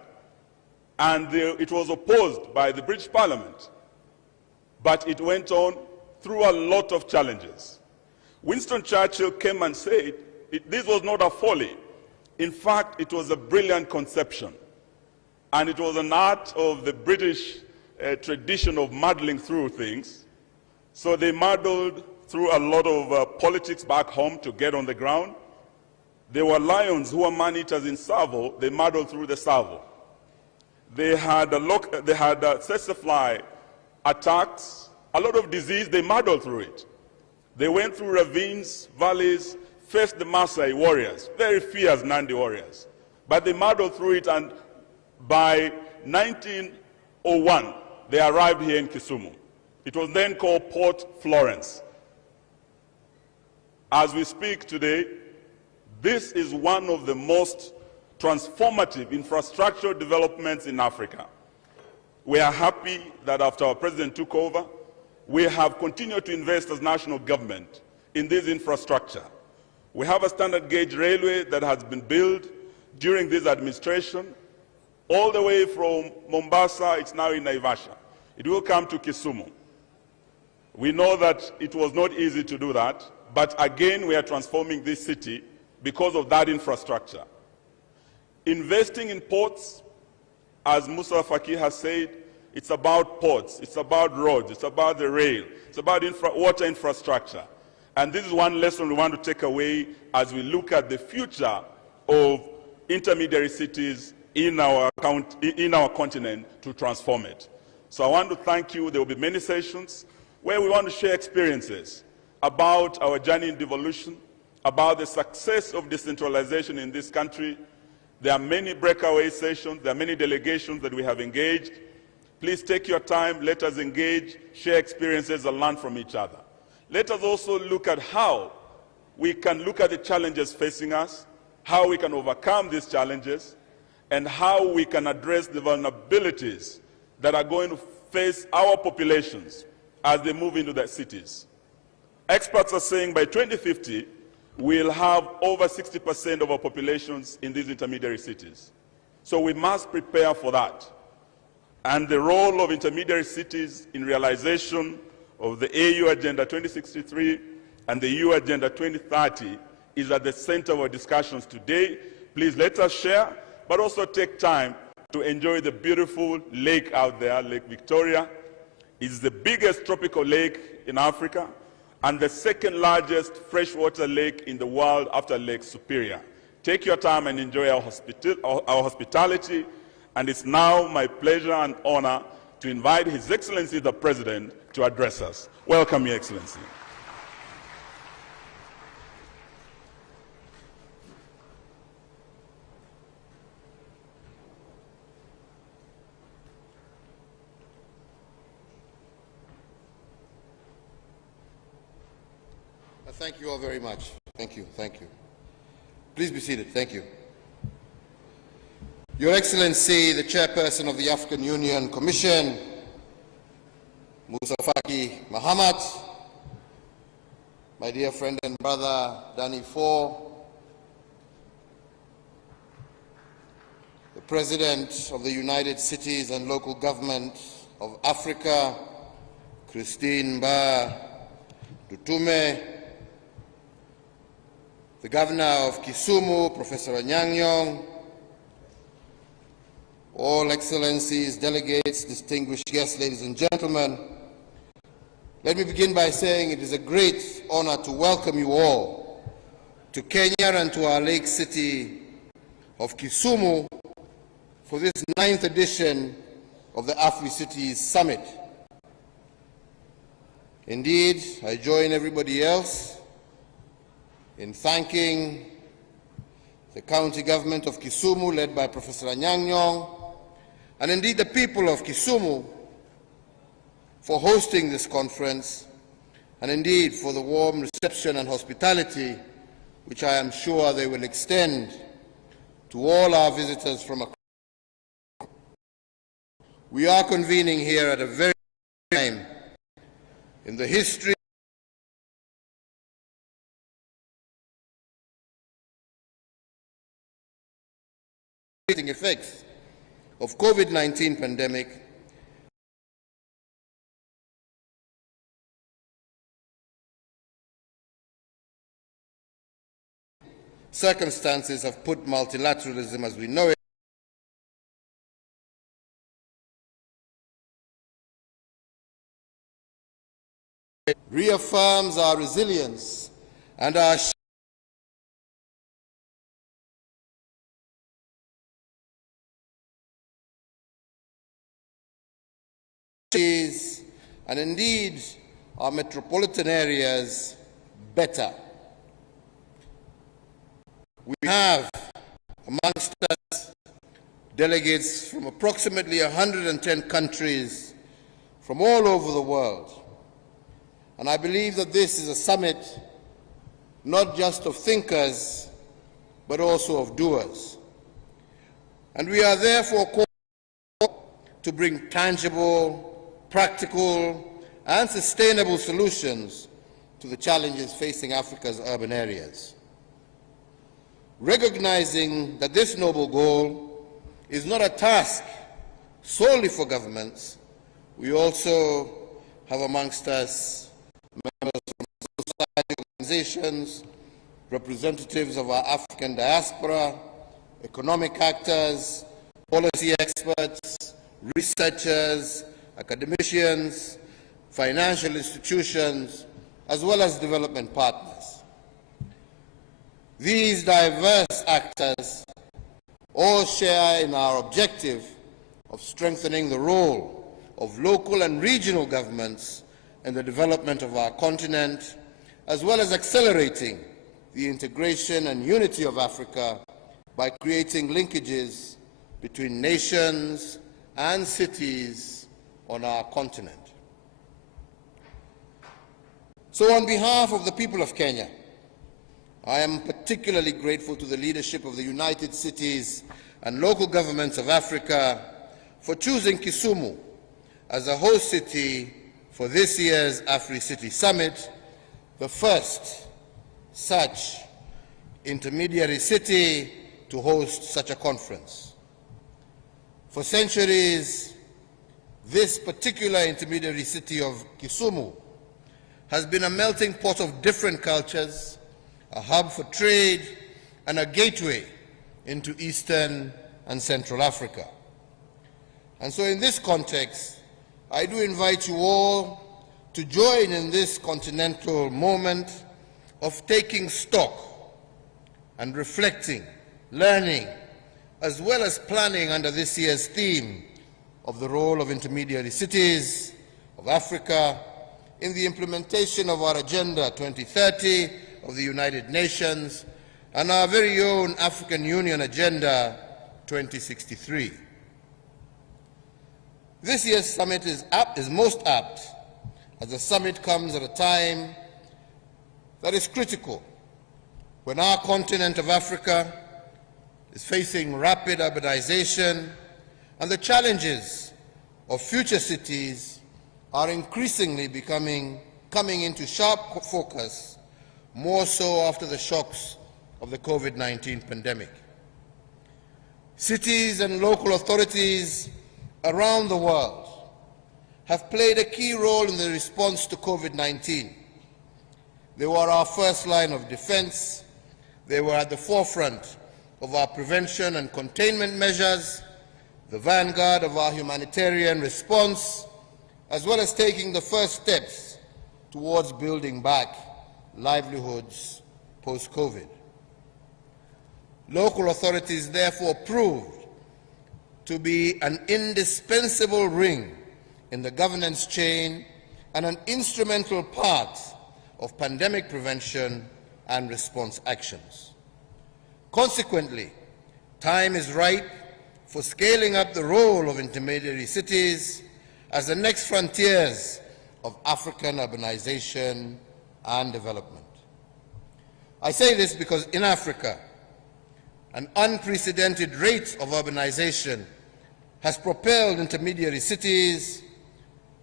and it was opposed by the British Parliament, but it went on through a lot of challenges. Winston Churchill came and said this was not a folly. In fact, it was a brilliant conception, and it was an art of the British tradition of muddling through things. So they muddled through a lot of politics back home to get on the ground. There were lions who were man-eaters in Savo. They muddled through the Savo. They had tsetse attacks, a lot of disease. They muddled through it. They went through ravines, valleys, faced the Maasai warriors, very fierce Nandi warriors. But they muddled through it, and by 1901, they arrived here in Kisumu. It was then called Port Florence. As we speak today, this is one of the most transformative infrastructural developments in Africa. We are happy that after our president took over, we have continued to invest as national government in this infrastructure. We have a standard gauge railway that has been built during this administration, all the way from Mombasa. It's now in Naivasha. It will come to Kisumu. We know that it was not easy to do that, but again, we are transforming this city because of that infrastructure. Investing in ports, as Musa Faki has said, it's about ports, it's about roads, it's about the rail, it's about water infrastructure. And this is one lesson we want to take away as we look at the future of intermediary cities in our continent to transform it. So I want to thank you. There will be many sessions where we want to share experiences about our journey in devolution, about the success of decentralization in this country. There are many breakaway sessions, there are many delegations that we have engaged. Please take your time, let us engage, share experiences and learn from each other. Let us also look at how we can look at the challenges facing us, how we can overcome these challenges, and how we can address the vulnerabilities that are going to face our populations as they move into their cities. Experts are saying by 2050, we'll have over 60% of our populations in these intermediary cities. So we must prepare for that. And the role of intermediary cities in realization of the AU Agenda 2063 and the EU Agenda 2030 is at the center of our discussions today. Please let us share, but also take time to enjoy the beautiful lake out there, Lake Victoria. It's the biggest tropical lake in Africa and the second largest freshwater lake in the world after Lake Superior. Take your time and enjoy our hospitality, and it's now my pleasure and honor to invite His Excellency the President to address us. Welcome, Your Excellency. Thank you all very much. Thank you. Thank you. Please be seated. Thank you. Your Excellency, the Chairperson of the African Union Commission, Musa Faki Mahamat, my dear friend and brother Danny Fo, the President of the United Cities and Local Government of Africa, Christine Ba Dutume, the Governor of Kisumu, Professor Anyang', all Excellencies, delegates, distinguished guests, ladies and gentlemen, let me begin by saying it is a great honor to welcome you all to Kenya and to our lake city of Kisumu for this 9th edition of the AfriCities Summit. Indeed, I join everybody else in thanking the county government of Kisumu, led by Professor Anyang', and indeed the people of Kisumu for hosting this conference, and indeed for the warm reception and hospitality which I am sure they will extend to all our visitors from across. We are convening here at a very time in the history effects of COVID-19 pandemic circumstances have put multilateralism as we know it reaffirms our resilience and our and indeed our metropolitan areas better. We have amongst us delegates from approximately 110 countries from all over the world. And I believe that this is a summit not just of thinkers, but also of doers. And we are therefore called to bring tangible, practical, and sustainable solutions to the challenges facing Africa's urban areas. Recognizing that this noble goal is not a task solely for governments, we also have amongst us members from society organizations, representatives of our African diaspora, economic actors, policy experts, researchers, academicians, financial institutions, as well as development partners. These diverse actors all share in our objective of strengthening the role of local and regional governments in the development of our continent, as well as accelerating the integration and unity of Africa by creating linkages between nations and cities on our continent. So on behalf of the people of Kenya, I am particularly grateful to the leadership of the United Cities and local governments of Africa for choosing Kisumu as a host city for this year's AfriCities Summit, the first such intermediary city to host such a conference. For centuries, this particular intermediary city of Kisumu has been a melting pot of different cultures, a hub for trade, and a gateway into Eastern and Central Africa. And so in this context, I do invite you all to join in this continental moment of taking stock and reflecting, learning, as well as planning under this year's theme of the role of intermediary cities of Africa in the implementation of our Agenda 2030 of the United Nations and our very own African Union Agenda 2063. This year's summit is most apt as the summit comes at a time that is critical when our continent of Africa is facing rapid urbanization and the challenges of future cities are increasingly coming into sharp focus, more so after the shocks of the COVID-19 pandemic. Cities and local authorities around the world have played a key role in the response to COVID-19. They were our first line of defense. They were at the forefront of our prevention and containment measures, the vanguard of our humanitarian response, as well as taking the first steps towards building back livelihoods post-COVID. Local authorities therefore proved to be an indispensable ring in the governance chain and an instrumental part of pandemic prevention and response actions. Consequently, time is ripe for scaling up the role of intermediary cities as the next frontiers of African urbanization and development. I say this because in Africa, an unprecedented rate of urbanization has propelled intermediary cities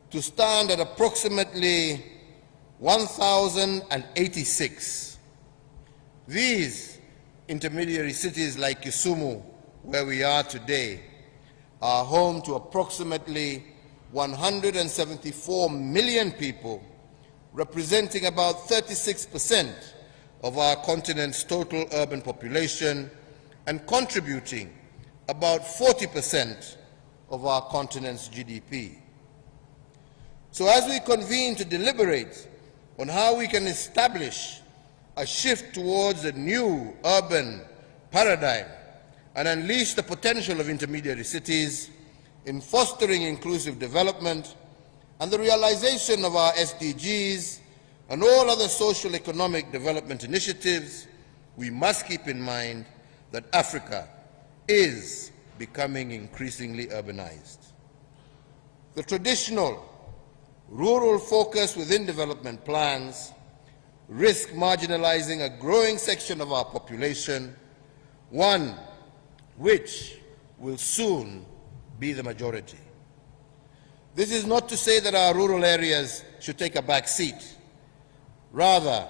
to stand at approximately 1,086. These intermediary cities like Kisumu, where we are today, are home to approximately 174 million people, representing about 36% of our continent's total urban population and contributing about 40% of our continent's GDP. So as we convene to deliberate on how we can establish a shift towards a new urban paradigm and unleash the potential of intermediary cities in fostering inclusive development and the realization of our SDGs and all other social economic development initiatives, we must keep in mind that Africa is becoming increasingly urbanized. The traditional rural focus within development plans risk marginalizing a growing section of our population, one which will soon be the majority. This is not to say that our rural areas should take a back seat. Rather,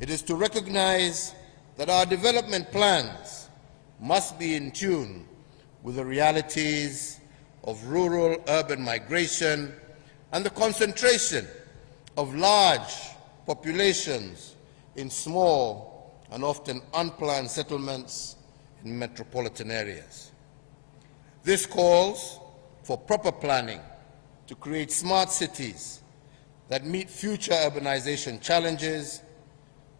it is to recognize that our development plans must be in tune with the realities of rural-urban migration and the concentration of large populations in small and often unplanned settlements in metropolitan areas. This calls for proper planning to create smart cities that meet future urbanization challenges,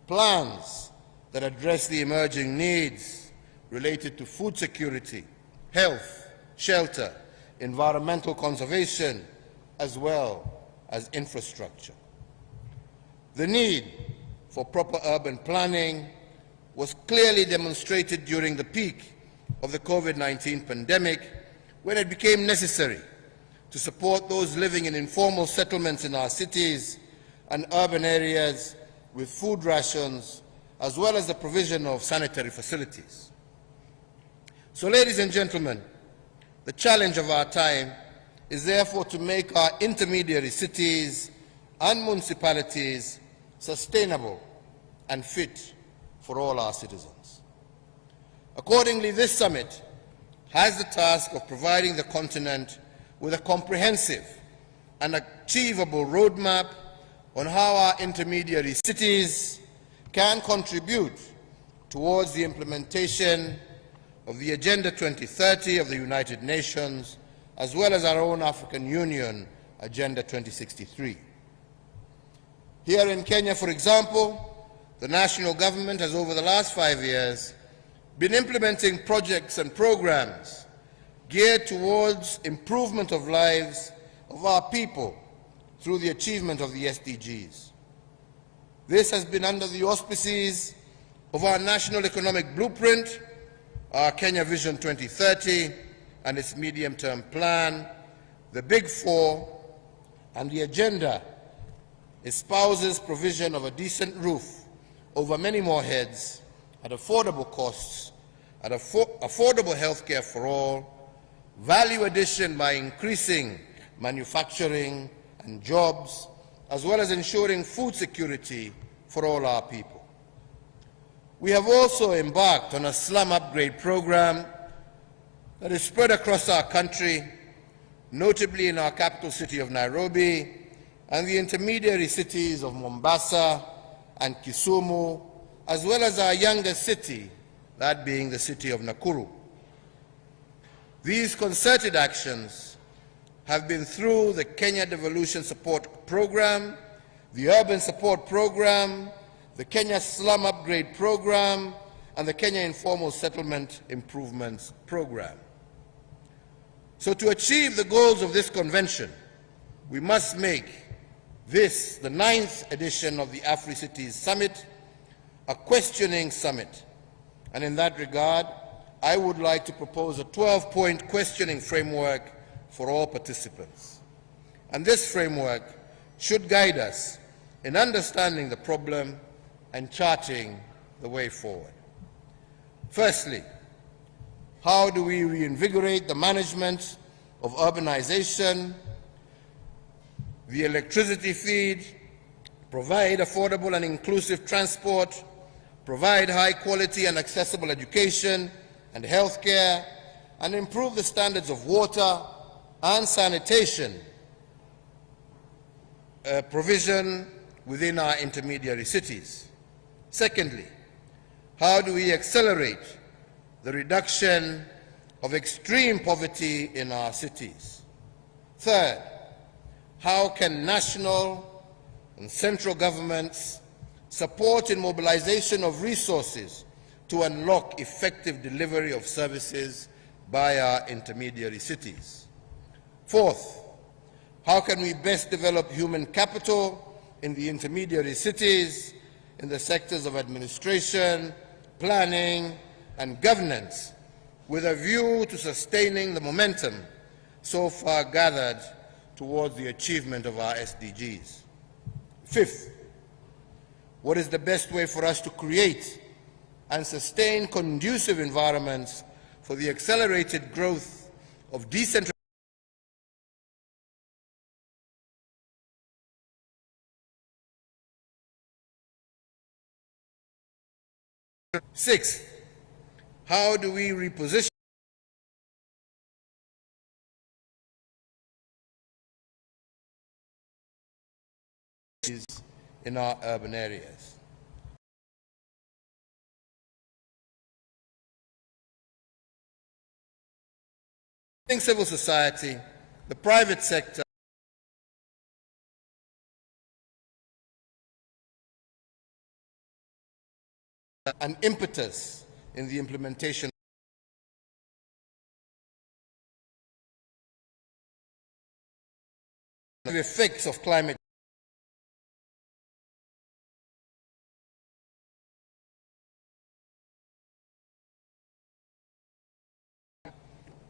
plans that address the emerging needs related to food security, health, shelter, environmental conservation, as well as infrastructure. The need for proper urban planning was clearly demonstrated during the peak of the COVID-19 pandemic, when it became necessary to support those living in informal settlements in our cities and urban areas with food rations, as well as the provision of sanitary facilities. So, ladies and gentlemen, the challenge of our time is therefore to make our intermediary cities and municipalities sustainable and fit for all our citizens. Accordingly, this summit has the task of providing the continent with a comprehensive and achievable roadmap on how our intermediary cities can contribute towards the implementation of the Agenda 2030 of the United Nations, as well as our own African Union Agenda 2063. Here in Kenya, for example, the national government has over the last 5 years been implementing projects and programs geared towards improvement of lives of our people through the achievement of the SDGs. This has been under the auspices of our National Economic Blueprint, our Kenya Vision 2030 and its medium-term plan, the Big Four, and the agenda espouses provision of a decent roof over many more heads at affordable costs, at affordable health care for all, value addition by increasing manufacturing and jobs, as well as ensuring food security for all our people. We have also embarked on a slum upgrade program that is spread across our country, notably in our capital city of Nairobi, and the intermediary cities of Mombasa and Kisumu, as well as our youngest city, that being the city of Nakuru. These concerted actions have been through the Kenya Devolution Support Program, the Urban Support Program, the Kenya Slum Upgrade Program, and the Kenya Informal Settlement Improvements Program. So to achieve the goals of this convention, we must make this, the 9th edition of the AfriCities Summit, a questioning summit. And in that regard, I would like to propose a 12-point questioning framework for all participants. And this framework should guide us in understanding the problem and charting the way forward. Firstly, how do we reinvigorate the management of urbanization, the electricity feed, provide affordable and inclusive transport, provide high quality and accessible education and health care, and improve the standards of water and sanitation provision within our intermediary cities? Secondly, how do we accelerate the reduction of extreme poverty in our cities? Third, how can national and central governments support in mobilization of resources to unlock effective delivery of services by our intermediary cities? Fourth, how can we best develop human capital in the intermediary cities in the sectors of administration, planning, and governance with a view to sustaining the momentum so far gathered towards the achievement of our SDGs? Fifth, what is the best way for us to create and sustain conducive environments for the accelerated growth of decentralized Sixth, how do we reposition in our urban areas? In civil society, the private sector, an impetus in the implementation of the effects of climate.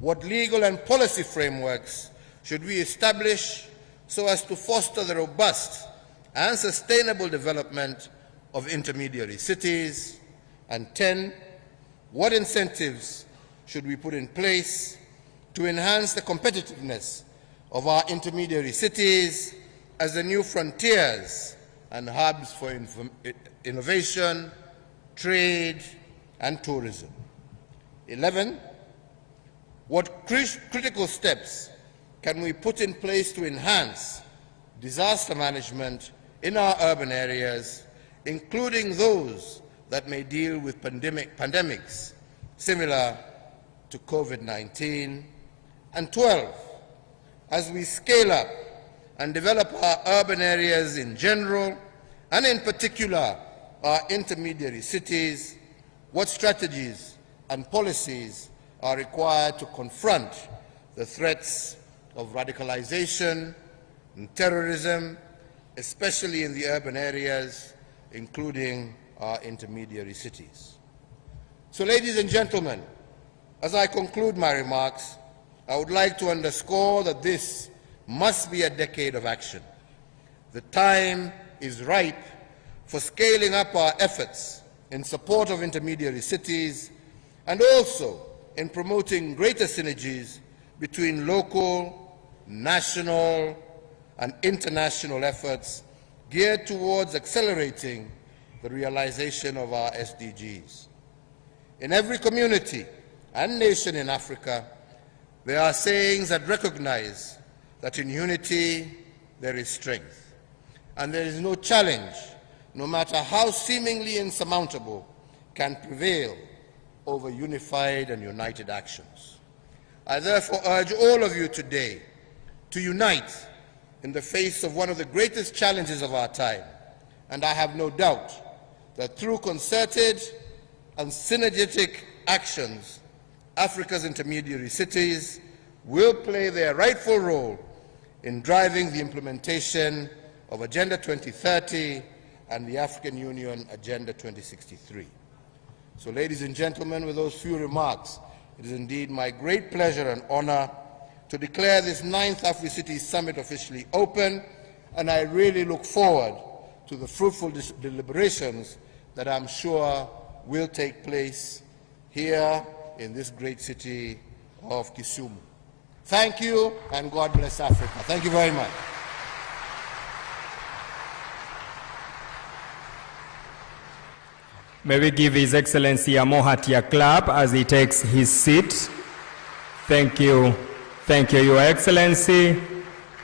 What legal and policy frameworks should we establish so as to foster the robust and sustainable development of intermediary cities? And 10, what incentives should we put in place to enhance the competitiveness of our intermediary cities as the new frontiers and hubs for innovation, trade, and tourism? 11, what critical steps can we put in place to enhance disaster management in our urban areas, including those that may deal with pandemics similar to COVID-19? And 12, as we scale up and develop our urban areas in general, and in particular our intermediary cities, what strategies and policies are required to confront the threats of radicalization and terrorism, especially in the urban areas, including our intermediary cities? So, ladies and gentlemen, as I conclude my remarks, I would like to underscore that this must be a decade of action. The time is ripe for scaling up our efforts in support of intermediary cities and also in promoting greater synergies between local, national, and international efforts geared towards accelerating the realization of our SDGs. In every community and nation in Africa, There are sayings that recognize that in unity there is strength, and there is no challenge, no matter how seemingly insurmountable, can prevail over unified and united actions. I therefore urge all of you today to unite in the face of one of the greatest challenges of our time, and I have no doubt that through concerted and synergetic actions, Africa's intermediary cities will play their rightful role in driving the implementation of Agenda 2030 and the African Union Agenda 2063. So, ladies and gentlemen, with those few remarks, it is indeed my great pleasure and honor to declare this 9th AfriCities Summit officially open, and I really look forward to the fruitful deliberations that I'm sure will take place here in this great city of Kisumu. Thank you, and God bless Africa. Thank you very much. May we give His Excellency a Mohatia clap as he takes his seat. Thank you. Thank you, Your Excellency,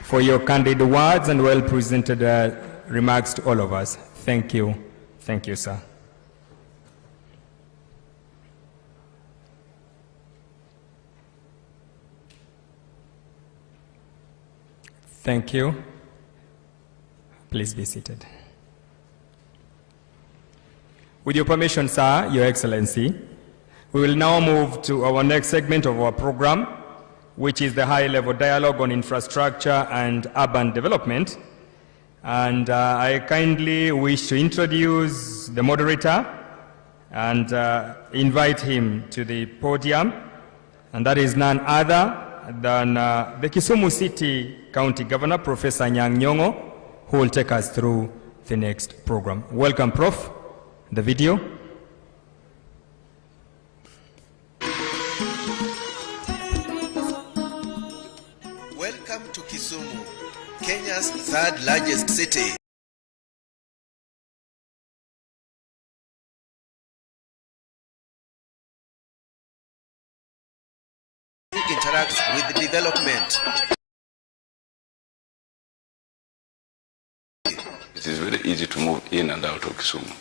for your candid words and well-presented remarks to all of us. Thank you. Thank you, sir. Thank you. Please be seated. With your permission, sir, Your Excellency, we will now move to our next segment of our program, which is the high-level dialogue on infrastructure and urban development. And I kindly wish to introduce the moderator and invite him to the podium, and that is none other than the Kisumu City County Governor, Professor Anyang' Nyong'o, who will take us through the next program. Welcome, Prof. The video. Welcome to Kisumu, Kenya's third largest city. Interacts with the development. It is very easy to move in and out of Kisumu.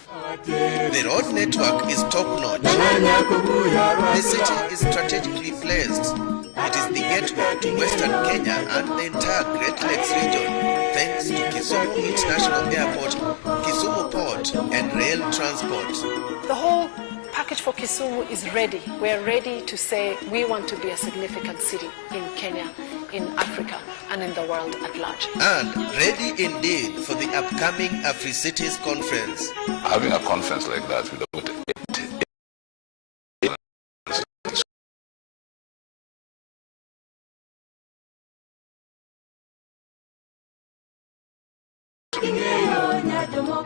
The road network is top-notch. The city is strategically placed. It is the gateway to Western Kenya and the entire Great Lakes region, thanks to Kisumu International Airport, Kisumu Port, and rail transport. The whole package for Kisumu is ready. We're ready to say we want to be a significant city in Kenya, in Africa, and in the world at large. And ready indeed for the upcoming AfriCities conference. Having a conference like that without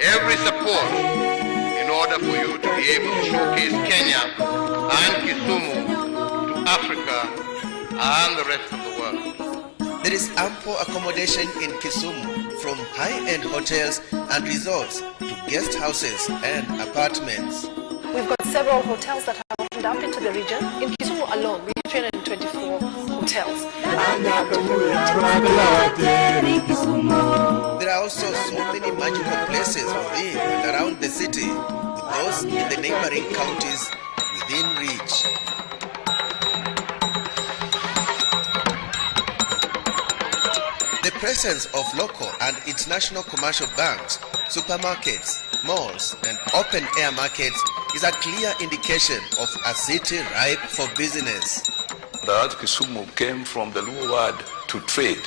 every support in order for you to be able to showcase Kenya and Kisumu to Africa and the rest of the world. There is ample accommodation in Kisumu, from high-end hotels and resorts to guest houses and apartments. We've got several hotels that have opened up into the region. In Kisumu alone, we have 324 hotels. There are also so many magical places within and around the city, with those in the neighboring counties within reach. The presence of local and international commercial banks, supermarkets, malls, and open-air markets is a clear indication of a city ripe for business. The word Kisumu came from the Luo word to trade,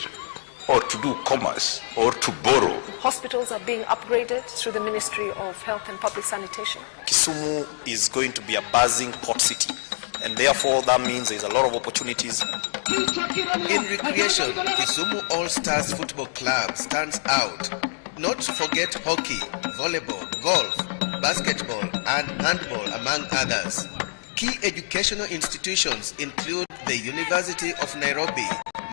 or to do commerce, or to borrow. Hospitals are being upgraded through the Ministry of Health and Public Sanitation. Kisumu is going to be a buzzing port city, and therefore that means there's a lot of opportunities. In recreation, Kisumu All-Stars Football Club stands out. Not to forget hockey, volleyball, golf, basketball, and handball, among others. Key educational institutions include the University of Nairobi,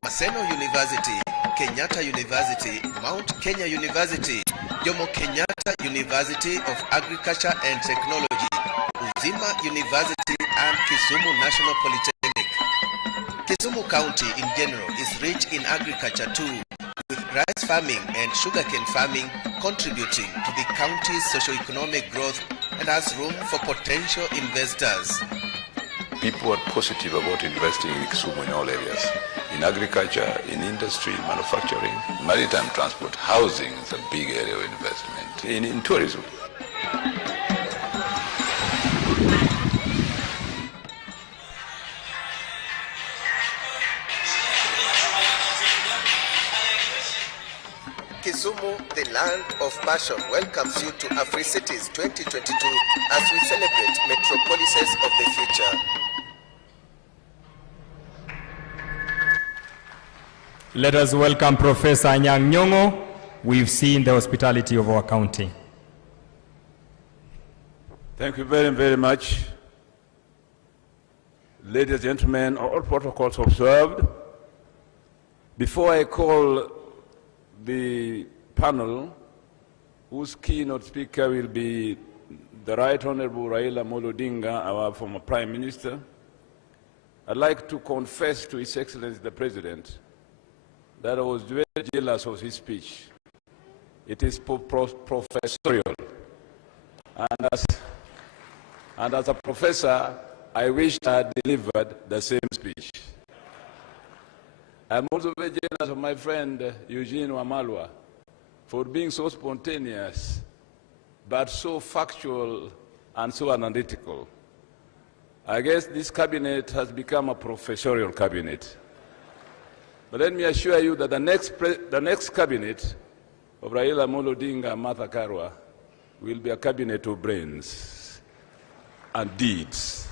Maseno University, Kenyatta University, Mount Kenya University, Jomo Kenyatta University of Agriculture and Technology, Uzima University, and Kisumu National Polytechnic. Kisumu County in general is rich in agriculture too, with rice farming and sugarcane farming contributing to the county's socio-economic growth and has room for potential investors. People are positive about investing in Kisumu in all areas. In agriculture, in industry, manufacturing, maritime transport, housing is a big area of investment. In tourism. Kisumu, the land of passion, welcomes you to AfriCities 2022 as we celebrate metropolises of the future. Let us welcome Professor Anyang' Nyong'o. We've seen the hospitality of our county. Thank you very, very much. Ladies and gentlemen, all protocols observed. Before I call the panel, whose keynote speaker will be the Right Honorable Raila Amolo Odinga, our former Prime Minister, I'd like to confess to His Excellency the President that I was very jealous of his speech. It is professorial. And as a professor, I wish I had delivered the same speech. I'm also very jealous of my friend Eugene Wamalwa for being so spontaneous, but so factual and so analytical. I guess this cabinet has become a professorial cabinet. But let me assure you that the next cabinet of Raila Amolo Odinga and Martha Karua will be a cabinet of brains and deeds.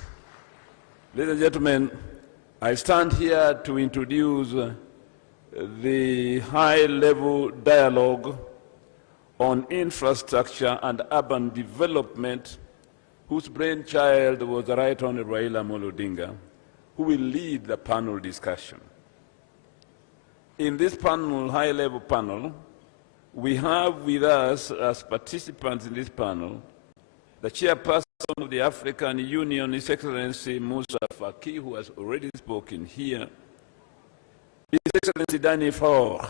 Ladies and gentlemen, I stand here to introduce the high-level dialogue on infrastructure and urban development, whose brainchild was the Right Honorable Raila Amolo Odinga, who will lead the panel discussion. In this panel, high-level panel, we have with us as participants in this panel the chairperson of the African Union, His Excellency Musa Faki, who has already spoken here, His Excellency Danny Faure,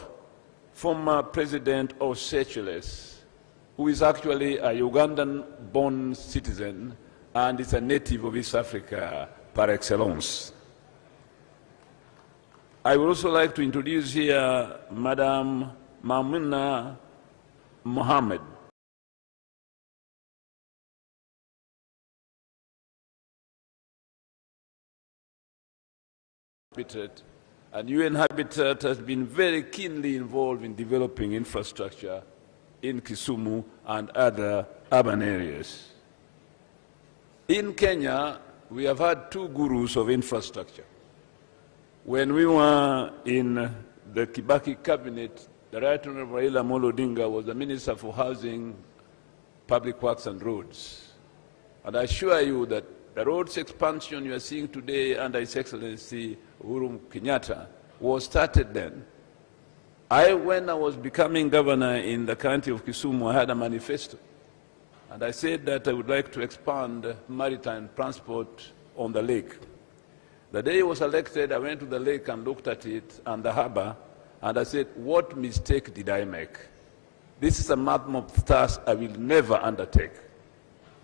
former president of Seychelles, who is actually a Ugandan-born citizen and is a native of East Africa par excellence. I would also like to introduce here Madam Mamouna Mohammed, and UN Habitat has been very keenly involved in developing infrastructure in Kisumu and other urban areas. In Kenya, we have had two gurus of infrastructure. When we were in the Kibaki cabinet, the Right Honorable Raila Amolo Odinga was the Minister for Housing, Public Works and Roads. And I assure you that the roads expansion you are seeing today under His Excellency Uhuru Kenyatta was started then. When I was becoming governor in the county of Kisumu, I had a manifesto. And I said that I would like to expand maritime transport on the lake. The day he was elected, I went to the lake and looked at it and the harbor, and I said, what mistake did I make? This is a mathematical task I will never undertake.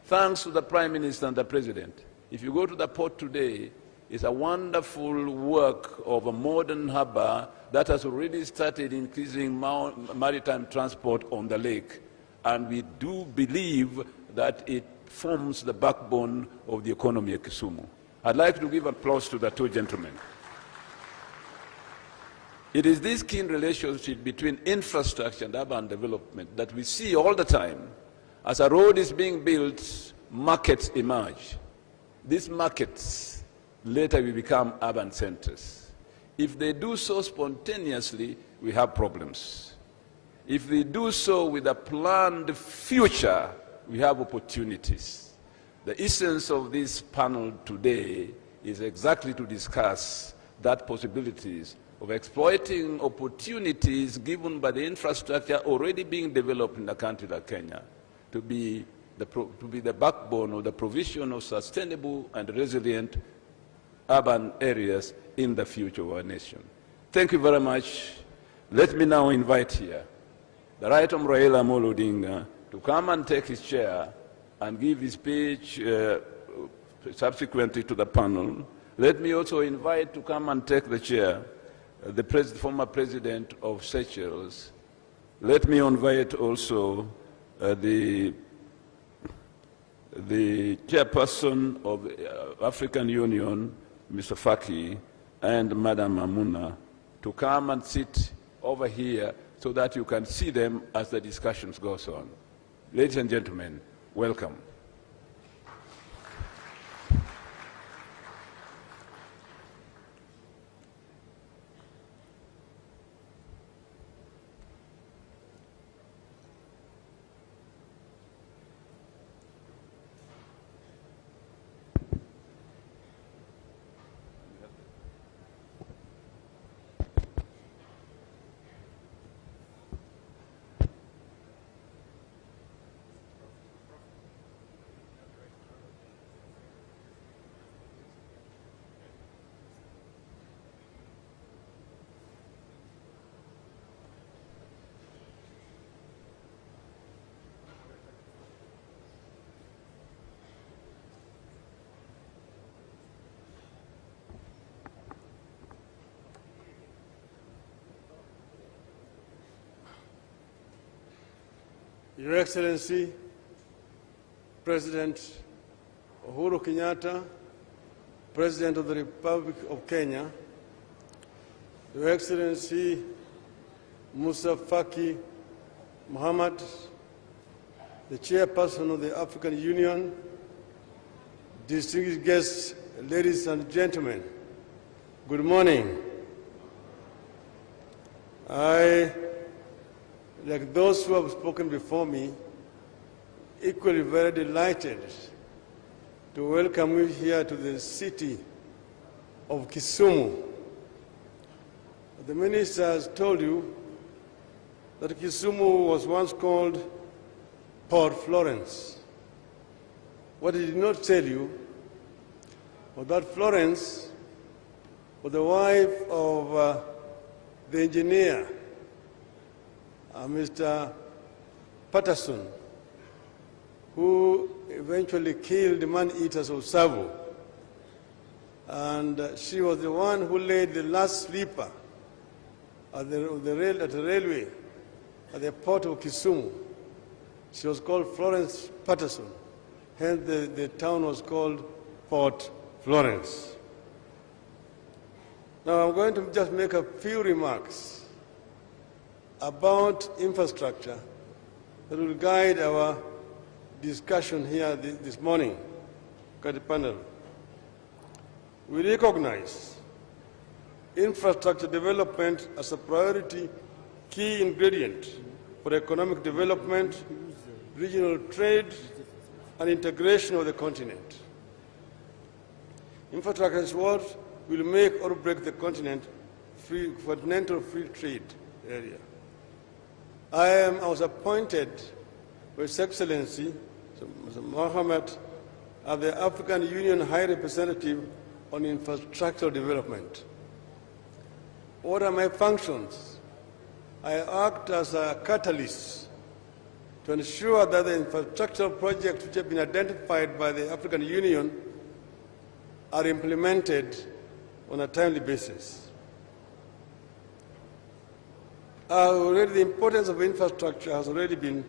Thanks to the Prime Minister and the President. If you go to the port today, it's a wonderful work of a modern harbor that has already started increasing maritime transport on the lake. And we do believe that it forms the backbone of the economy of Kisumu. I'd like to give applause to the two gentlemen. It is this keen relationship between infrastructure and urban development that we see all the time. As a road is being built, markets emerge. These markets later will become urban centers. If they do so spontaneously, we have problems. If they do so with a planned future, we have opportunities. The essence of this panel today is exactly to discuss that possibilities of exploiting opportunities given by the infrastructure already being developed in a country like Kenya to be the backbone of the provision of sustainable and resilient urban areas in the future of our nation. Thank you very much. Let me now invite here the Right Honourable Raila Amolo Odinga to come and take his chair and give his speech subsequently to the panel. Let me also invite to come and take the chair the former president of Seychelles. Let me invite also the chairperson of the African Union, Mr. Faki, and Madam Amuna, to come and sit over here so that you can see them as the discussions goes on. Ladies and gentlemen, welcome. Your Excellency, President Uhuru Kenyatta, President of the Republic of Kenya, Your Excellency Musa Faki Mohammed, the Chairperson of the African Union, distinguished guests, ladies and gentlemen, good morning. I, like those who have spoken before me, equally very delighted to welcome you here to the city of Kisumu. The minister has told you that Kisumu was once called Port Florence. What he did not tell you was that Florence was the wife of the engineer, Mr. Patterson, who eventually killed the man-eaters of Savo. And she was the one who laid the last sleeper at the railway at the port of Kisumu. She was called Florence Patterson. Hence the town was called Port Florence. Now I'm going to just make a few remarks about infrastructure that will guide our discussion here this morning at the panel. We recognize infrastructure development as a priority key ingredient for economic development, regional trade, and integration of the continent. Infrastructure is what will make or break the continental free trade area. I was appointed by His Excellency, Mr. Mohammed, as the African Union High Representative on Infrastructural Development. What are my functions? I act as a catalyst to ensure that the infrastructural projects which have been identified by the African Union are implemented on a timely basis. Already the importance of infrastructure has already been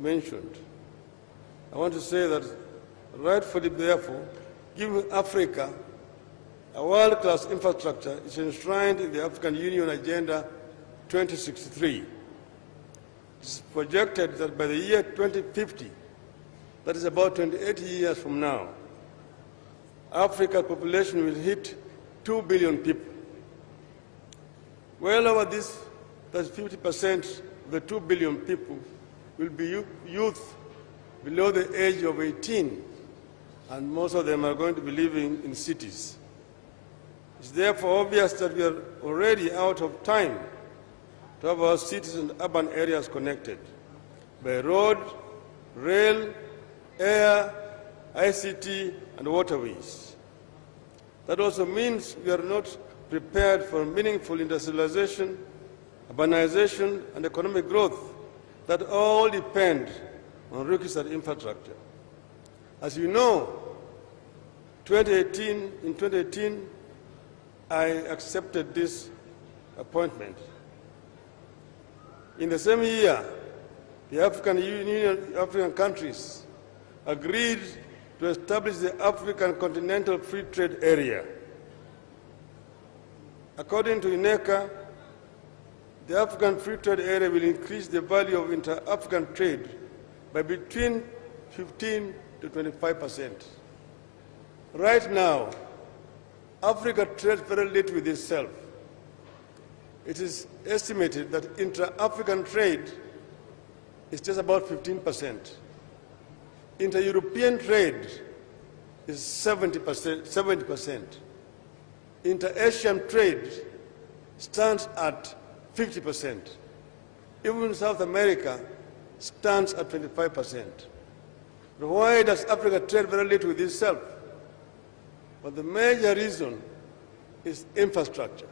mentioned. I want to say that rightfully, therefore, giving Africa a world-class infrastructure is enshrined in the African Union Agenda 2063. It's projected that by the year 2050, that is about 28 years from now, Africa's population will hit 2 billion people. Well over this, that's 50% of the 2 billion people will be youth below the age of 18, and most of them are going to be living in cities. It's therefore obvious that we are already out of time to have our cities and urban areas connected by road, rail, air, ICT, and waterways. That also means we are not prepared for meaningful industrialization, urbanization, and economic growth that all depend on requisite infrastructure. As you know, in 2018, I accepted this appointment. In the same year, the African Union, African countries agreed to establish the African Continental Free Trade Area. According to INECA, the African Free Trade Area will increase the value of inter-African trade by between 15 to 25%. Right now, Africa trades very little with itself. It is estimated that intra-African trade is just about 15%. Inter-European trade is 70%. Inter-Asian trade stands at 50%. Even South America stands at 25%. But why does Africa trade very little with itself? But the major reason is infrastructure.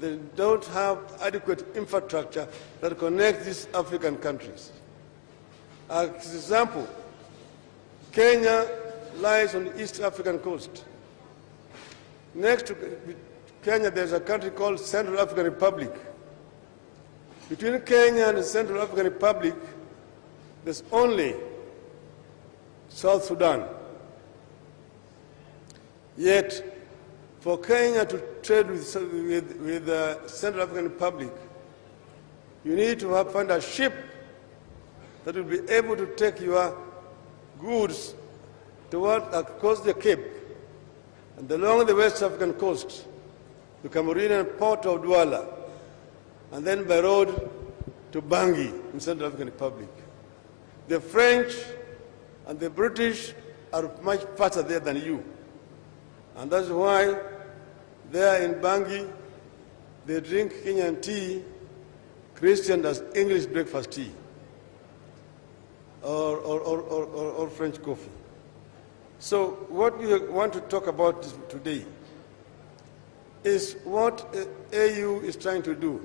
They don't have adequate infrastructure that connects these African countries. As an example, Kenya lies on the East African coast. Next to Kenya, there's a country called Central African Republic. Between Kenya and the Central African Republic, there's only South Sudan. Yet, for Kenya to trade with the Central African Republic, you need to find a ship that will be able to take your goods across the Cape and along the West African coast, the Cameroonian port of Douala, and then by road to Bangui in Central African Republic. The French and the British are much faster there than you. And that's why there in Bangui, they drink Kenyan tea, Christian as English breakfast tea, or French coffee. So what we want to talk about today is what AU is trying to do.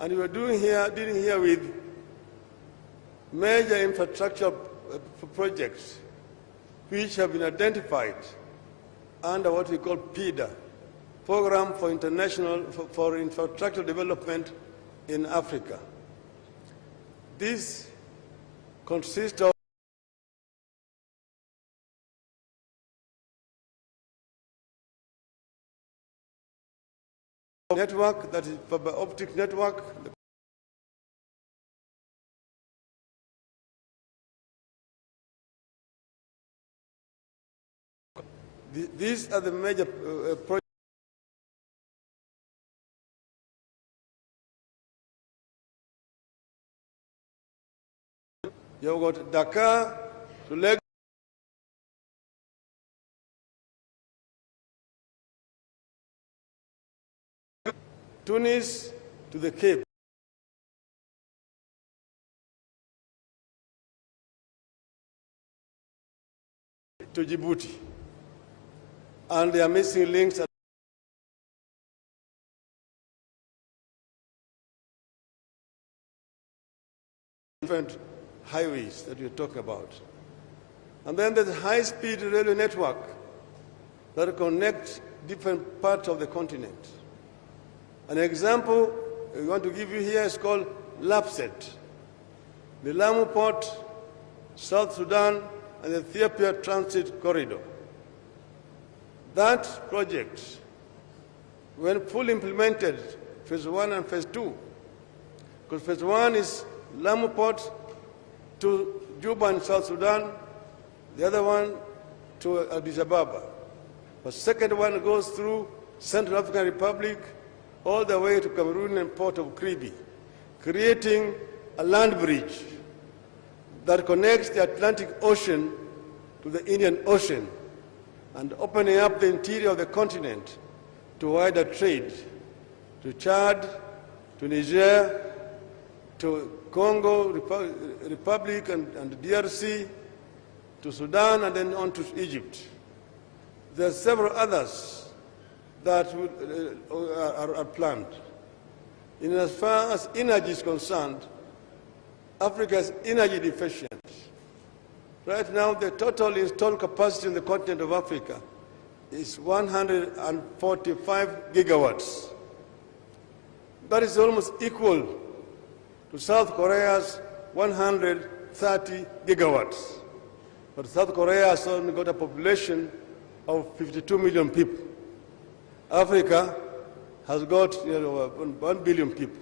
And we are dealing here with major infrastructure projects which have been identified under what we call PIDA, Program for Infrastructure Development in Africa. This consists of network, that is fiber optic network. These are the major projects. You've got Dakar to Lagos, Tunis to the Cape. To Djibouti. And they are missing links at different highways that we're talking about. And then there's a high-speed railway network that connects different parts of the continent. An example we want to give you here is called LAPSET, the Lamu Port, South Sudan, and the Ethiopia Transit Corridor. That project, when fully implemented, phase 1 and phase 2, because phase 1 is Lamu Port to Juba in South Sudan, the other one to Addis Ababa. The second one goes through Central African Republic all the way to Cameroon and port of Kribi, creating a land bridge that connects the Atlantic Ocean to the Indian Ocean and opening up the interior of the continent to wider trade, to Chad, to Niger, to Congo Republic and DRC, to Sudan, and then on to Egypt. There are several others that are planned. In as far as energy is concerned, Africa is energy deficient. Right now, the total installed capacity in the continent of Africa is 145 gigawatts. That is almost equal to South Korea's 130 gigawatts. But South Korea has only got a population of 52 million people. Africa has got 1 billion people,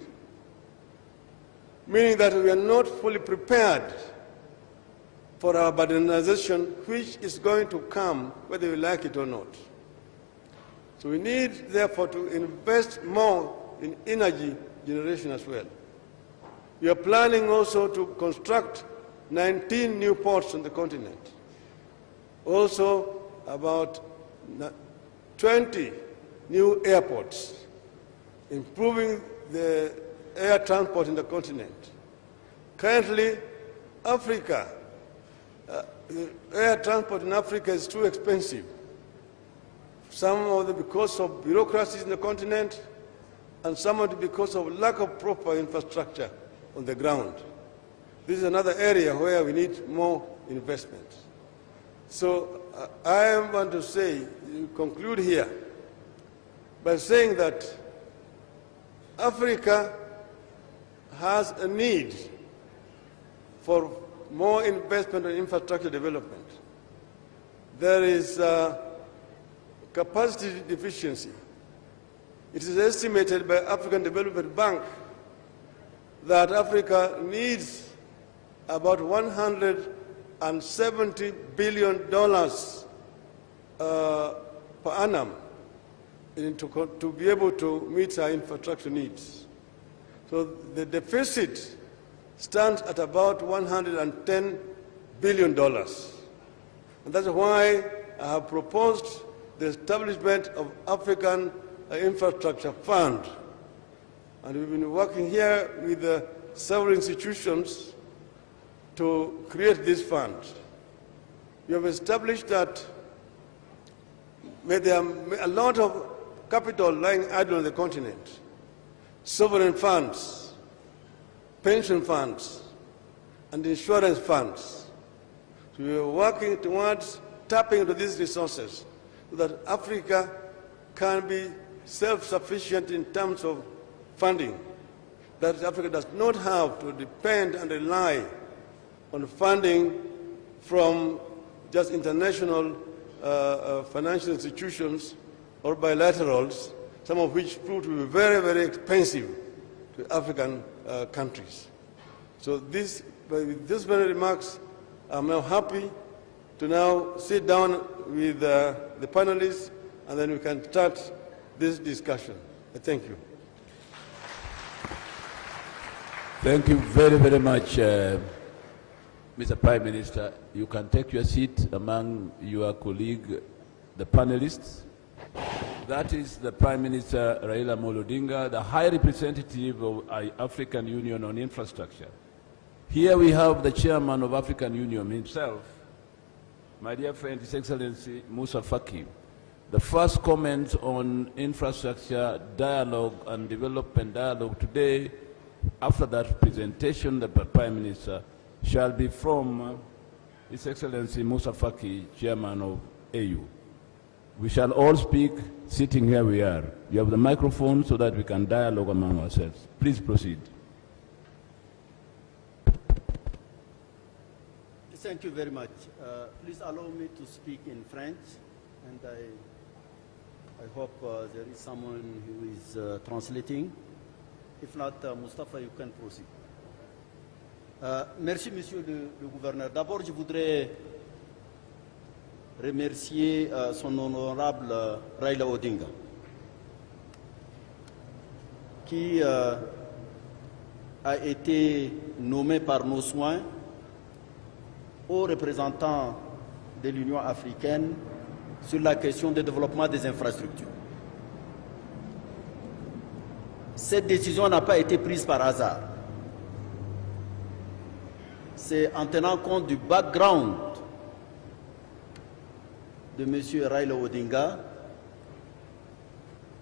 meaning that we are not fully prepared for our modernization, which is going to come whether we like it or not. So we need, therefore, to invest more in energy generation as well. We are planning also to construct 19 new ports on the continent. Also, about 20 new airports, improving the air transport in the continent. Currently, Africa, air transport in Africa is too expensive. Some of it because of bureaucracies in the continent, and some of it because of lack of proper infrastructure on the ground. This is another area where we need more investment. So I want to say, conclude here by saying that Africa has a need for more investment in infrastructure development. There is capacity deficiency. It is estimated by African Development Bank that Africa needs about $170 billion per annum to be able to meet our infrastructure needs. So the deficit stands at about $110 billion. And that's why I have proposed the establishment of African Infrastructure Fund. And we've been working here with several institutions to create this fund. We have established that there are a lot of capital lying idle on the continent, sovereign funds, pension funds, and insurance funds. So we are working towards tapping into these resources so that Africa can be self-sufficient in terms of funding, that Africa does not have to depend and rely on funding from just international financial institutions or bilaterals, some of which proved to be very, very expensive to African countries. So with these many remarks, I'm now happy to now sit down with the panelists, and then we can start this discussion. Thank you. Thank you very, very much, Mr. Prime Minister. You can take your seat among your colleague, the panelists. That is the Prime Minister Raila Amolo Odinga, the High Representative of African Union on Infrastructure. Here we have the Chairman of African Union himself, my dear friend, His Excellency Musa Faki. The first comment on infrastructure dialogue and development dialogue today, after that presentation, the Prime Minister, shall be from His Excellency Musa Faki, Chairman of AU. We shall all speak sitting here we are. You have the microphone so that we can dialogue among ourselves. Please proceed. Thank you very much. Please allow me to speak in French, and I hope there is someone who is translating. If not, Mustafa, you can proceed. Merci, Monsieur le Gouverneur. D'abord, je voudrais remercier son honorable Raila Odinga, qui a été nommé par nos soins haut représentant de l'Union africaine sur la question du développement des infrastructures. Cette décision n'a pas été prise par hasard. C'est en tenant compte du background de M. Raila Odinga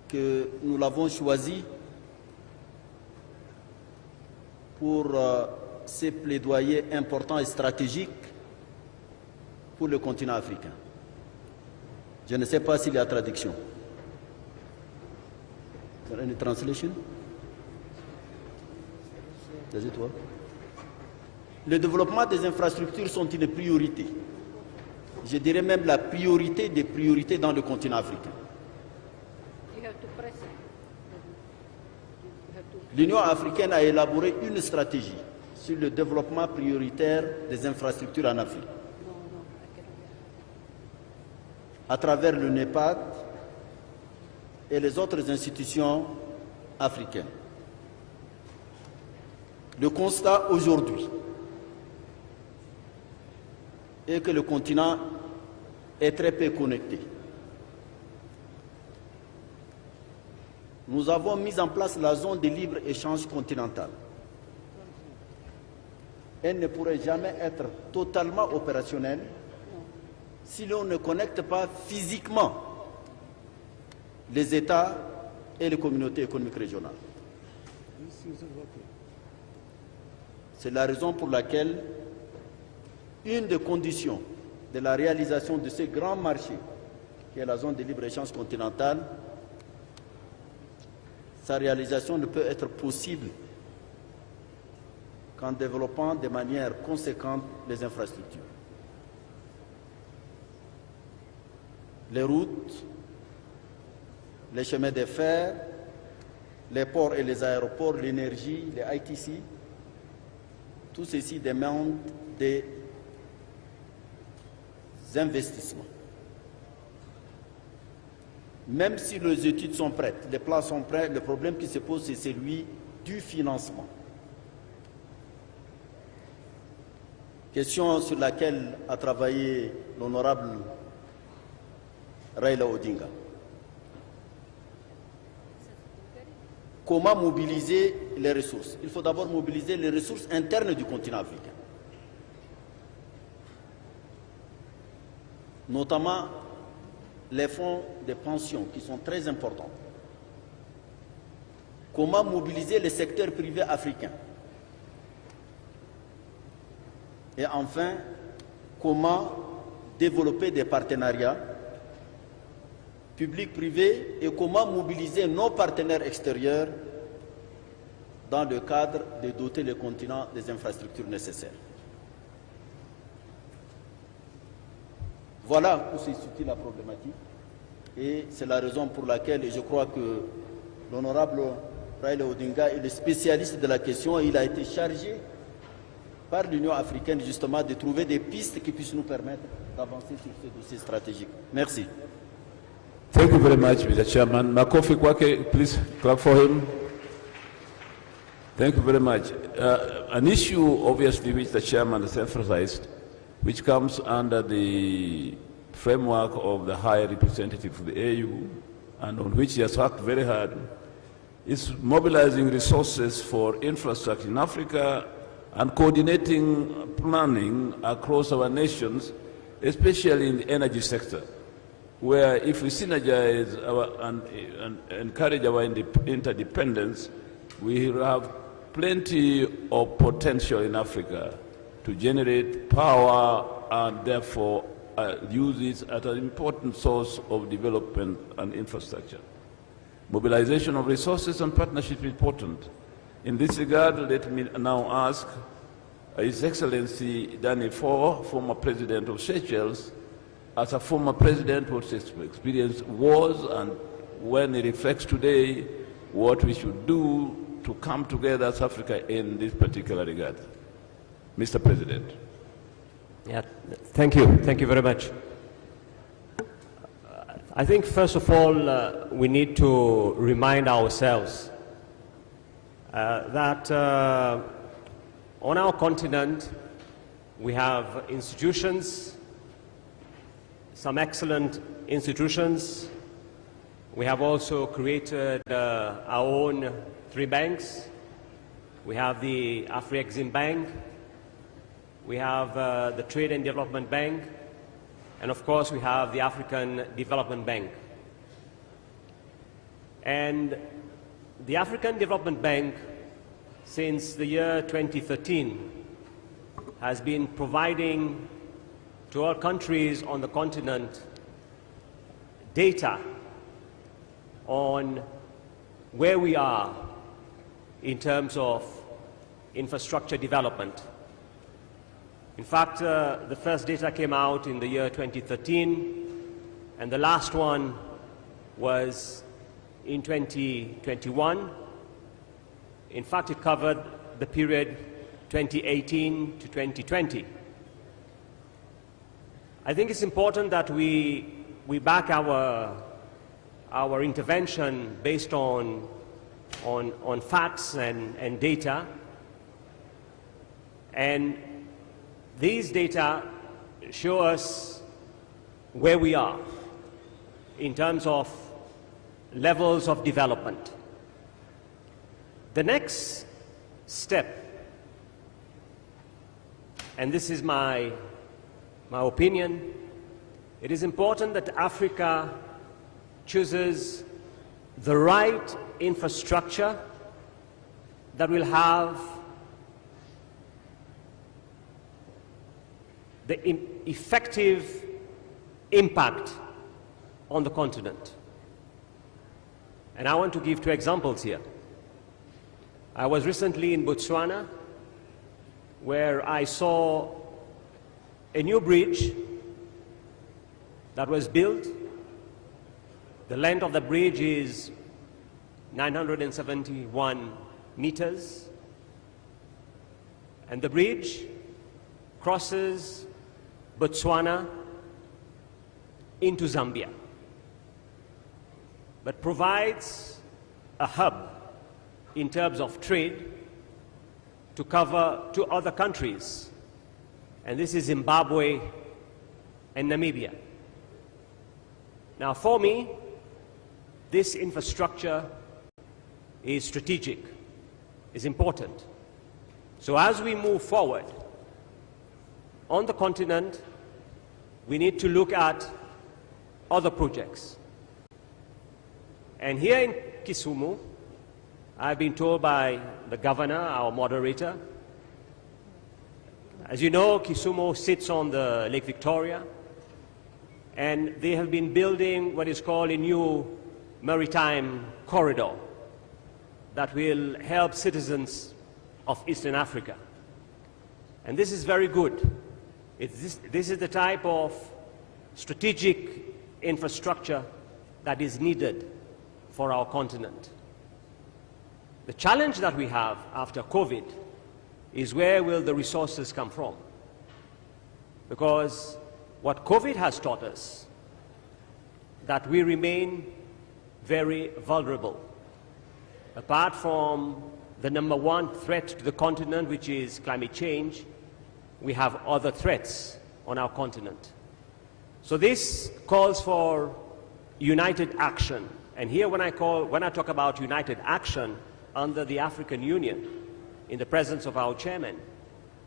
que nous l'avons choisi pour ses plaidoyers importants et stratégiques pour le continent africain. Je ne sais pas s'il y a traduction. Is there any translation? Does it work? Le développement des infrastructures sont une priorité. Je dirais même la priorité des priorités dans le continent africain. L'Union africaine a élaboré une stratégie sur le développement prioritaire des infrastructures en Afrique. À travers le NEPAD et les autres institutions africaines. Le constat aujourd'hui est que le continent est très peu connecté. Nous avons mis en place la zone de libre-échange continentale. Elle ne pourrait jamais être totalement opérationnelle si l'on ne connecte pas physiquement les États et les communautés économiques régionales. C'est la raison pour laquelle une des conditions de la réalisation de ce grand marché, qui est la zone de libre-échange continentale, sa réalisation ne peut être possible qu'en développant de manière conséquente les infrastructures. Les routes, les chemins de fer, les ports et les aéroports, l'énergie, les ITC, tout ceci demande des investissements. Même si les études sont prêtes, les plans sont prêts, le problème qui se pose, c'est celui du financement. Question sur laquelle a travaillé l'honorable Raila Odinga. Comment mobiliser les ressources? Il faut d'abord mobiliser les ressources internes du continent africain. Notamment les fonds de pension qui sont très importants. Comment mobiliser les secteurs privés africains? Et enfin, comment développer des partenariats publics-privés et comment mobiliser nos partenaires extérieurs dans le cadre de doter le continent des infrastructures nécessaires. Voilà où se situe la problématique et c'est la raison pour laquelle je crois que l'honorable Raila Odinga est le spécialiste de la question et il a été chargé par l'Union africaine justement de trouver des pistes qui puissent nous permettre d'avancer sur ce dossier stratégique. Merci. Thank you very much, Mr. Chairman. Makofi Kwake, please clap for him. Thank you very much. An issue, obviously, which the chairman has emphasized, which comes under the framework of the High Representative of the AU, and on which he has worked very hard, is mobilizing resources for infrastructure in Africa and coordinating planning across our nations, especially in the energy sector, where if we synergize and encourage our interdependence, we have plenty of potential in Africa to generate power and therefore use it as an important source of development and infrastructure. Mobilization of resources and partnership is important. In this regard, let me now ask His Excellency Danny Faure, former President of Seychelles, as a former president, what his experience was, and when he reflects today, what we should do to come together as Africa in this particular regard. Mr. President. Yeah, thank you. Thank you very much. I think, first of all, we need to remind ourselves that on our continent, we have institutions, some excellent institutions. We have also created our own 3 banks. We have the AfriExim Bank. We have the Trade and Development Bank. And of course, we have the African Development Bank. And the African Development Bank, since the year 2013, has been providing to all countries on the continent data on where we are in terms of infrastructure development. In fact, the first data came out in the year 2013, and the last one was in 2021. In fact, it covered the period 2018 to 2020. I think it's important that we back our intervention based on facts and data. And these data show us where we are in terms of levels of development. The next step, and this is my opinion, it is important that Africa chooses the right infrastructure that will have the effective impact on the continent. And I want to give two examples here. I was recently in Botswana, where I saw a new bridge that was built. The length of the bridge is 971 meters, and the bridge crosses Botswana into Zambia, but provides a hub in terms of trade to cover two other countries, and this is Zimbabwe and Namibia. Now, for me, this infrastructure is strategic, is important. So as we move forward on the continent, we need to look at other projects. And here in Kisumu, I've been told by the governor, our moderator, as you know, Kisumu sits on the Lake Victoria, and they have been building what is called a new maritime corridor that will help citizens of Eastern Africa. And this is very good. This is the type of strategic infrastructure that is needed for our continent. The challenge that we have after COVID is where will the resources come from? Because what COVID has taught us, that we remain very vulnerable. Apart from the number one threat to the continent, which is climate change, we have other threats on our continent. So this calls for united action. And here when I talk about united action under the African Union, in the presence of our chairman,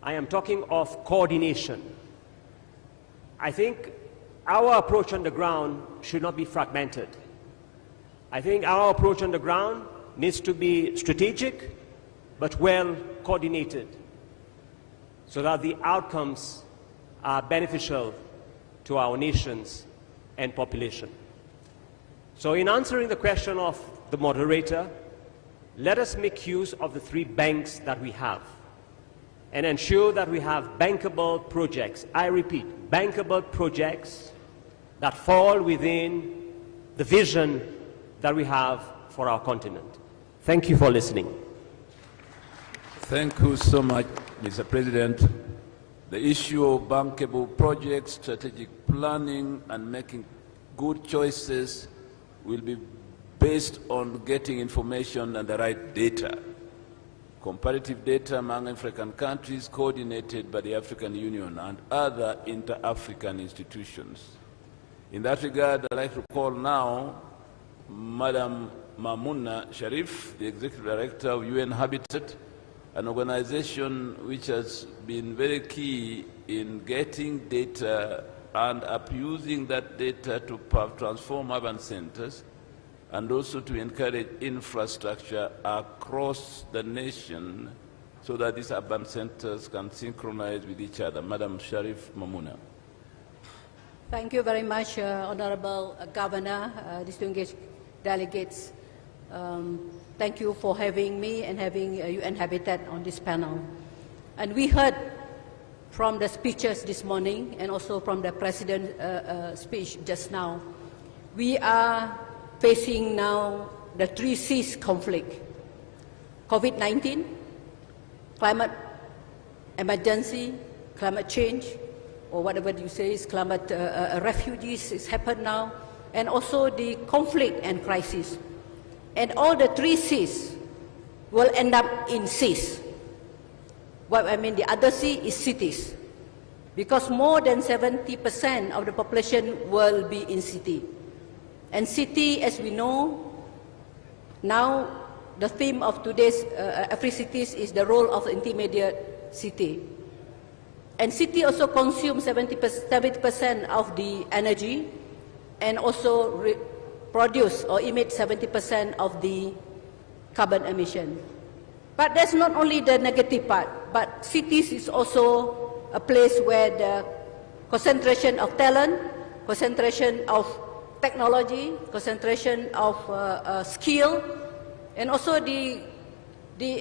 I am talking of coordination. I think our approach on the ground should not be fragmented. I think our approach on the ground needs to be strategic, but well coordinated, so that the outcomes are beneficial to our nations and population. So in answering the question of the moderator, let us make use of the three banks that we have and ensure that we have bankable projects. I repeat, bankable projects that fall within the vision that we have for our continent. Thank you for listening. Thank you so much, Mr. President. The issue of bankable projects, strategic planning, and making good choices will be based on getting information and the right data. Comparative data among African countries coordinated by the African Union and other inter-African institutions. In that regard, I'd like to call now Madam Mamuna Sharif, the Executive Director of UN Habitat, an organization which has been very key in getting data and using that data to transform urban centers and also to encourage infrastructure across the nation so that these urban centers can synchronize with each other. Madam Sharif Mamuna. Thank you very much, Honorable Governor, distinguished delegates. Thank you for having me and having UN Habitat on this panel. And we heard from the speeches this morning and also from the President's speech just now, we are facing now the 3 C's conflict: COVID-19, climate emergency, climate change, or whatever you say is climate refugees is happened now, and also the conflict and crisis. And all the 3 C's will end up in C's. What I mean, the other C is cities, because more than 70% of the population will be in city. And city, as we know, now the theme of today's AfriCities is the role of the intermediate city. And city also consumes 70% of the energy and also produce or emit 70% of the carbon emission. But that's not only the negative part, but cities is also a place where the concentration of talent, concentration of technology, concentration of skill, and also the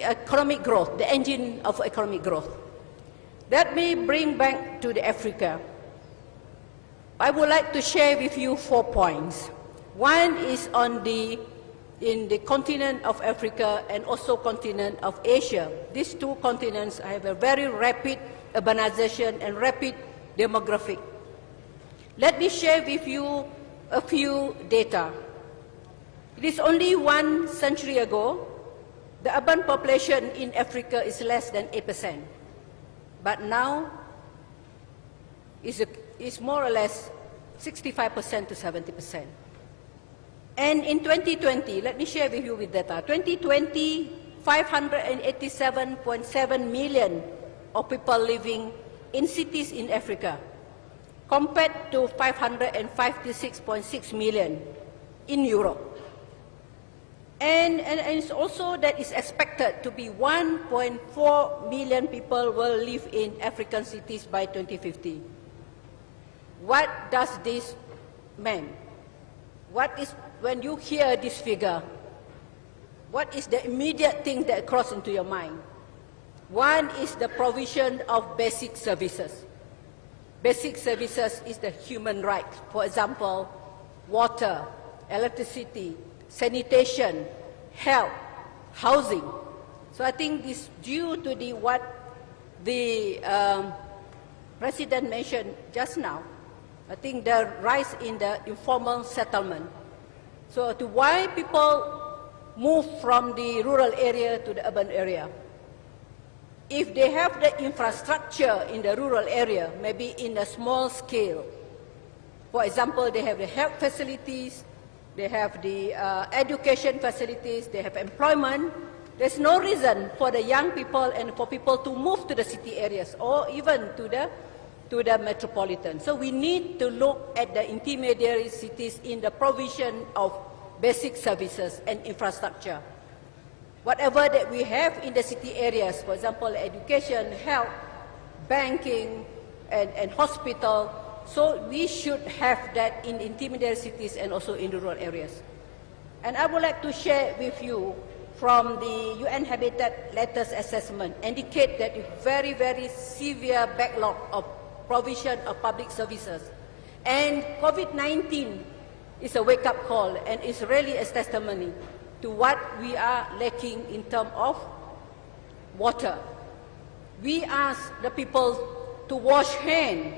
economic growth, the engine of economic growth. Let me bring back to the Africa. I would like to share with you 4 points. One is in the continent of Africa and also continent of Asia. These 2 continents have a very rapid urbanization and rapid demographic. Let me share with you a few data. It is only 1 century ago, the urban population in Africa is less than 8%. But now, it's more or less 65% to 70%. And in 2020, let me share with you with data. 2020, 587.7 million of people living in cities in Africa, compared to 556.6 million in Europe. And it's also that it's expected to be 1.4 million people will live in African cities by 2050. What does this mean? What is, when you hear this figure, what is the immediate thing that crosses into your mind? One is the provision of basic services. Basic services is the human right. For example, water, electricity, sanitation, health, housing. So I think this due to what the President mentioned just now, I think the rise in the informal settlement. So to why people move from the rural area to the urban area. If they have the infrastructure in the rural area, maybe in a small scale, for example, they have the health facilities, they have the education facilities, they have employment, there's no reason for the young people and for people to move to the city areas or even to the metropolitan. So we need to look at the intermediary cities in the provision of basic services and infrastructure. Whatever that we have in the city areas, for example, education, health, banking, and hospital, so we should have that in intermediary cities and also in rural areas. And I would like to share with you from the UN Habitat Letters Assessment indicate that a very, very severe backlog of provision of public services. And COVID-19 is a wake-up call and is really a testimony to what we are lacking in terms of water. We ask the people to wash hands,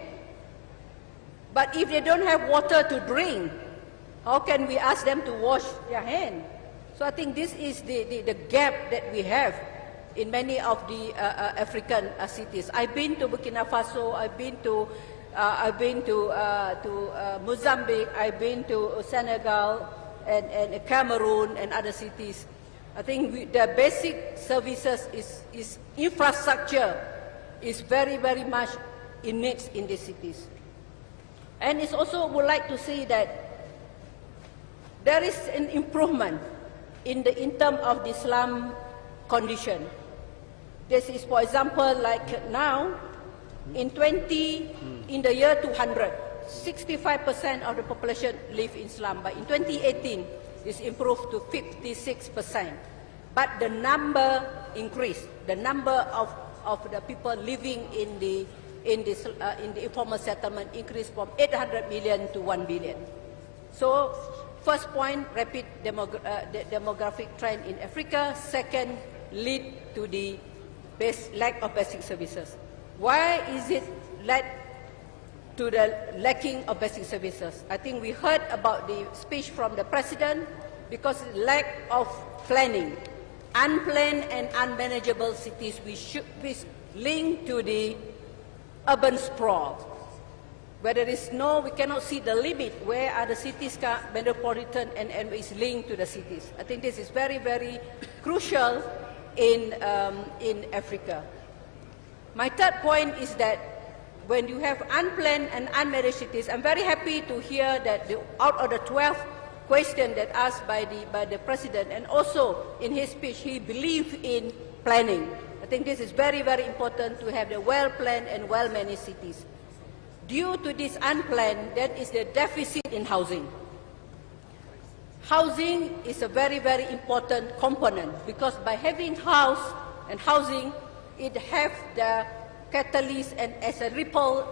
but if they don't have water to drink, how can we ask them to wash their hands? So I think this is the gap that we have in many of the African cities. I've been to Burkina Faso, I've been to Mozambique, I've been to Senegal and Cameroon and other cities. I think the basic services is infrastructure is very, very much in needs in these cities. And it's also would like to see that there is an improvement in terms of the slum condition. This is, for example, like now, in the year 200, 65% of the population live in slum, but in 2018, it's improved to 56%. But the number increased. The number of the people living in the informal settlement increased from 800 million to 1 billion. So, first point, rapid demographic trend in Africa. Second, lead to the lack of basic services. Why is it led to the lacking of basic services? I think we heard about the speech from the President, because lack of planning, unplanned and unmanageable cities, we should be linked to the urban sprawl, where there is we cannot see the limit, where are the cities metropolitan and is linked to the cities. I think this is very, very crucial in Africa. My third point is that when you have unplanned and unmanaged cities, I'm very happy to hear that out of the 12 questions that asked by the President, and also in his speech, he believed in planning. I think this is very, very important to have the well-planned and well-managed cities. Due to this unplanned, that is the deficit in housing. Housing is a very, very important component, because by having house and housing, it has the catalyst and as a ripple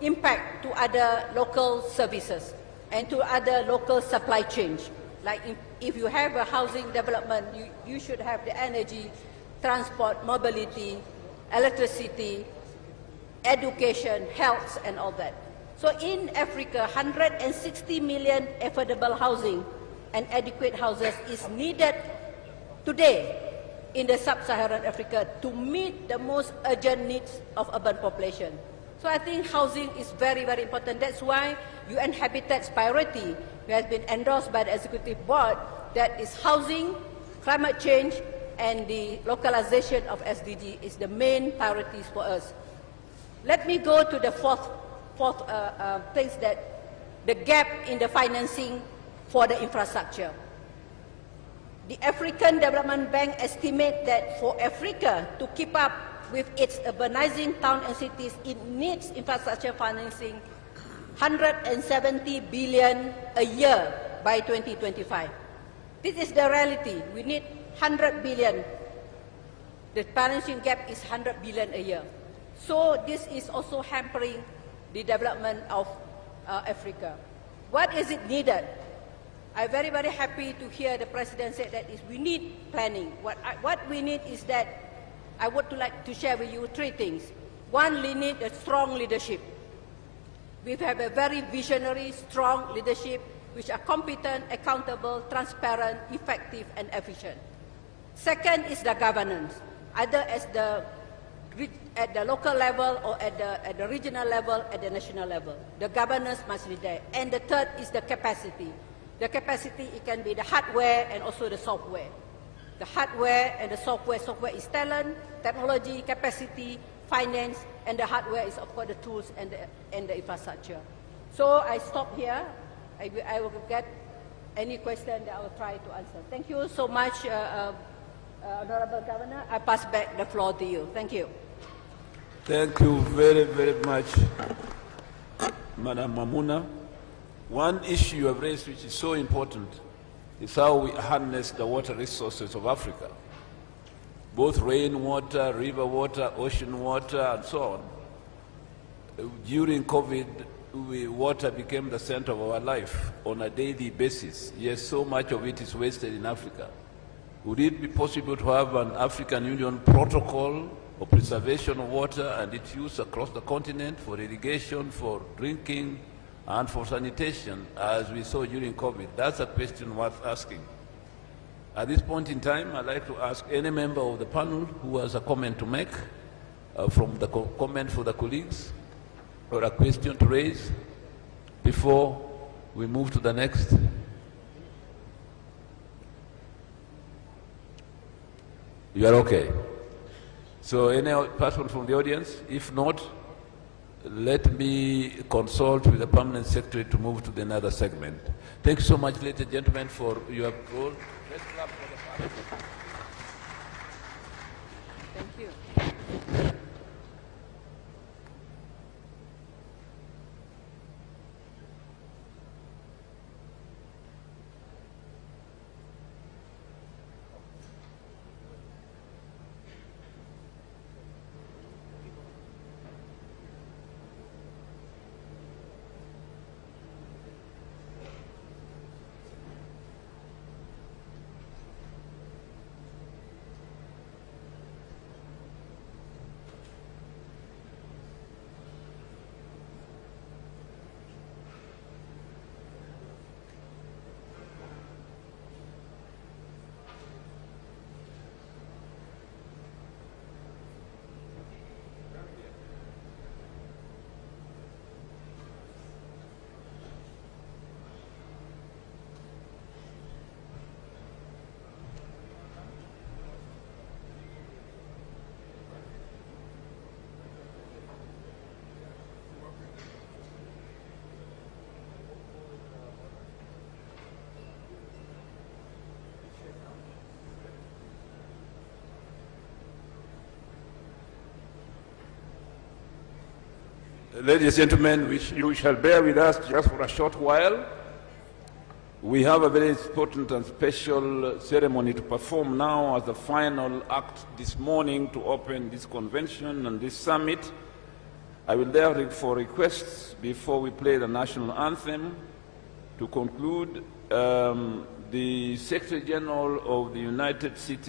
impact to other local services and to other local supply chains. Like if you have a housing development, you should have the energy, transport, mobility, electricity, education, health, and all that. So in Africa, 160 million affordable housing and adequate houses is needed today in the sub-Saharan Africa to meet the most urgent needs of urban population. So I think housing is very, very important. That's why UN Habitat's priority has been endorsed by the Executive Board, that is housing, climate change, and the localization of SDG is the main priorities for us. Let me go to the fourth place, that the gap in the financing for the infrastructure. The African Development Bank estimates that for Africa to keep up with its urbanizing towns and cities, it needs infrastructure financing 170 billion a year by 2025. This is the reality. We need 100 billion. The financing gap is 100 billion a year. So this is also hampering the development of Africa. What is it needed? I'm very, very happy to hear the President say that we need planning. What we need is that I would like to share with you three things. One, we need a strong leadership. We have a very visionary, strong leadership which are competent, accountable, transparent, effective, and efficient. Second is the governance, either at the local level or at the regional level, at the national level. The governance must be there. And the third is the capacity. The capacity, it can be the hardware and also the software. The hardware and the software is talent, technology, capacity, finance, and the hardware is, of course, the tools and the infrastructure. So I stop here. I will get any question that I will try to answer. Thank you so much, Honorable Governor. I pass back the floor to you. Thank you. Thank you very, very much, Madam Mamuna. One issue you have raised which is so important is how we harness the water resources of Africa, both rainwater, river water, ocean water, and so on. During COVID, water became the center of our life on a daily basis. Yes, so much of it is wasted in Africa. Would it be possible to have an African Union protocol of preservation of water and its use across the continent for irrigation, for drinking, and for sanitation, as we saw during COVID? That's a question worth asking. At this point in time, I'd like to ask any member of the panel who has a comment to make from the comment for the colleagues, or a question to raise before we move to the next. You are okay. So any person from the audience? If not, let me consult with the permanent secretary to move to the another segment. Thank you so much, ladies and gentlemen, for your role. Let's clap for the panel. Thank you. Ladies and gentlemen, you shall bear with us just for a short while. We have a very important and special ceremony to perform now as the final act this morning to open this convention and this summit. I will therefore request, before we play the national anthem, to conclude the Secretary General of the United Cities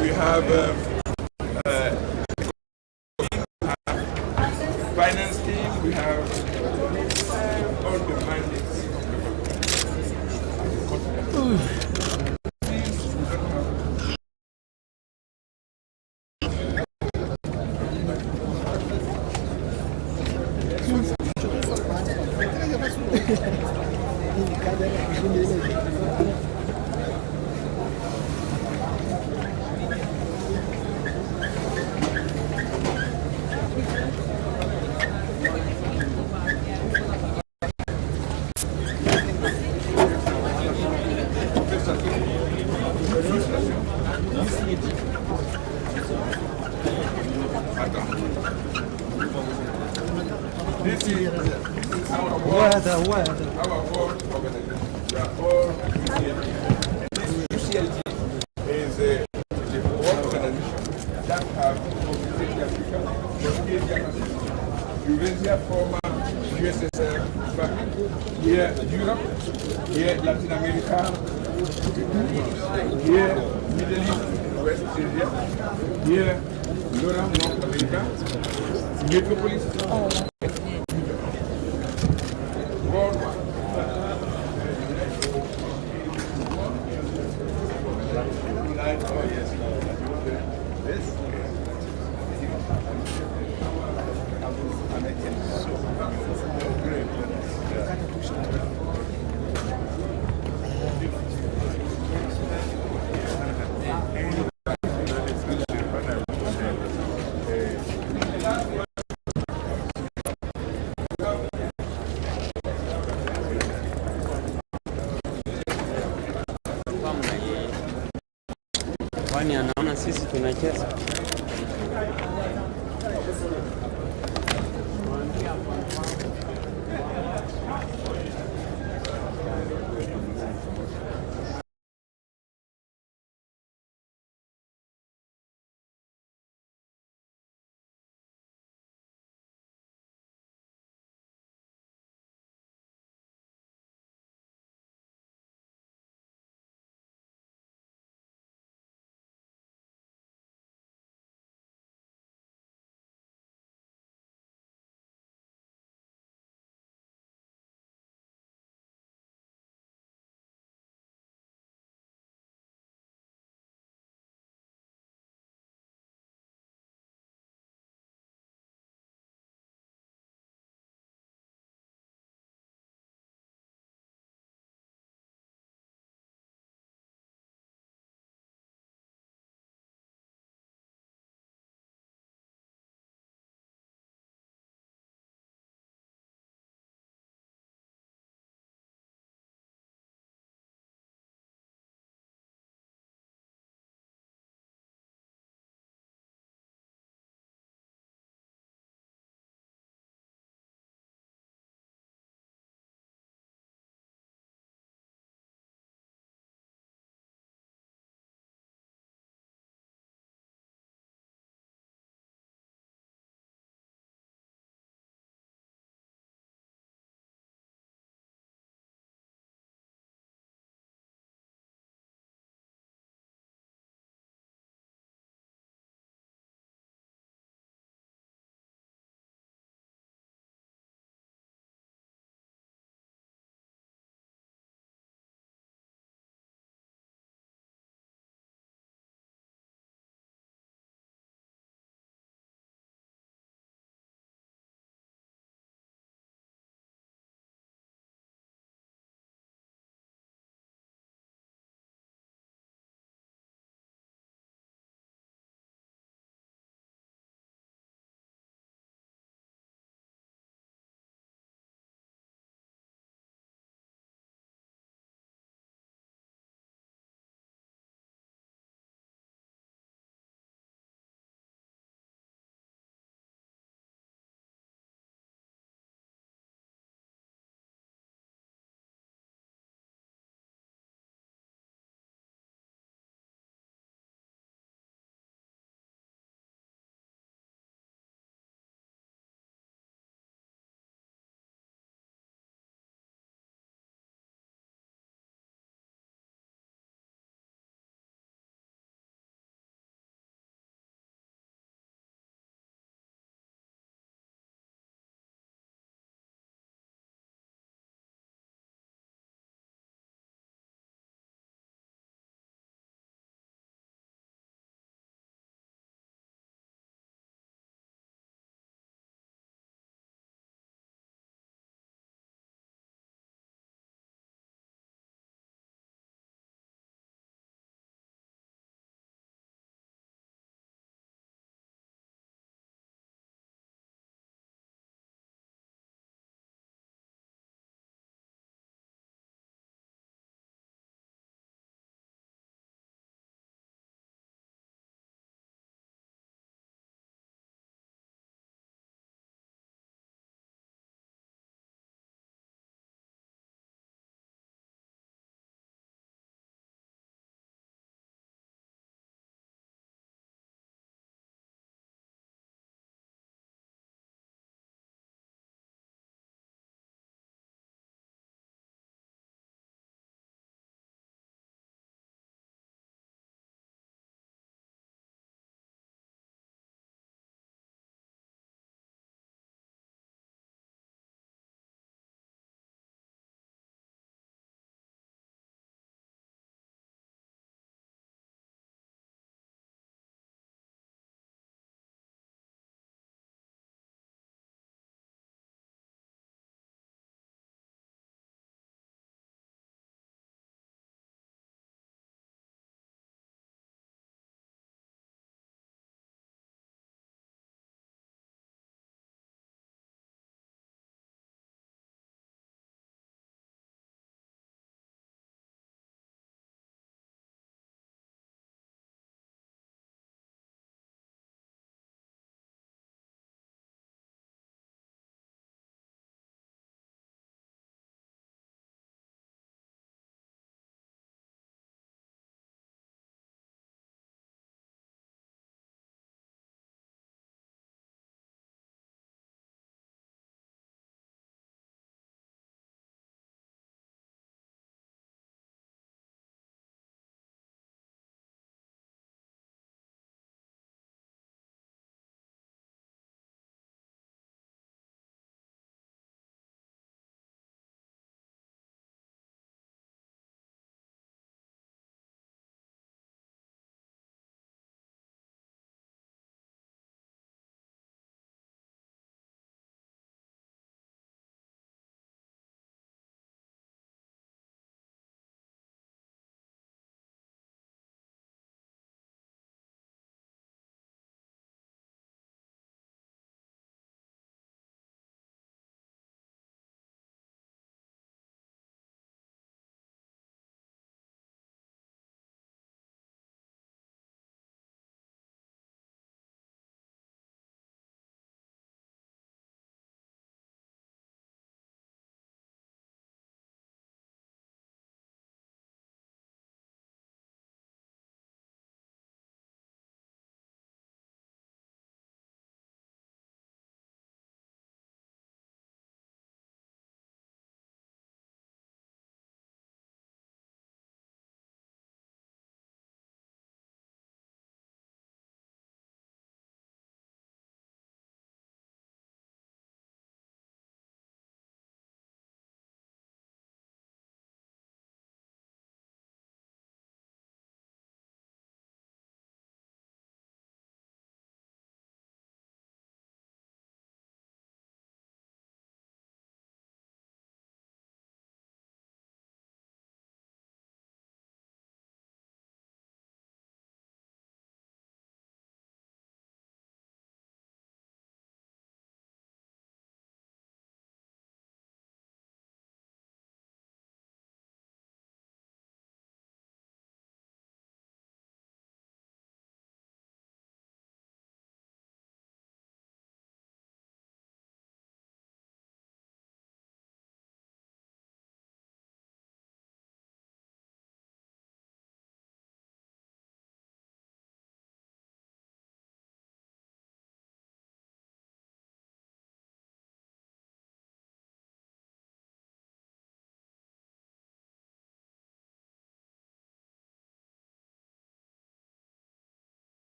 We have finance team, we have all the mandates. This is our board organization. We are all UCLG. UCLG is a world organization that have Eurasia, former USSR, here Europe, here Latin America, here Middle East, West Asia, here North America, Metropolis, worldwide. Kwani anaona sisi tunacheza.